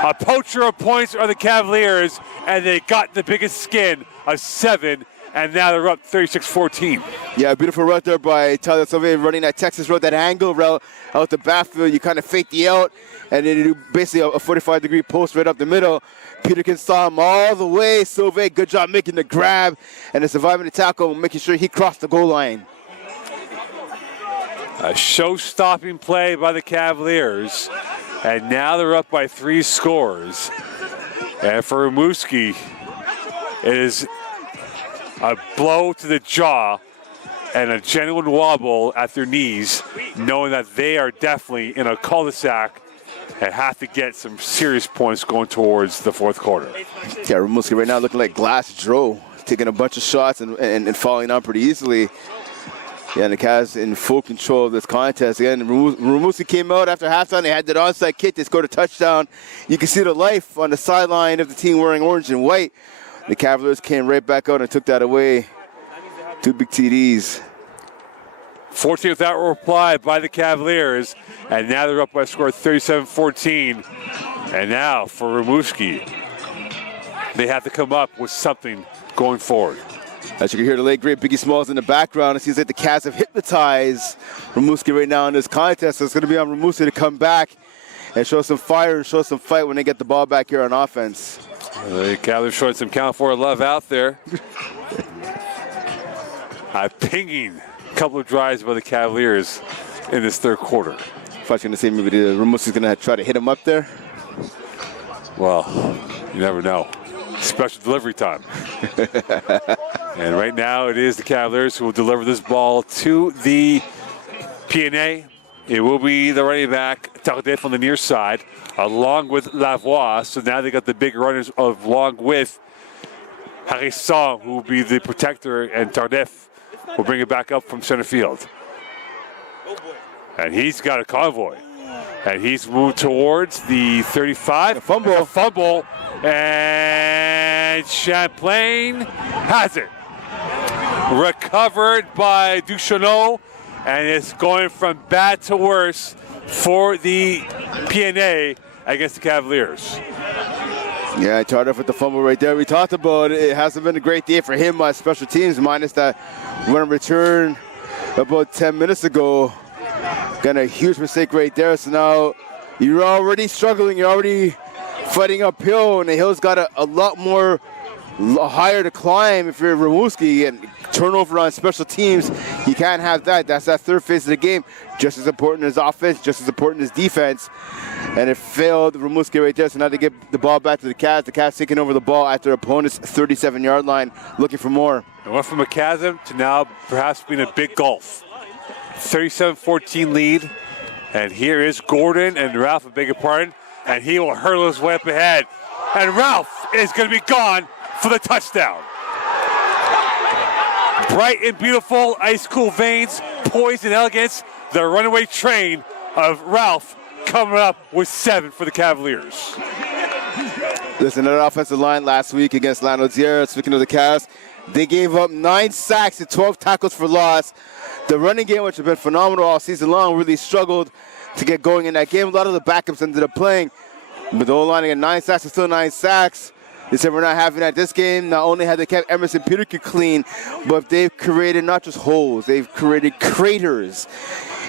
A poacher of points are the Cavaliers, and they got the biggest skin of 7, and now they're up 36-14. Yeah, beautiful route there by Tyler Sauvé running that Texas route, that angle route out the backfield. You kind of fake the out, and then you do basically a 45-degree post right up the middle. Peterkin saw him all the way. Sauvé, good job making the grab, and the surviving the tackle, making sure he crossed the goal line. A show-stopping play by the Cavaliers. And now they're up by 3 scores. And for Rimouski, it is a blow to the jaw and a genuine wobble at their knees, knowing that they are definitely in a cul-de-sac and have to get some serious points going towards the fourth quarter. Yeah, Rimouski right now looking like Glass Joe, taking a bunch of shots and falling down pretty easily. Yeah, and the Cavs in full control of this contest. Again, Rimouski came out after halftime. They had that onside kick. They scored a touchdown. You can see the life on the sideline of the team wearing orange and white. The Cavaliers came right back out and took that away 2 big TDs. 14 without reply by the Cavaliers, and now they're up by a score of 37-14. And now for Rimouski, they have to come up with something going forward. As you can hear the late great Biggie Smalls in the background, it seems like the Cavs have hypnotized Rimouski right now in this contest. So it's going to be on Rimouski to come back and show some fire and show some fight when they get the ball back here on offense. The Cavaliers showing some count for love out there. Pinging a couple of drives by the Cavaliers in this third quarter. If I was going to say maybe the Rimouski's going to try to hit him up there. Well, you never know. Special delivery time. And right now it is the Cavaliers who will deliver this ball to the PNA. It will be the running back, Tardif on the near side, along with Lavoie. So now they got the big runners along with Harrison, who will be the protector, and Tardif will bring it back up from center field. And he's got a convoy. And he's moved towards the 35. A fumble. A fumble. And Champlain has it. Recovered by Duchesneau. And it's going from bad to worse for the PNA against the Cavaliers. Yeah, Tardif with the fumble right there. We talked about it. It hasn't been a great day for him on special teams, minus that run return about 10 minutes ago. Got a huge mistake right there. So now you're already struggling. You're already fighting uphill, and the hill's got a lot more higher to climb if you're Rimouski, and turnover on special teams, you can't have that. That's that third phase of the game. Just as important as offense, just as important as defense. And it failed Rimouski right there. So now they get the ball back to the Cavs. The Cavs taking over the ball at their opponent's 37-yard line, looking for more. It went from a chasm to now perhaps being a big gulf. 37-14 lead. And here is Gordon and Ralph, I beg your pardon. And he will hurl his way up ahead. And Ralph is going to be gone for the touchdown. Bright and beautiful, ice-cool veins, poise and elegance. The runaway train of Ralph coming up with 7 for the Cavaliers. Listen, another offensive line last week against Lanaudière. Speaking of the Cavs, they gave up 9 sacks and 12 tackles for loss. The running game, which has been phenomenal all season long, really struggled to get going in that game. A lot of the backups ended up playing. But the whole line at 9 sacks and still 9 sacks. They said we're not having that this game. Not only have they kept Emerson Peterke clean, but they've created not just holes, they've created craters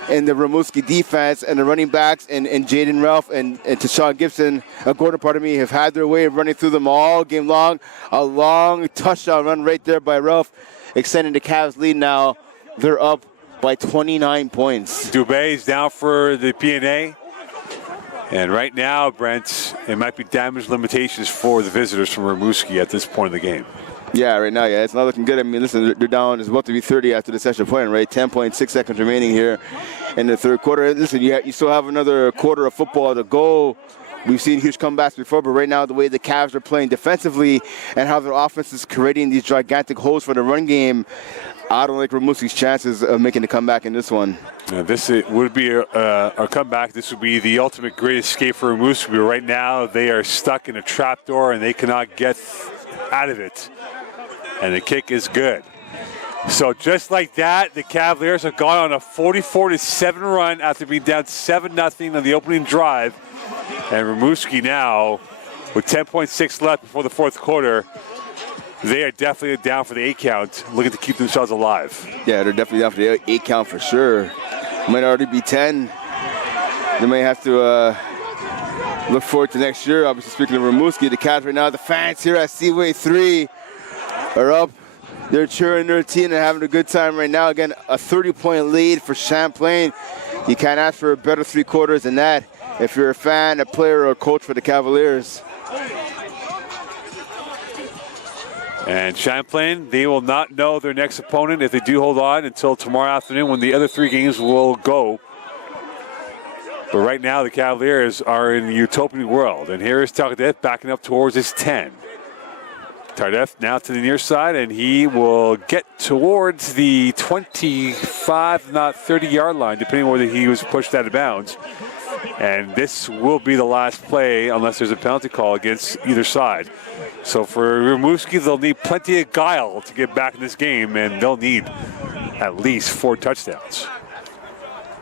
in the Rimouski defense, and the running backs and Jaden Ralph and Tashawn Gibson, Gordon, have had their way of running through them all game long. A long touchdown run right there by Ralph, extending the Cavs lead now. They're up by 29 points. Dubé is down for the PNA. And right now, Brent, it might be damage limitations for the visitors from Rimouski at this point of the game. Yeah, right now, yeah, it's not looking good. I mean, listen, they're down. It's about to be 30 after the session point, right? 10.6 seconds remaining here in the third quarter. Listen, you still have another quarter of football to go. We've seen huge comebacks before, but right now, the way the Cavs are playing defensively and how their offense is creating these gigantic holes for the run game, I don't like Rimouski's chances of making a comeback in this one. This would be a comeback. This would be the ultimate great escape for Rimouski. Right now, they are stuck in a trapdoor and they cannot get out of it. And the kick is good. So just like that, the Cavaliers have gone on a 44-7 run after being down 7-0 on the opening drive. And Rimouski now, with 10.6 left before the fourth quarter, they are definitely down for the 8 count, looking to keep themselves alive. Yeah, they're definitely down for the 8 count for sure. Might already be 10. They may have to look forward to next year. Obviously, speaking of Rimouski, the Cavs right now, the fans here at Seaway 3 are up. They're cheering their team and having a good time right now. Again, a 30-point lead for Champlain. You can't ask for a better 3 quarters than that if you're a fan, a player, or a coach for the Cavaliers. And Champlain, they will not know their next opponent if they do hold on until tomorrow afternoon when the other 3 games will go. But right now, the Cavaliers are in the utopian world. And here is Tardif backing up towards his 10. Tardif now to the near side, and he will get towards the 25, not 30-yard line, depending on whether he was pushed out of bounds. And this will be the last play unless there's a penalty call against either side. So for Rimouski, they'll need plenty of guile to get back in this game, and they'll need at least 4 touchdowns.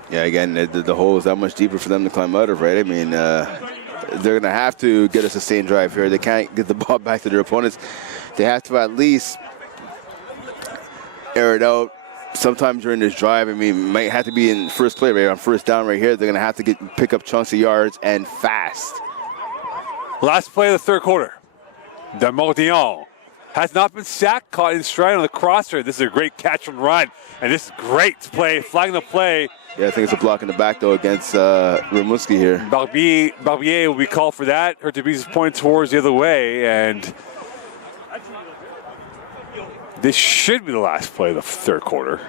Yeah, again, the hole is that much deeper for them to climb out of, right? I mean, they're going to have to get a sustained drive here. They can't get the ball back to their opponents. They have to at least air it out sometime during this drive. I mean, might have to be in first play, right? On first down right here, they're going to have to pick up chunks of yards and fast. Last play of the third quarter. Demordion has not been sacked, caught in stride on the crosser. This is a great catch and run, and this is great play, flagging the play. Yeah, I think it's a block in the back, though, against Rimouski here. Barbier will be called for that. Hurtubise is pointing towards the other way, and this should be the last play of the third quarter.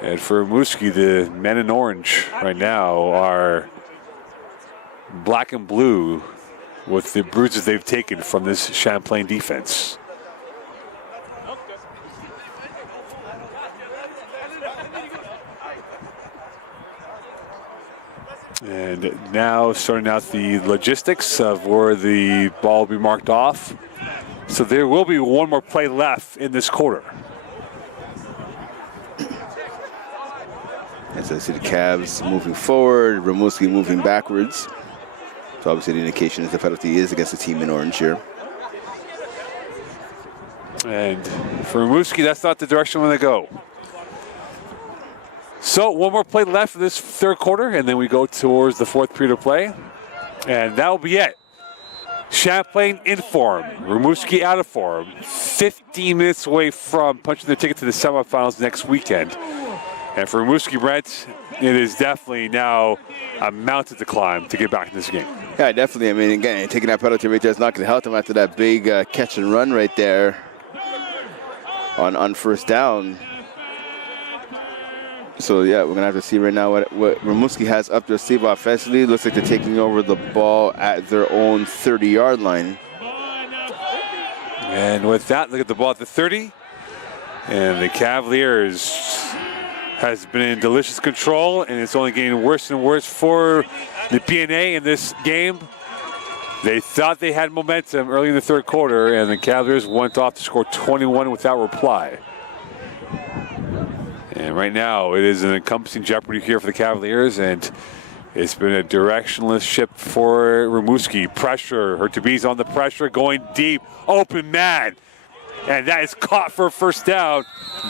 And for Rimouski, the men in orange right now are black and blue with the bruises they've taken from this Champlain defense. And now starting out the logistics of where the ball will be marked off. So there will be one more play left in this quarter. As I see the Cavs moving forward, Rimouski moving backwards. So obviously the indication is the penalty is against the team in orange here. And for Rimouski, that's not the direction we want to go. So one more play left in this third quarter, and then we go towards the fourth period of play. And that'll be it. Champlain in form, Rimouski out of form, 15 minutes away from punching their ticket to the semifinals next weekend. And for Rimouski, Brent, it is definitely now a mountain to climb to get back in this game. Yeah, definitely. I mean, again, taking that penalty right there is not going to help them after that big catch and run right there on first down. So, yeah, we're going to have to see right now what Rimouski has up their sleeve offensively. Looks like they're taking over the ball at their own 30-yard line. And with that, look at the ball at the 30. And the Cavaliers has been in delicious control, and it's only getting worse and worse for the PNA in this game. They thought they had momentum early in the third quarter, and the Cavaliers went off to score 21 without reply. And right now, it is an encompassing jeopardy here for the Cavaliers, and it's been a directionless ship for Rimouski. Pressure, Hurtubise on the pressure, going deep, open man. And that is caught for a first down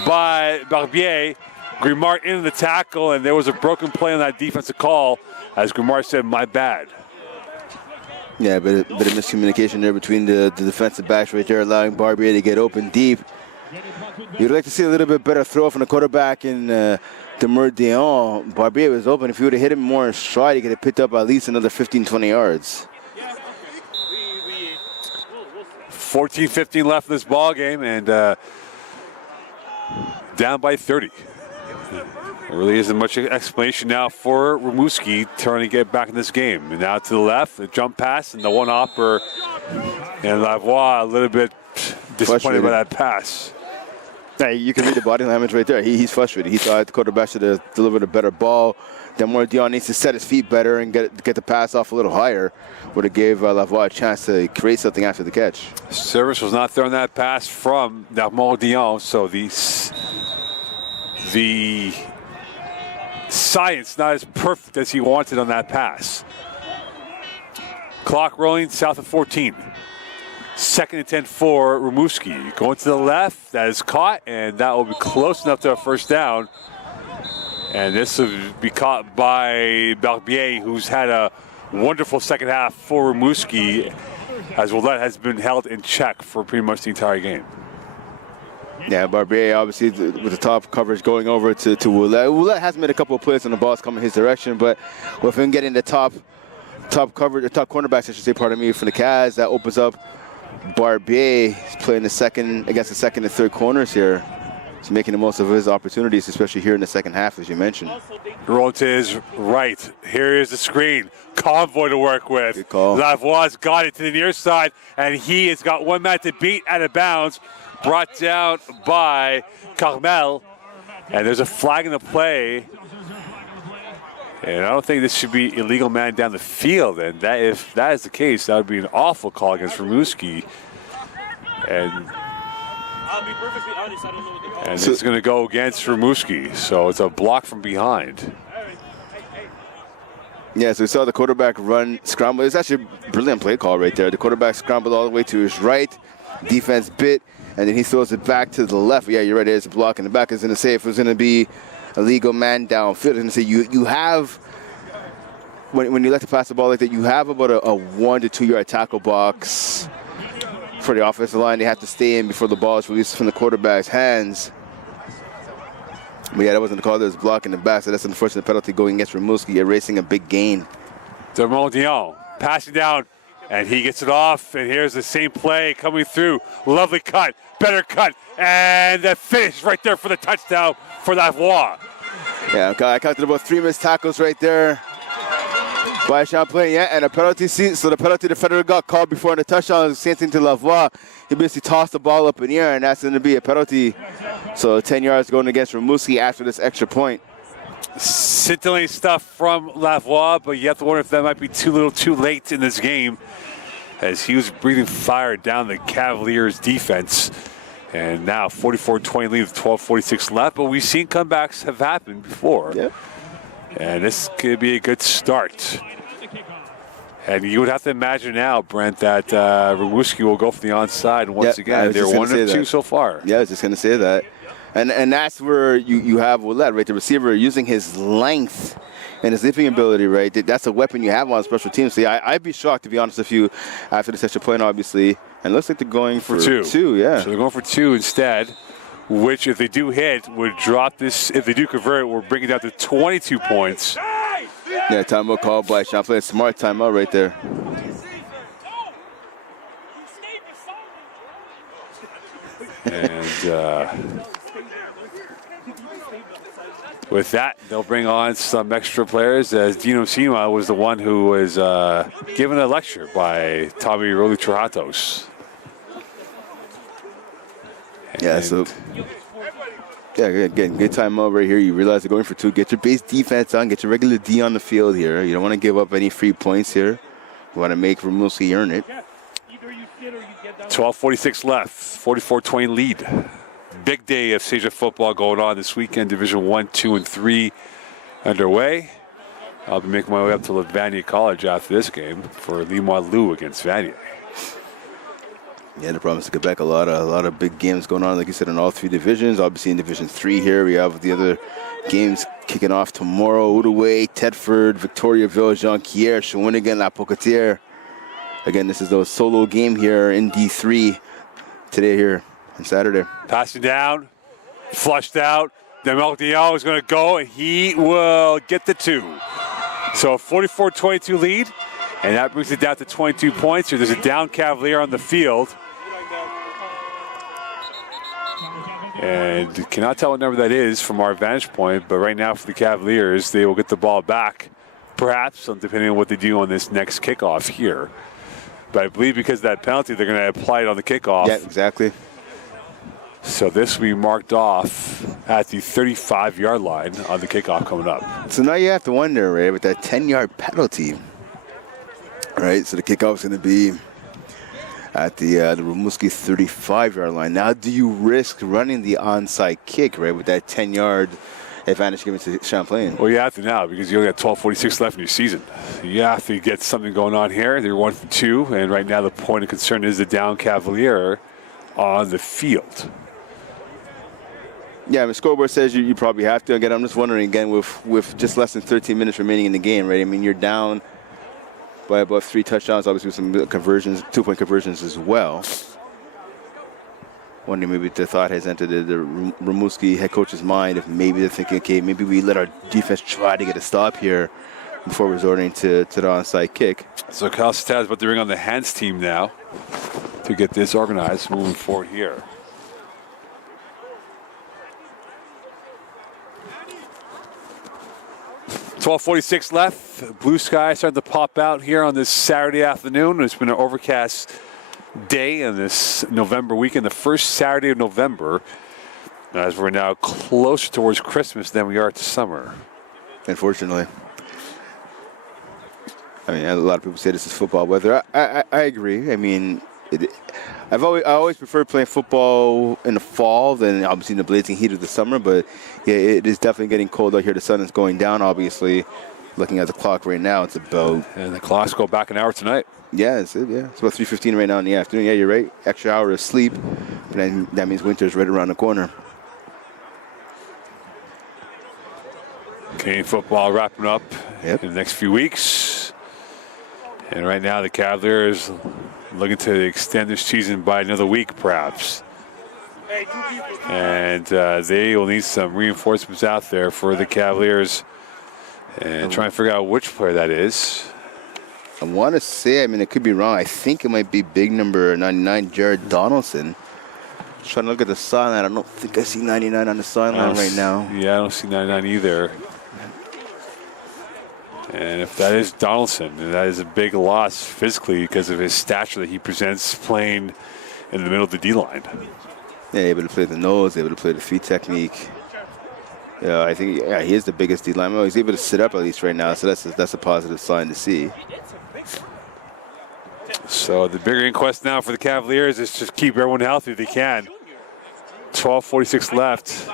by Barbier. Grimard into the tackle, and there was a broken play on that defensive call, as Grimard said, my bad. Yeah, but a bit of miscommunication there between the defensive backs right there, allowing Barbier to get open deep. You'd like to see a little bit better throw from the quarterback in Demordion. Barbier was open. If you would have hit him more in stride, he could have picked up at least another 15, 20 yards. 14-15 left in this ball game, and down by 30. There really isn't much explanation now for Rimouski trying to get back in this game. And now to the left, the jump pass and the one-hopper. And Lavoie a little bit disappointed by that pass. Yeah, you can read the body language right there. He's frustrated. He thought the quarterback should have delivered a better ball. Demordion needs to set his feet better and get the pass off a little higher. Would have gave Lavoie a chance to create something after the catch. Service was not throwing that pass from Demordion, so the science not as perfect as he wanted on that pass. Clock rolling south of 14. Second and 10 for Rimouski. Going to the left, that is caught, and that will be close enough to a first down. And this will be caught by Barbier, who's had a wonderful second half for Rimouski, as Ouellette has been held in check for pretty much the entire game. Yeah, Barbier obviously with the top coverage going over to Ouellette. Ouellette has made a couple of plays on the balls coming his direction, but with him getting the top coverage, the top cornerbacks, I should say, pardon me, from the Cavs, that opens up Barbier playing against the second and third corners here. He's making the most of his opportunities, especially here in the second half, as you mentioned. Roll to his right. Here is the screen. Convoy to work with. Good call. Lavoie's got it to the near side, and he has got one man to beat out of bounds. Brought down by Carmel. And there's a flag in the play And I don't think this should be illegal man down the field. And that, if that is the case, that would be an awful call against Rimouski. And I'll be perfectly honest, I don't know what the call and is. this is going to go against Rimouski. So it's a block from behind. Yeah, so we saw the quarterback run, scramble. It's actually a brilliant play call right there. The quarterback scrambled all the way to his right, defense bit, and then he throws it back to the left. Yeah, you're right, there's a block in the back. Is going to say if it was going to be a legal man downfield, it's going to say you have, when you let to pass the ball like that, you have about a 1 to 2 yard tackle box for the offensive line. They have to stay in before the ball is released from the quarterback's hands. But yeah, that wasn't the call. There was a block in the back, so that's an unfortunate penalty going against Rimouski, erasing a big gain. Dion passing down, and he gets it off, and here's the same play coming through. Lovely cut, better cut, and the finish right there for the touchdown for Lavoie. Yeah, I counted about 3 missed tackles right there by Champlain, yeah, and a penalty. So the penalty the Federal got called before the touchdown, same thing to Lavoie. He basically tossed the ball up in the air, and that's going to be a penalty. So 10 yards going against Rimouski after this extra point. Scintillating stuff from Lavoie, but you have to wonder if that might be too little too late in this game, as he was breathing fire down the Cavaliers defense. And now 44-20 lead with 12:46 left, but we've seen comebacks have happened before. Yep. And this could be a good start. And you would have to imagine now, Brent, that Rimouski will go for the onside once again. They're 1 of 2 so far. Yeah, I was just going to say that. And that's where you have Willette, right? The receiver using his length and his leaping ability, right? That's a weapon you have on special teams. See, I'd be shocked, to be honest with you, after this extra point, obviously. And it looks like they're going for two, yeah. So they're going for 2 instead, which, if they do hit, would drop this. If they do convert, we're bringing it down to 22 points. Yeah, timeout called by Champlain. Smart timeout right there. And with that, they'll bring on some extra players, as Dino Sima was the one who was given a lecture by Tommy Roli-Trahatos. Yeah, so yeah, again, good timeout right here. You realize they're going for 2. Get your base defense on. Get your regular D on the field here. You don't want to give up any free points here. You want to make Rimouski earn it. 12:46 left. 44-20 lead. Big day of CJ football going on this weekend. Division 1, 2, and 3 underway. I'll be making my way up to Vanier College after this game for Limoilou against Vanier. Yeah, the province of Quebec, a lot of big games going on, like you said, in all 3 divisions. Obviously in Division 3 here, we have the other games kicking off tomorrow. Outaouais, Tedford, Victoriaville, Jonquière, Shawinigan, La Pocatière. Again, this is the solo game here in D3 today here on Saturday. Passing down, flushed out. Dion is going to go, and he will get the 2. So 44-22 lead, and that brings it down to 22 points. There's a down Cavalier on the field. And cannot tell what number that is from our vantage point, but right now for the Cavaliers, they will get the ball back, perhaps, depending on what they do on this next kickoff here. But I believe because of that penalty, they're going to apply it on the kickoff. Yeah, exactly. So this will be marked off at the 35-yard line on the kickoff coming up. So now you have to wonder, right, with that 10-yard penalty, right? So the kickoff is going to be at the Rimouski 35-yard line. Now, do you risk running the onside kick, right, with that 10-yard advantage given to Champlain? Well, you have to now because you only got 12:46 left in your season. You have to get something going on here. They're 1 for 2, and right now the point of concern is the down Cavalier on the field. Yeah, the scoreboard says you probably have to. Again, I'm just wondering, again, with just less than 13 minutes remaining in the game, right? I mean, you're down by about 3 touchdowns, obviously with some conversions, 2-point conversions as well. Wondering maybe the thought has entered the Rimouski head coach's mind if maybe they're thinking, okay, maybe we let our defense try to get a stop here before resorting to the onside kick. So Cal Stad is about to bring on the hands team now to get this organized moving forward here. .12:46 left. Blue sky starting to pop out here on this Saturday afternoon. It's been an overcast day on this November weekend, the first Saturday of November, as we're now closer towards Christmas than we are to summer. Unfortunately. I mean, a lot of people say this is football weather. I agree. I mean, I always preferred playing football in the fall than obviously in the blazing heat of the summer. But yeah, it is definitely getting cold out here. The sun is going down, obviously. Looking at the clock right now, it's about... And the clocks go back an hour tonight. Yeah, it's about 3:15 right now in the afternoon. Yeah, you're right. Extra hour of sleep. And then that means winter's right around the corner. Canadian football wrapping up in the next few weeks. And right now the Cavaliers looking to extend their season by another week, perhaps. And they will need some reinforcements out there for the Cavaliers. And try and figure out which player that is. I want to say, I mean, it could be wrong. I think it might be big number 99, Jared Donaldson. Just trying to look at the sideline. I don't think I see 99 on the sideline right now. Yeah, I don't see 99 either. And if that is Donaldson, then that is a big loss physically because of his stature that he presents playing in the middle of the D-line. Yeah, able to play the nose, able to play the feet technique. Yeah, I think he is the biggest D lineman. He's able to sit up at least right now, so that's a positive sign to see. So the bigger inquest now for the Cavaliers is just keep everyone healthy if they can. 12:46 left.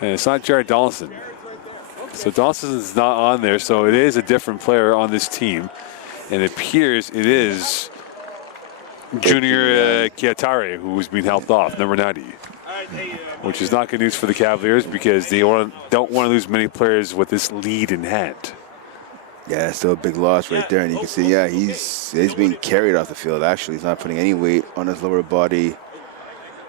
And it's not Jared Donaldson. So Donaldson is not on there, so it is a different player on this team. And it appears it is Junior Kiatare who's being helped off, number 90. Which is not good news for the Cavaliers because they don't want to lose many players with this lead in hand. Yeah, still a big loss right there. And you can see, yeah, he's being carried off the field. Actually, he's not putting any weight on his lower body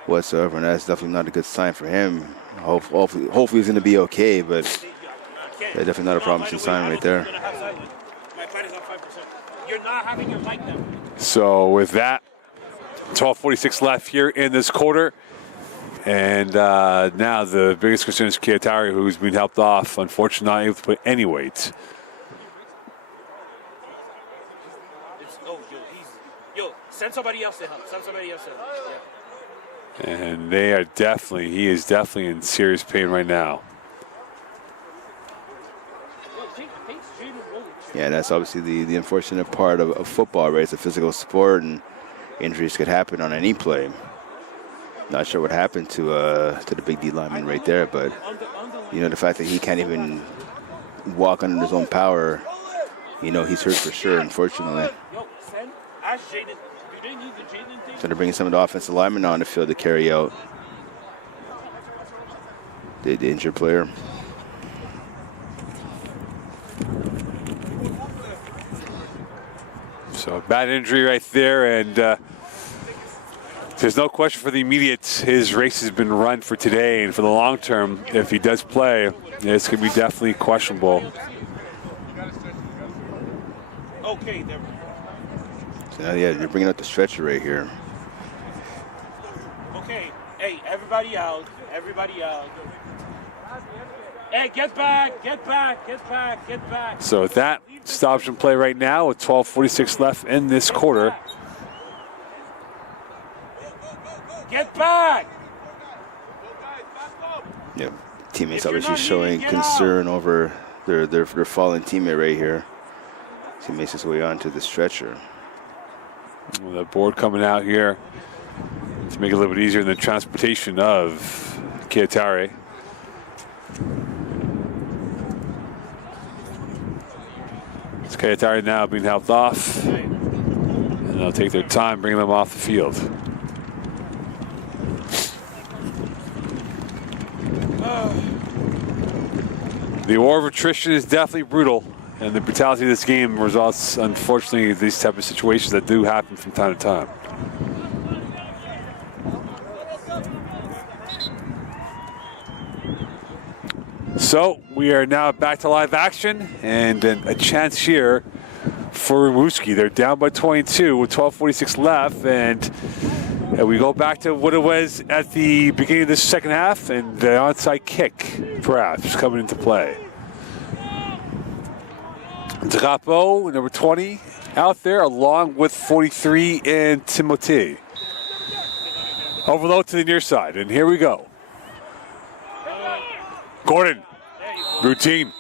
whatsoever, and that's definitely not a good sign for him. Hopefully he's going to be okay, but that's definitely not a promising sign right there. So with that, 12:46 left here in this quarter. And now the biggest concern is Kiatari, who's been helped off. Unfortunately, not able to put any weight. Send somebody else to help. Yeah. And he is definitely in serious pain right now. Yeah, that's obviously the unfortunate part of football, right? It's a physical sport, and injuries could happen on any play. Not sure what happened to the big D lineman right there, but you know, the fact that he can't even walk under his own power, you know, he's hurt for sure, unfortunately. So they're bringing some of the offensive linemen on the field to carry out the injured player. So bad injury right there, and there's no question for the immediate. His race has been run for today, and for the long term, if he does play, it's going to be definitely questionable. Okay, So yeah, you're bringing up the stretcher right here. Okay, hey, everybody out. Hey, get back. So with that, stops and play right now with 12:46 left in this quarter. Get back! Yeah, teammates obviously showing concern over their fallen teammate right here. He makes his way onto the stretcher. Well, the board coming out here to make it a little bit easier in the transportation of Kiatare. It's Kiatare now being helped off, and they'll take their time bringing them off the field. The war of attrition is definitely brutal, and the brutality of this game results, unfortunately, in these type of situations that do happen from time to time. So we are now back to live action, and a chance here for Rimouski. They're down by 22 with 12:46 left, and we go back to what it was at the beginning of this second half, and the onside kick, perhaps, coming into play. Drapeau, number 20, out there, along with 43 and Timothée. Overload to the near side, and here we go. Gordon, routine,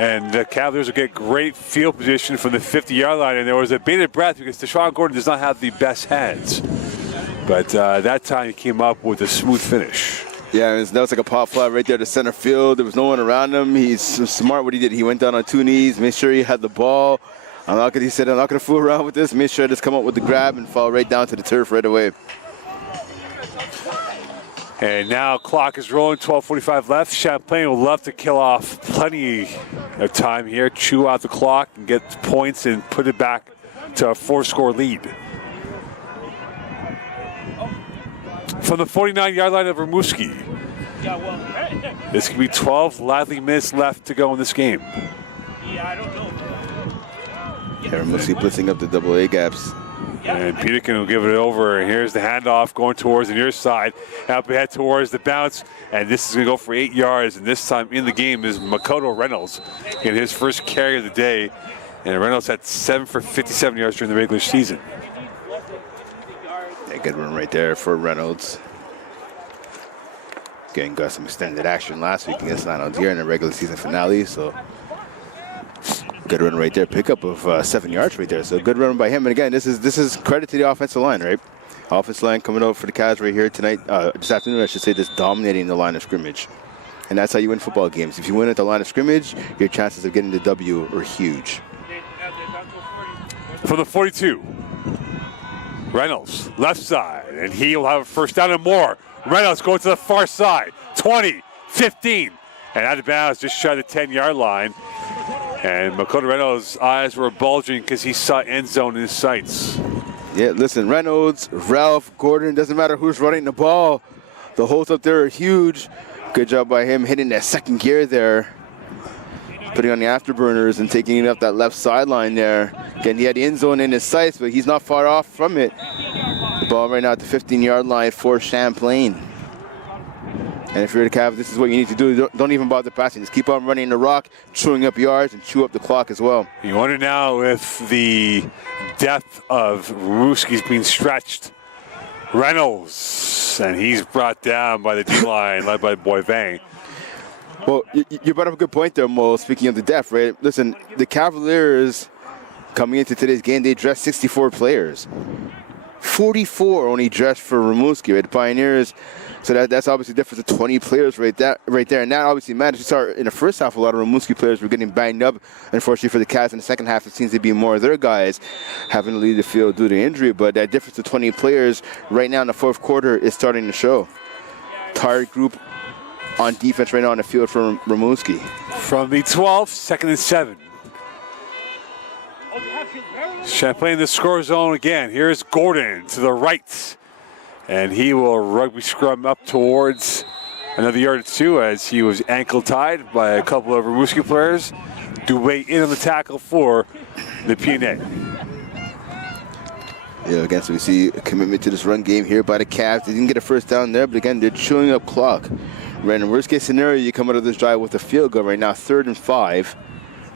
And the Cavaliers will get great field position from the 50-yard line. And there was a bated breath because Deshaun Gordon does not have the best hands. But that time he came up with a smooth finish. Yeah, that was like a pop fly right there to center field. There was no one around him. He's smart what he did. He went down on 2 knees, made sure he had the ball. He said, I'm not going to fool around with this. Made sure I just come up with the grab and fall right down to the turf right away. And now clock is rolling, 12:45 left. Champlain will love to kill off plenty of time here, chew out the clock and get points and put it back to a 4-score lead. From the 49-yard line of Rimouski. This could be 12 lively minutes left to go in this game. Rimouski blitzing up the double-A gaps. And Peterkin will give it over. And here's the handoff going towards the near side. Up ahead towards the bounce. And this is going to go for 8 yards. And this time in the game is Makoto Reynolds in his first carry of the day. And Reynolds had 7 for 57 yards during the regular season. Yeah, good run right there for Reynolds. Again, got some extended action last week against Lions here in the regular season finale. So good run right there. Pickup of 7 yards right there. So good run by him. And again, this is credit to the offensive line, right? Offensive line coming out for the Cavs right here tonight, this afternoon, I should say, just dominating the line of scrimmage. And that's how you win football games. If you win at the line of scrimmage, your chances of getting the W are huge. From the 42, Reynolds, left side, and he will have a first down and more. Reynolds going to the far side, 20, 15, and out of bounds just shy of the 10-yard line. And Makoto Reynolds' eyes were bulging because he saw end zone in his sights. Yeah, listen, Reynolds, Ralph, Gordon, doesn't matter who's running the ball. The holes up there are huge. Good job by him hitting that second gear there. Putting on the afterburners and taking it up that left sideline there. Again, he had the end zone in his sights, but he's not far off from it. Ball right now at the 15-yard line for Champlain. And if you're the Cavs, this is what you need to do. Don't even bother passing. Just keep on running the rock, chewing up yards, and chew up the clock as well. You wonder now if the depth of Rousi being stretched. Reynolds, and he's brought down by the D-line, led by Boivin. Well, you brought up a good point there, Mo, speaking of the depth, right? Listen, the Cavaliers, coming into today's game, they dressed 64 players. 44 only dressed for Rimouski, right? The Pioneers. So that's obviously a difference of 20 players right there. And that obviously matters. You saw in the first half, a lot of Rimouski players were getting banged up. Unfortunately for the Cavs, in the second half, it seems to be more of their guys having to leave the field due to injury. But that difference of 20 players right now in the fourth quarter is starting to show. Tired group on defense right now on the field for Rimouski. From the 12, 2nd and 7. Champlain in the score zone again. Here's Gordon to the right. And he will rugby scrum up towards another yard or two as he was ankle tied by a couple of Rimouski players. Dubé in on the tackle for the PNA. Yeah, again, so we see a commitment to this run game here by the Cavs. They didn't get a first down there, but again, they're chewing up clock. Right, in the worst case scenario, you come out of this drive with a field goal right now, 3rd and 5.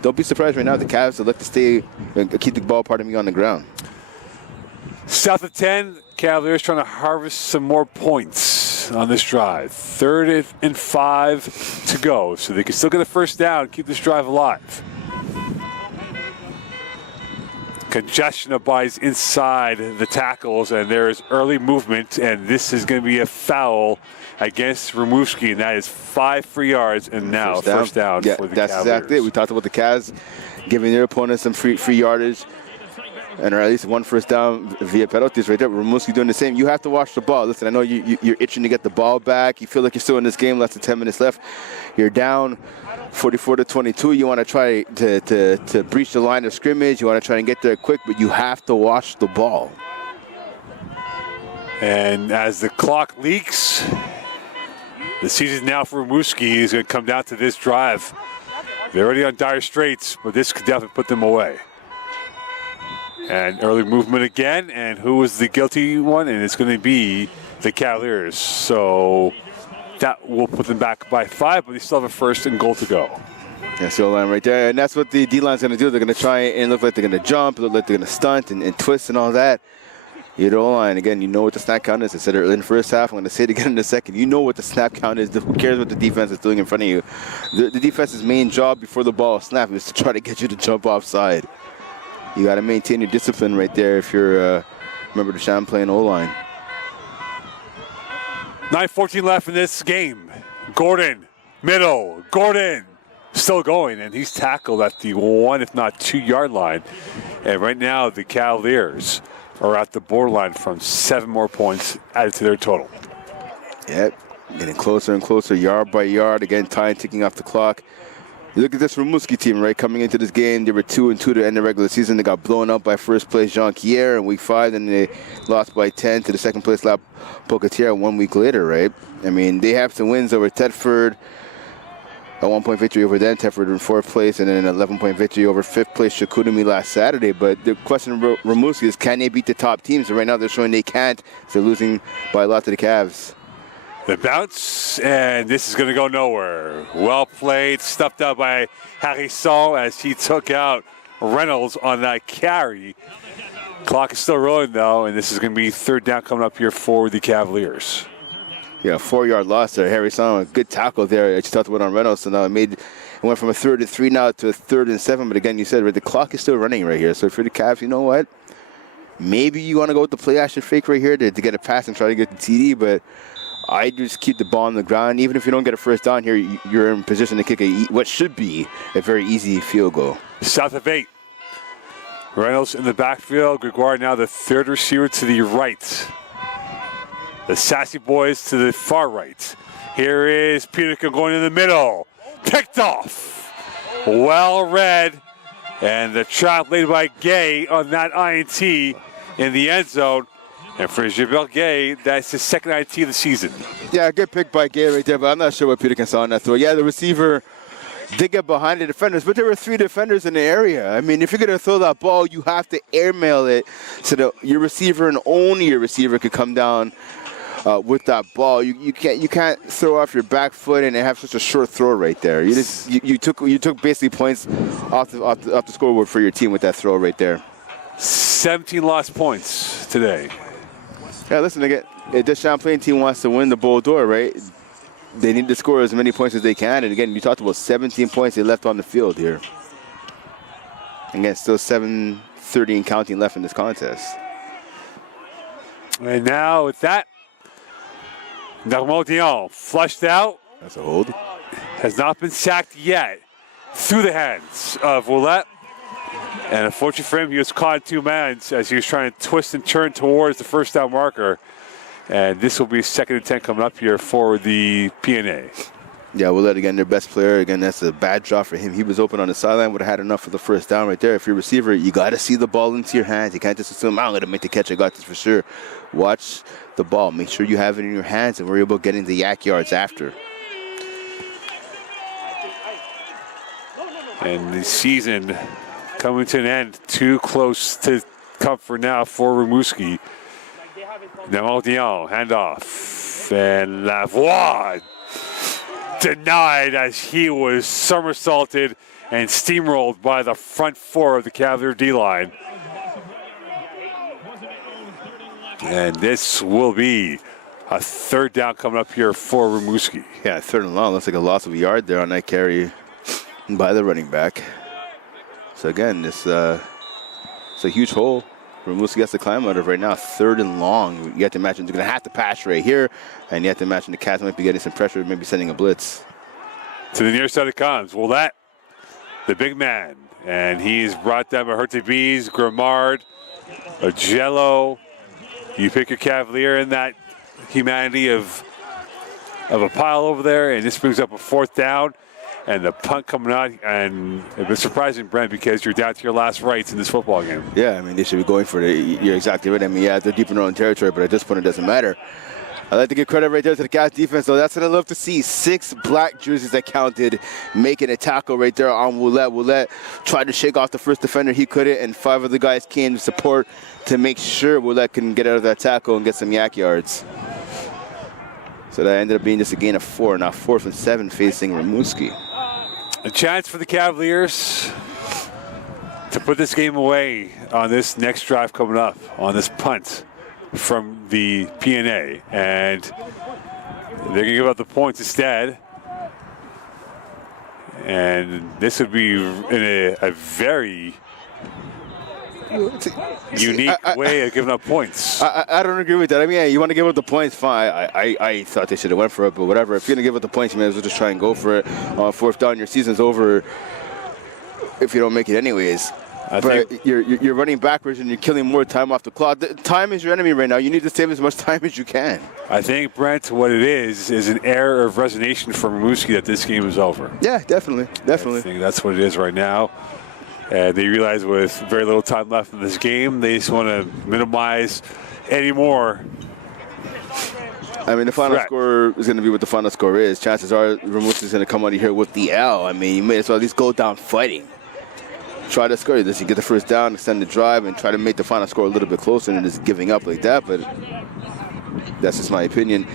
Don't be surprised right now if the Cavs will look to stay and keep the ball, on the ground. South of 10, Cavaliers trying to harvest some more points on this drive. 3rd and 5 to go, so they can still get a first down and keep this drive alive. Congestion of bodies inside the tackles, and there is early movement, and this is going to be a foul against Rimouski, and that is 5 free yards, and now first down yeah, for the that's Cavaliers. Exactly it. We talked about the Cavs giving their opponents some free yardage, and or at least one first down via penalties right there. Rimouski doing the same. You have to watch the ball. Listen, I know you're itching to get the ball back. You feel like you're still in this game, less than 10 minutes left. You're down 44-22. You want to try to breach the line of scrimmage. You want to try and get there quick, but you have to watch the ball. And as the clock leaks, the season now for Rimouski is going to come down to this drive. They're already on dire straits, but this could definitely put them away. And early movement again, and who was the guilty one? And it's going to be the Cavaliers. So that will put them back by 5, but they still have a first and goal to go. That's the line right there, and that's what the D-line's going to do. They're going to try and look like they're going to jump, look like they're going to stunt and twist and all that. You're the O-line. Again, you know what the snap count is. I said it earlier in the first half. I'm going to say it again in a second. You know what the snap count is. Who cares what the defense is doing in front of you? The defense's main job before the ball snap is to try to get you to jump offside. You got to maintain your discipline right there if you're remember the Champlain O-line. 9:14 left in this game. Gordon, middle. Gordon still going, and he's tackled at the 1, if not 2 yard line. And right now, the Cavaliers are at the borderline from 7 more points added to their total. Yep, getting closer and closer, yard by yard. Again, time ticking off the clock. You look at this Rimouski team, right? Coming into this game, they were 2-2 to end the regular season. They got blown up by first place Jean-Pierre in week 5, and they lost by 10 to the second place La Pocatière 1 week later, right? I mean, they have some wins over Thetford, a 1-point victory over them, Thetford in 4th place, and then an 11-point victory over 5th place Chicoutimi last Saturday. But the question of Rimouski is, can they beat the top teams? And right now they're showing they can't. So they're losing by a lot to the Cavs. The bounce, and this is going to go nowhere. Well played, stuffed up by Harrison as he took out Reynolds on that carry. Clock is still rolling, though, and this is going to be 3rd down coming up here for the Cavaliers. Yeah, 4-yard loss there. Harrison, a good tackle there. I just talked about on Reynolds, so now it went from a 3rd and 3 now to a 3rd and 7. But again, you said right, the clock is still running right here. So for the Cavs, you know what? Maybe you want to go with the play action fake right here to get a pass and try to get the TD, but I just keep the ball on the ground. Even if you don't get a first down here, you're in position to kick what should be a very easy field goal. South of 8. Reynolds in the backfield. Gregoire now the 3rd receiver to the right. The Sassy Boys to the far right. Here is Peterka going in the middle. Picked off. Well read. And the trap laid by Gay on that INT in the end zone. And for Gilbert Gay, that's his 2nd INT of the season. Yeah, good pick by Gay right there, but I'm not sure what Peterka saw on that throw. Yeah, the receiver did get behind the defenders, but there were 3 defenders in the area. I mean, if you're going to throw that ball, you have to airmail it so that your receiver and only your receiver could come down with that ball. You can't throw off your back foot and have such a short throw right there. You took basically points off the scoreboard for your team with that throw right there. 17 lost points today. Yeah, listen, again, if this Champlain team wants to win the Bowl d'Or, right, they need to score as many points as they can. And again, you talked about 17 points they left on the field here. Again, still 7:30 and counting left in this contest. And now with that, Normand Dion flushed out. That's a hold. Has not been sacked yet. Through the hands of Ouellette. And unfortunately for him, he was caught in 2 man as he was trying to twist and turn towards the first down marker. And this will be 2nd and 10 coming up here for the PNA. Yeah, Ouellette, again, their best player. Again, that's a bad draw for him. He was open on the sideline, would have had enough for the first down right there. If you're a receiver, you got to see the ball into your hands. You can't just assume, I'm going to make the catch. I got this for sure. Watch the ball. Make sure you have it in your hands and worry about getting the yak yards after. And the season coming to an end. Too close to comfort now for Rimouski. Normand Dion, handoff. And Lavoie denied as he was somersaulted and steamrolled by the front 4 of the Cavalier D-line. And this will be a 3rd down coming up here for Rimouski. Yeah, 3rd and long. Looks like a loss of a yard there on that carry by the running back. So again, it's a huge hole Rimouski has to climb out of right now. 3rd and long. You have to imagine they're going to have to pass right here, and you have to imagine the Cavs might be getting some pressure, maybe sending a blitz. To the near side it comes. Well, that, the big man, and he's brought them a Hertebise, Grimard, a Jello. You pick your Cavalier in that humanity of a pile over there, and this brings up a 4th down. And the punt coming out, and it was surprising, Brent, because you're down to your last rights in this football game. Yeah, I mean, they should be going for it. You're exactly right. I mean, yeah, they're deep in their own territory, but at this point, it doesn't matter. I'd like to give credit right there to the Cavs defense, though. That's what I love to see. 6 black jerseys that counted, making a tackle right there on Ouellette. Ouellette tried to shake off the first defender. He couldn't, and 5 of the guys came to support to make sure Ouellette can get out of that tackle and get some yak yards. So that ended up being just a gain of 4. Now 4th and 7 facing Rimouski. A chance for the Cavaliers to put this game away on this next drive coming up, on this punt. from the P&A, and they're going to give up the points instead. And this would be in a very unique way of giving up points. I don't agree with that. I mean, yeah, you want to give up the points, fine. I thought they should have went for it, but whatever. If you're going to give up the points, you may as well just try and go for it. On fourth down, your season's over if you don't make it anyways. But you're running backwards and you're killing more time off the clock. Time is your enemy right now. You need to save as much time as you can. I think, Brent, what it is an air of resignation from Rimouski that this game is over. Yeah, definitely. I think that's what it is right now. And they realize with very little time left in this game, they just want to minimize any more. I mean, the final score is going to be what the final score is. Chances are Rimouski is going to come out of here with the L. I mean, you may as well at least go down fighting. Try to score this. You get the first down, extend the drive, and try to make the final score a little bit closer than just giving up like that. But that's just my opinion.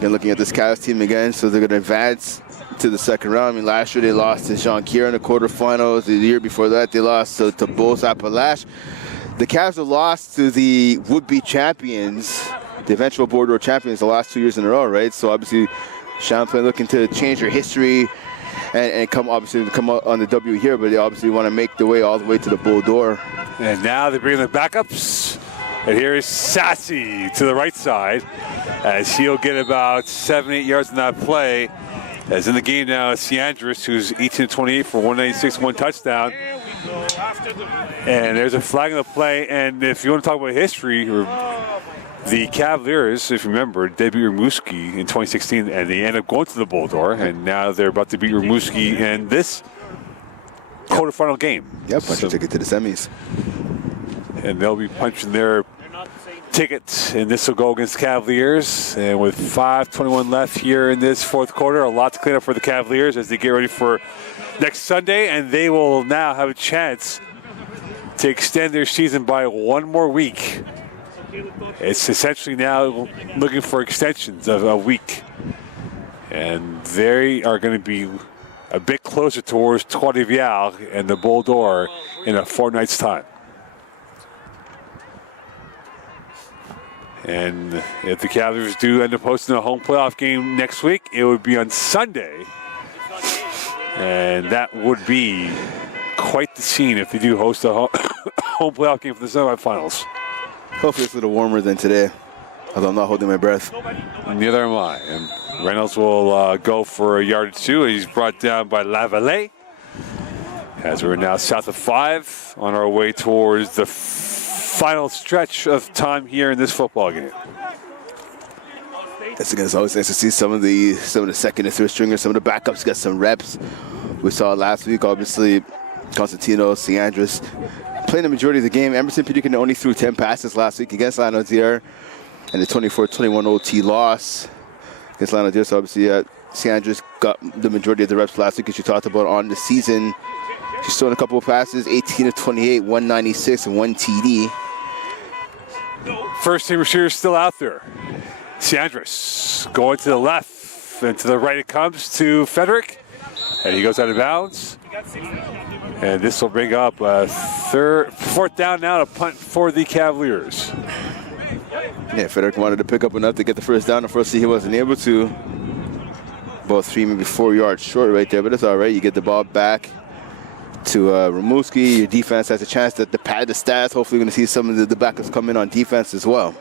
And looking at this Cavs team again, so they're going to advance to the second round. I mean, last year they lost to Jean-Pierre in the quarterfinals. The year before that, they lost to Beauce-Appalaches. The Cavs have lost to the would-be champions, the eventual border champions, the last 2 years in a row, right? So obviously, Champlain looking to change their history and come out on the W here, but they obviously want to make the way all the way to the Bull Door. And now they bring the backups. And here is Sassy to the right side as he'll get about 7-8 yards in that play. As in the game now, Ciandris, who's 18-28 for 196, one touchdown. And there's a flag in the play. And if you want to talk about history, the Cavaliers, if you remember, they beat Rimouski in 2016, and they ended up going to the Bull Door. And now they're about to beat Rimouski in this quarterfinal game. Yep, punch your ticket to the semis. And they'll be punching their ticket, and this will go against Cavaliers. And with 5:21 left here in this fourth quarter, a lot to clean up for the Cavaliers as they get ready for next Sunday, and they will now have a chance to extend their season by one more week. It's essentially now looking for extensions of a week, and they are going to be a bit closer towards Trois-Rivières and the Bull D'Or in a fortnight's time. And if the Cavaliers do end up hosting a home playoff game next week, it would be on Sunday. And that would be quite the scene if they do host a home playoff game for the semifinals. Hopefully it's a little warmer than today, although I'm not holding my breath. Neither am I. And Reynolds will go for a yard or two. He's brought down by Lavallee. As we're now south of 5 on our way towards the final stretch of time here in this football game. It's always nice to see some of the second and third stringers, some of the backups get some reps. We saw last week, obviously, Constantino, Ciandris playing the majority of the game. Emerson Peterkin only threw 10 passes last week against Lanaudière, and the 24-21 OT loss against Lanaudière. So obviously, Ciandris got the majority of the reps last week, as you talked about on the season. She's thrown a couple of passes, 18-28, 196, and 1 TD. First team receivers still out there. Ciandris going to the left, and to the right it comes to Frederick, and he goes out of bounds. And this will bring up a fourth down now to punt for the Cavaliers. Yeah, Frederick wanted to pick up enough to get the first down. Unfortunately, he wasn't able to. About 3, maybe 4 yards short right there, but it's all right. You get the ball back to Rimouski. Your defense has a chance to pad the stats. Hopefully, we're going to see some of the backups come in on defense as well.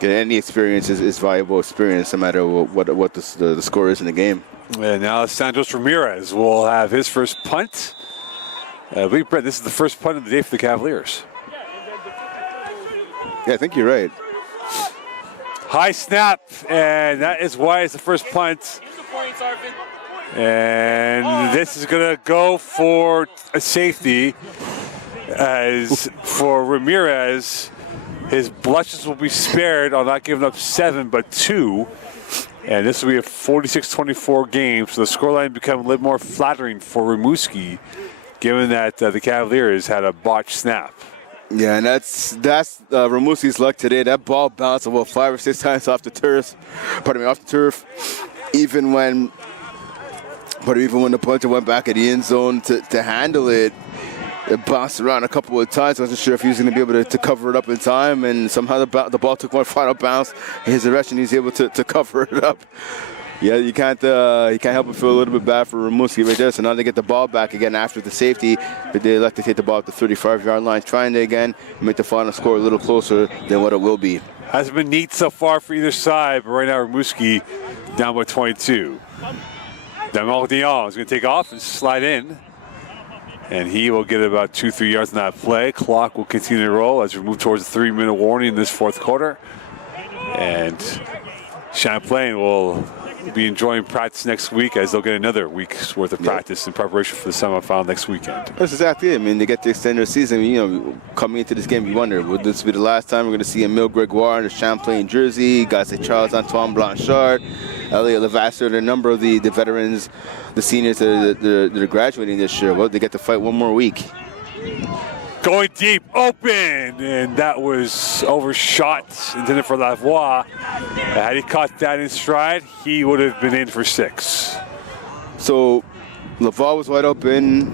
Getting any experience is valuable experience, no matter what the score is in the game. And now Santos Ramirez will have his first punt. I believe, Brett, this is the first punt of the day for the Cavaliers. Yeah, I think you're right. High snap, and that is why it's the first punt. And this is going to go for a safety. As for Ramirez, his blushes will be spared on not giving up 7, but 2. And this will be a 46-24 game, so the scoreline become a little more flattering for Rimouski, given that the Cavaliers had a botched snap. Yeah, and that's Rimouski's luck today. That ball bounced about 5 or 6 times off the turf. Even when the punter went back at the end zone to handle it, It bounced around a couple of times. I wasn't sure if he was going to be able to cover it up in time, and somehow the ball took one final bounce in his direction. He was able to cover it up. Yeah, you can't help but feel a little bit bad for Rimouski right there. So now they get the ball back again after the safety, but they elect to take the ball at the 35-yard line, trying to again make the final score a little closer than what it will be. Hasn't been neat so far for either side, but right now Rimouski down by 22. Damon Dion is going to take off and slide in. And he will get about 2-3 yards on that play. Clock will continue to roll as we move towards the 3-minute warning in this fourth quarter. And Champlain will be enjoying practice next week as they'll get another week's worth of practice in preparation for the semifinal next weekend. That's exactly it. I mean, they get to extend their season. You know, coming into this game, you wonder, would this be the last time we're going to see Emile Gregoire in the Champlain jersey, guys like Charles-Antoine Blanchard, Elliot Levasseur, a number of the veterans, the seniors that are graduating this year. Well, they get to fight one more week. Going deep, open, and that was overshot, intended for Lavoie. Had he caught that in stride, he would have been in for 6. So Lavoie was wide open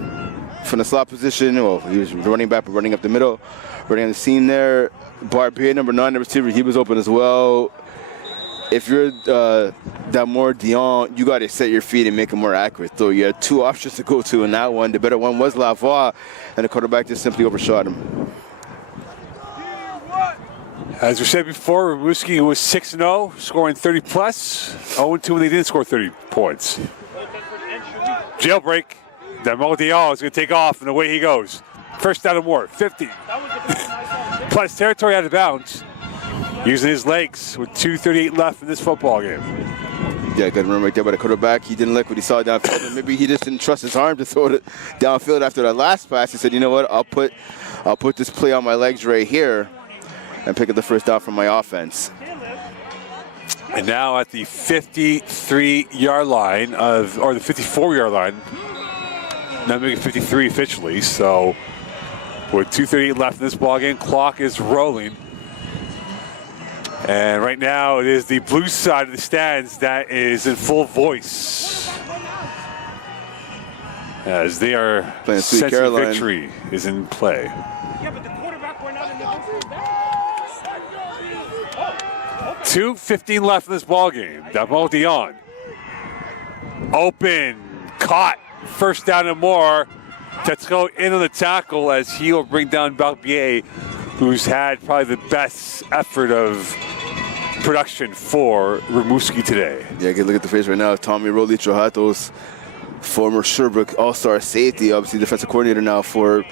from the slot position. Well, he was running back, but running up the middle, running on the seam there. Barbier, number 9, the receiver, he was open as well. If you're Damor Dion, you got to set your feet and make it more accurate. So you had 2 options to go to in that one. The better one was Lavoie, and the quarterback just simply overshot him. As we said before, Rimouski was 6-0, scoring 30+. 0-2 when they didn't score 30 points. Jailbreak. Damon Dion is going to take off, and away he goes. First down and more, 50. Plus territory out of bounds. Using his legs with 2:38 left in this football game. Yeah, got to remember right there by the quarterback. He didn't like what he saw downfield. And maybe he just didn't trust his arm to throw it downfield after that last pass. He said, you know what, I'll put this play on my legs right here and pick up the first down from my offense. And now at the 53-yard line or the 54-yard line. Now making 53 officially. So with 2:38 left in this ball game, clock is rolling. And right now it is the blue side of the stands that is in full voice. As they are sensing victory is in play. Yeah, but the quarterback went out in the 2:15 left in this ball game. Damon Dion. Open, caught, first down and more. Tetsuo in on the tackle as he will bring down Barbier, who's had probably the best effort of production for Rimouski today. Yeah, good look at the face right now. Tommy Roli Trojatos, former Sherbrooke All-Star safety, obviously defensive coordinator now for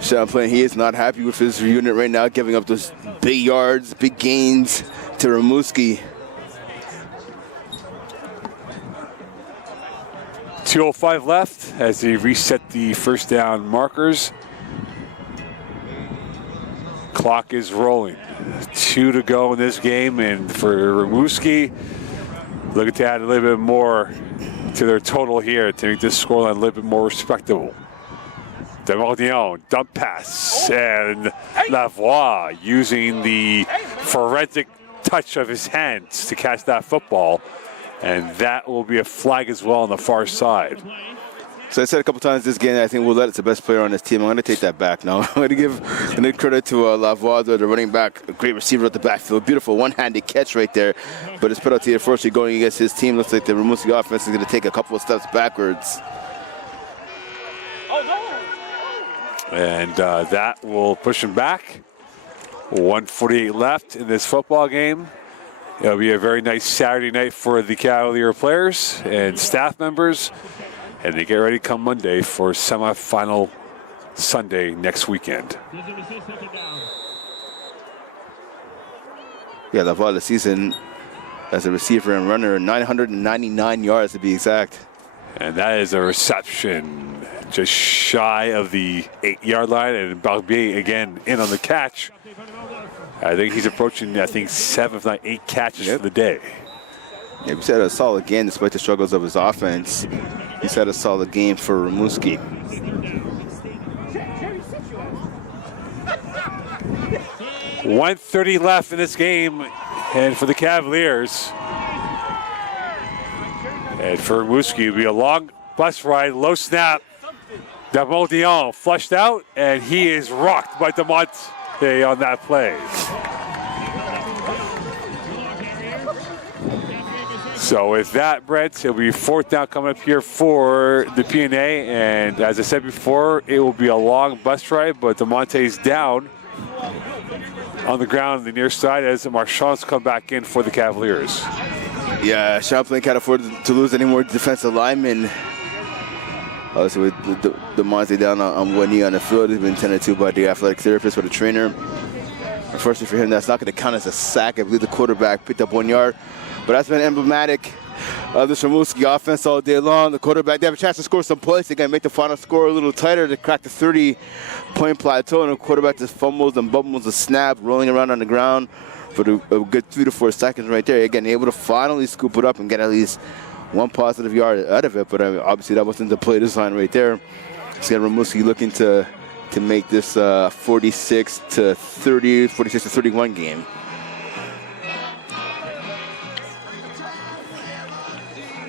Champlain. He is not happy with his unit right now, giving up those big yards, big gains to Rimouski. 2:05 left as they reset the first down markers. Clock is rolling. 2 to go in this game, and for Rimouski, looking to add a little bit more to their total here to make this scoreline a little bit more respectable. Damon Dion, dump pass, and Lavoie using the forensic touch of his hands to catch that football, and that will be a flag as well on the far side. So I said a couple times this game, I think Ouellette the best player on this team. I'm going to take that back now. I'm going to give credit to Lavoie, the running back, a great receiver at the backfield. Beautiful one-handed catch right there. But his penalty, unfortunately, going against his team. Looks like the Rimouski offense is going to take a couple of steps backwards. And that will push him back. 1:48 left in this football game. It'll be a very nice Saturday night for the Cavalier players and staff members. And they get ready come Monday for semifinal Sunday next weekend. Yeah, Lavoie this season as a receiver and runner, 999 yards to be exact. And that is a reception just shy of the 8-yard line. And Barbier again in on the catch. I think he's approaching, 7 if not 8 catches for the day. Yeah, he's had a solid game despite the struggles of his offense. He's had a solid game for Rimouski. $1:30 left in this game, and for the Cavaliers. And for Rimouski, it'll be a long bus ride, low snap. Damodion flushed out, and he is rocked by DeMonte on that play. So with that, Brett, it'll be 4th down coming up here for the P&A, and as I said before, it will be a long bus ride, but DeMonte's down on the ground on the near side as Marchand's come back in for the Cavaliers. Yeah, Champlain can't afford to lose any more defensive linemen. So with DeMonte down on one knee on the field, he's been tended to by the athletic therapist or the trainer. Unfortunately for him, that's not going to count as a sack. I believe the quarterback picked up 1 yard. But that's been emblematic of this Rimouski offense all day long. The quarterback, they have a chance to score some points. They're going to make the final score a little tighter to crack the 30-point plateau. And the quarterback just fumbles and bumbles a snap, rolling around on the ground for a good 3 to 4 seconds right there. Again, able to finally scoop it up and get at least 1 positive yard out of it. But obviously that wasn't the play design right there. So Rimouski looking to make this 46 to 31 game.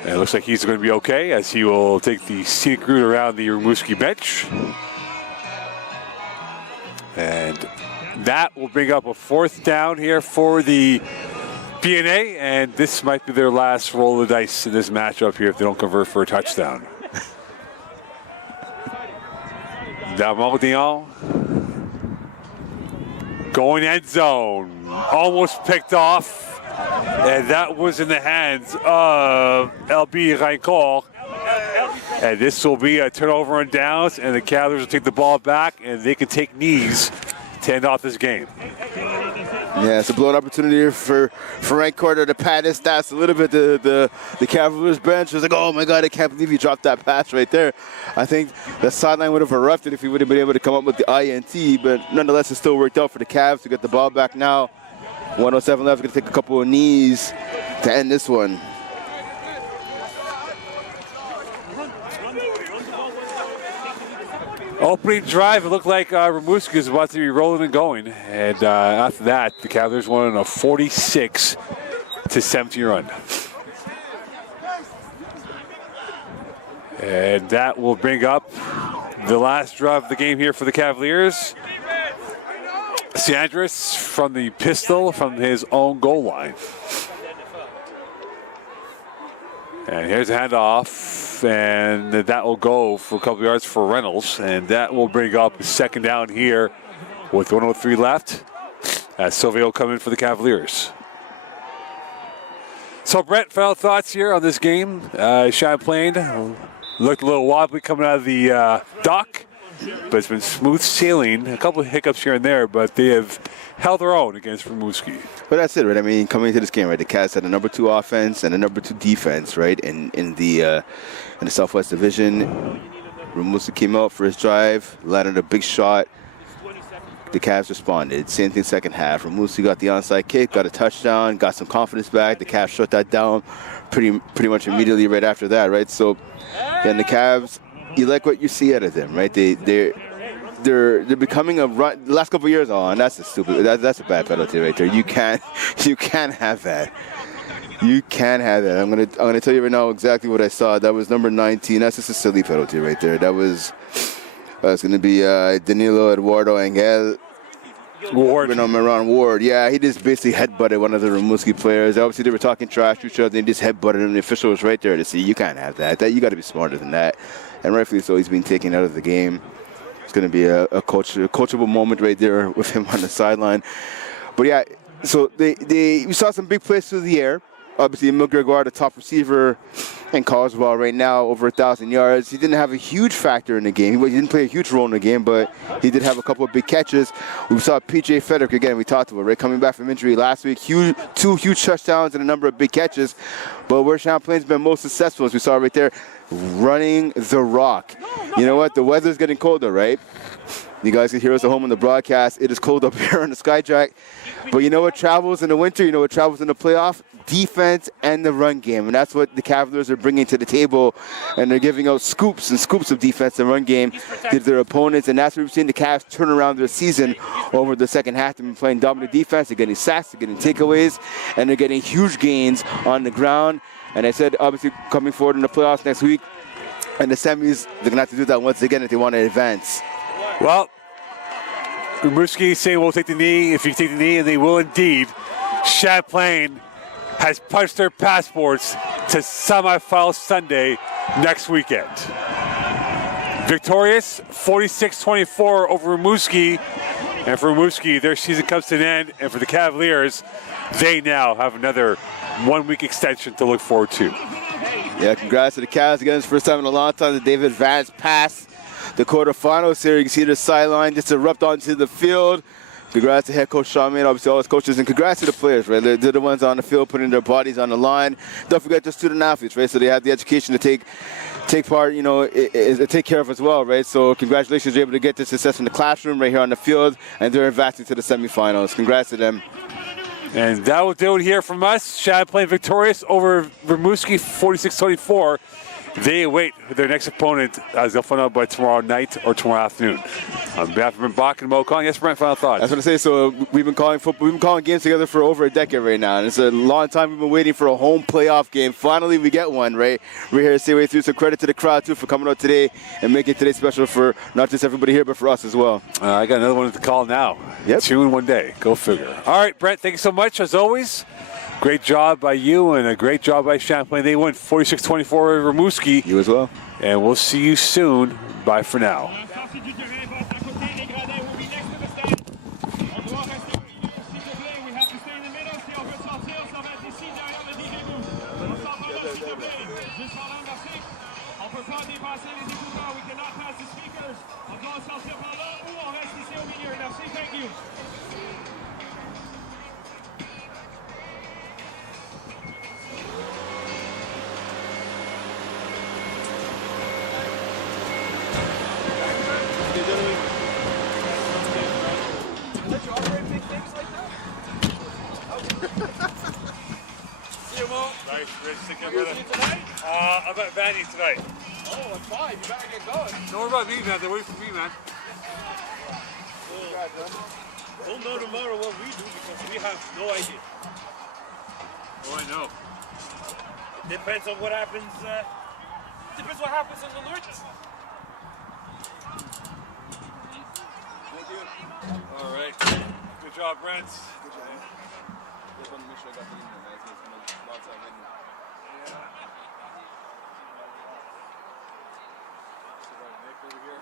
And it looks like he's going to be okay as he will take the scenic route around the Rimouski bench. And that will bring up a 4th down here for the P&A, and this might be their last roll of the dice in this matchup here if they don't convert for a touchdown. Damodion going end zone, almost picked off. And that was in the hands of LB Reincourt. And this will be a turnover on downs, and the Cavaliers will take the ball back, and they can take knees to end off this game. Yeah, it's a blown opportunity for Reincourt to pad his stats a little bit. The Cavaliers bench was like, oh my God, I can't believe he dropped that pass right there. I think the sideline would have erupted if he would have been able to come up with the INT, but nonetheless, it still worked out for the Cavs to get the ball back now. 107 left, going to take a couple of knees to end this one. Opening drive, it looked like Rimouski is about to be rolling and going. And after that, the Cavaliers won on a 46 to 17 run. And that will bring up the last drive of the game here for the Cavaliers. Sandris from the pistol from his own goal line. And here's a handoff, and that will go for a couple yards for Reynolds, and that will bring up 2nd down here with 1:03 left as Sylvia will come in for the Cavaliers. So Brett, final thoughts here on this game. Champlain looked a little wobbly coming out of the dock, but it's been smooth sailing. A couple of hiccups here and there, but they have held their own against Rimouski. But that's it, right? I mean, coming into this game, right, the Cavs had a number 2 offense and a number 2 defense, right, in the Southwest Division. Rimouski came out for his drive, landed a big shot. The Cavs responded. Same thing second half. Rimouski got the onside kick, got a touchdown, got some confidence back. The Cavs shut that down pretty much immediately right after that, right? So, and the Cavs, you like what you see out of them, right? They're becoming a run. The last couple of years on, that's a bad penalty right there. You can't have that. You can't have that. I'm gonna tell you right now exactly what I saw. That was number 19. That's just a silly penalty right there. That was it's gonna be Danilo Eduardo Angel. Ward. Yeah, he just basically headbutted one of the Rimouski players. Obviously, they were talking trash to each other, and he just headbutted him. The official was right there to see. You can't have that. You got to be smarter than that. And rightfully so, he's been taken out of the game. It's going to be a coachable moment right there with him on the sideline. But yeah, so we saw some big plays through the air. Obviously, Emile Gregoire, the top receiver in college ball right now, over 1,000 yards. He didn't have a huge factor in the game. He didn't play a huge role in the game, but he did have a couple of big catches. We saw P.J. Frederick, again, we talked about, right, coming back from injury last week. 2 huge touchdowns and a number of big catches. But where Champlain's been most successful, as we saw right there, running the rock. You know what? The weather's getting colder, right? You guys can hear us at home on the broadcast. It is cold up here on the Skyjack. But you know what travels in the winter? You know what travels in the playoff? Defense and the run game. And that's what the Cavaliers are bringing to the table. And they're giving out scoops and scoops of defense and run game to their opponents. And that's what we've seen the Cavs turn around their season over the second half. They've been playing dominant defense. They're getting sacks. They're getting takeaways. And they're getting huge gains on the ground. And I said, obviously, coming forward in the playoffs next week, in the semis, they're gonna have to do that once again if they want to advance. Well, Rimouski saying we'll take the knee if you take the knee, and they will indeed. Champlain has punched their passports to semifinal Sunday next weekend. Victorious, 46-24 over Rimouski. And for Rimouski, their season comes to an end. And for the Cavaliers, they now have another 1 week extension to look forward to. Yeah, congrats to the Cavs again. It's the first time in a long time that they've advanced past the quarterfinals here. You can see the sideline just erupt onto the field. Congrats to head coach Charmaine, obviously all his coaches, and congrats to the players, right? They're the ones on the field putting their bodies on the line. Don't forget the student athletes, right? So they have the education to take part, you know, take care of as well, right? So congratulations, you're able to get this success in the classroom right here on the field, and they're advancing to the semifinals. Congrats to them. And that will do it here from us. Champlain victorious over Rimouski, 46-24. They await their next opponent as they'll find out by tomorrow night or tomorrow afternoon. On behalf of Brent Bach and Mo Kong, yes, Brent, final thoughts. I was going to say, so we've been calling games together for over a decade right now, and it's a long time we've been waiting for a home playoff game. Finally, we get one, right? We're here to see way through. So credit to the crowd too for coming out today and making today special for not just everybody here, but for us as well. I got another one to call now. Yep. 2 in 1 day. Go figure. All right, Brent, thank you so much as always. Great job by you and a great job by Champlain. They win 46-24 over Rimouski. You as well. And we'll see you soon. Bye for now. I'm at Vanny tonight. Oh, it's fine. You better get going. Don't worry about me, man. They're waiting for me, man. We'll know tomorrow what we do because we have no idea. Oh, I know. It depends on what happens. Depends what happens on the north. All right. Good job, Brent. Good job. Just want to make sure I got the email, man. It's been a long time waiting. Nick over here.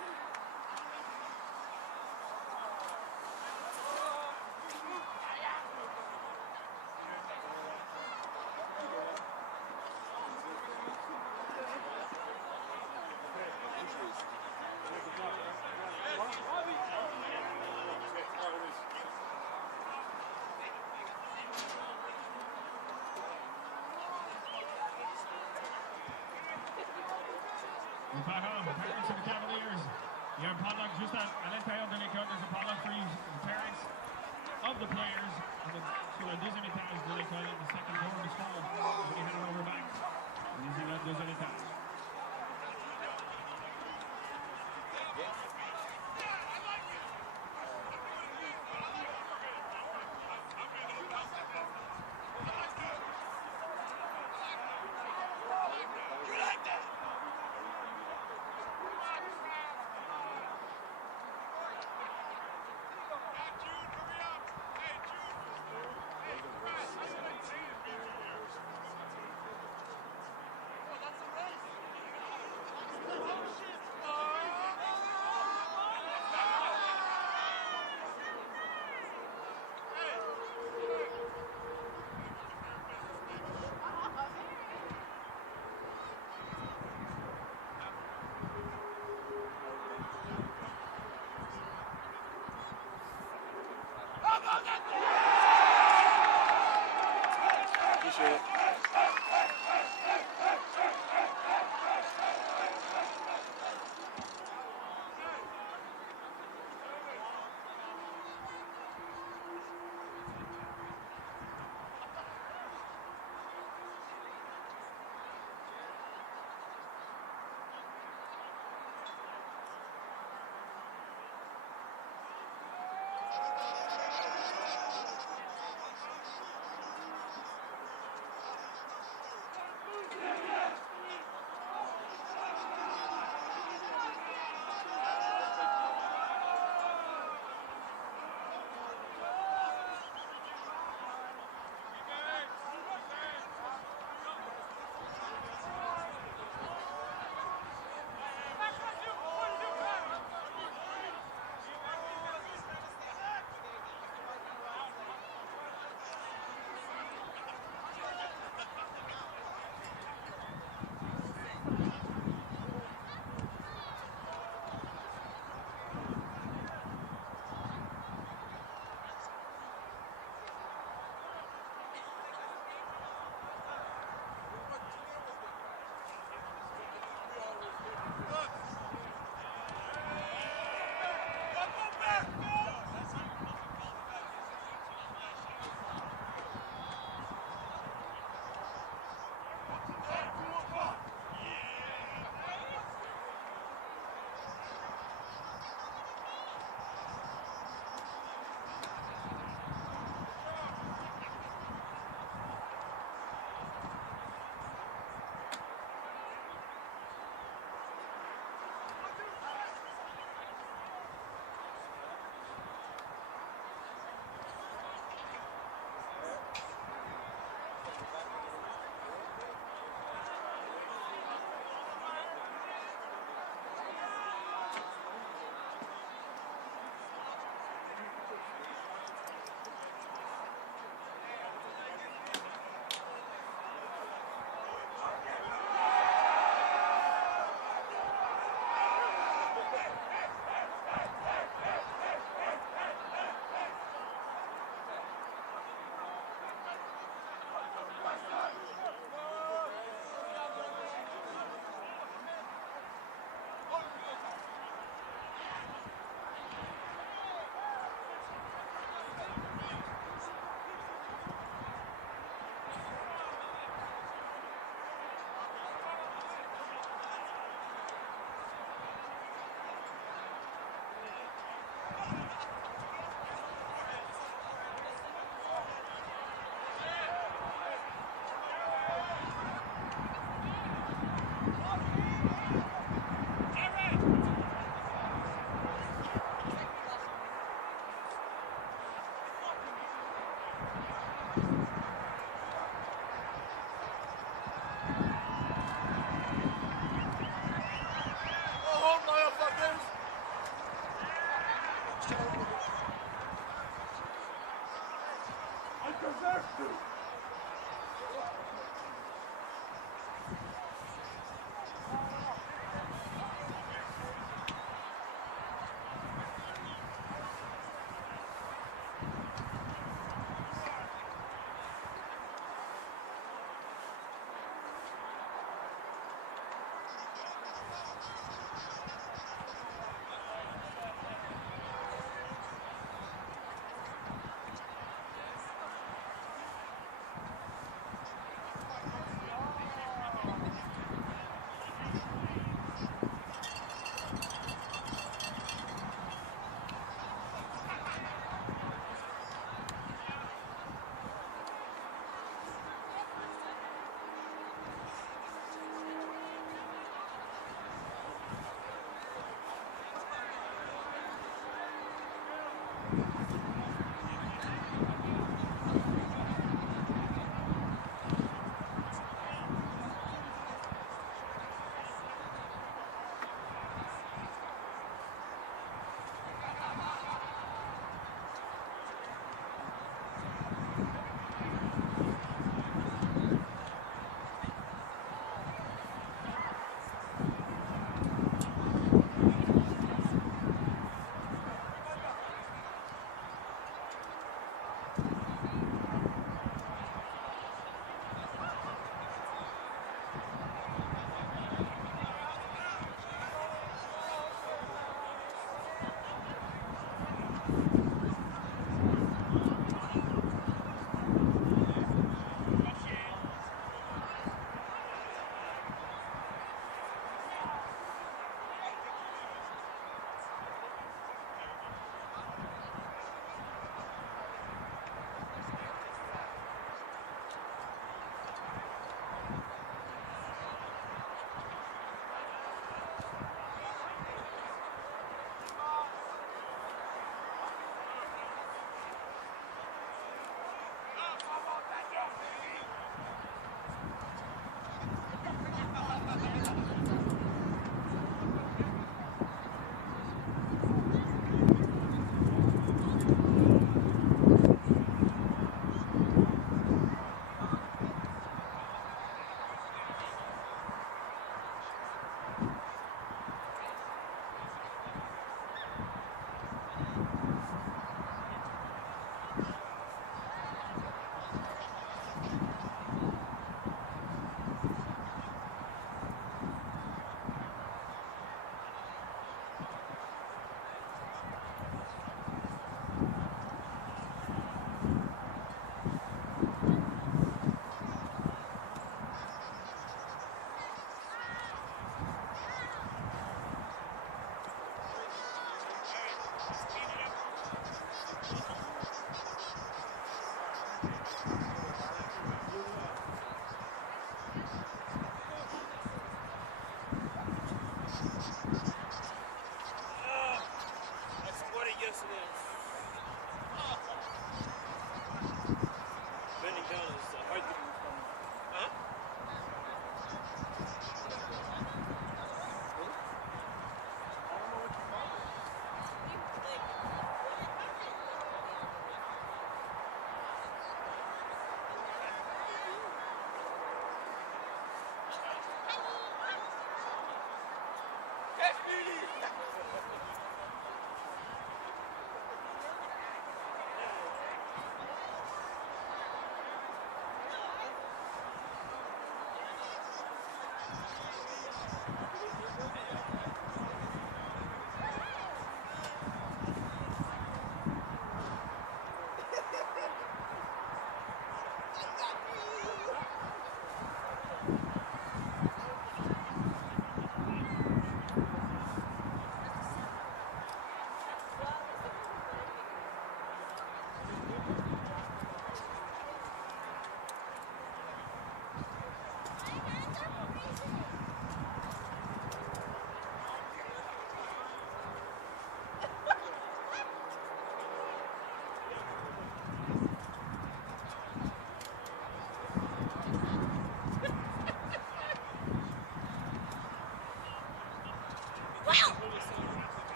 Parents of the Cavaliers. Il y a un padlock juste à l'intérieur de l'école. There's a padlock for you, the parents of the players sur le deuxième étage de l'école. The second floor of the school. When you head over back. Deuxième étage. Appreciate it.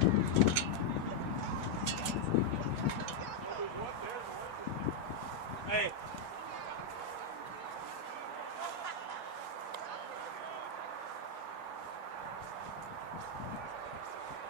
Hey,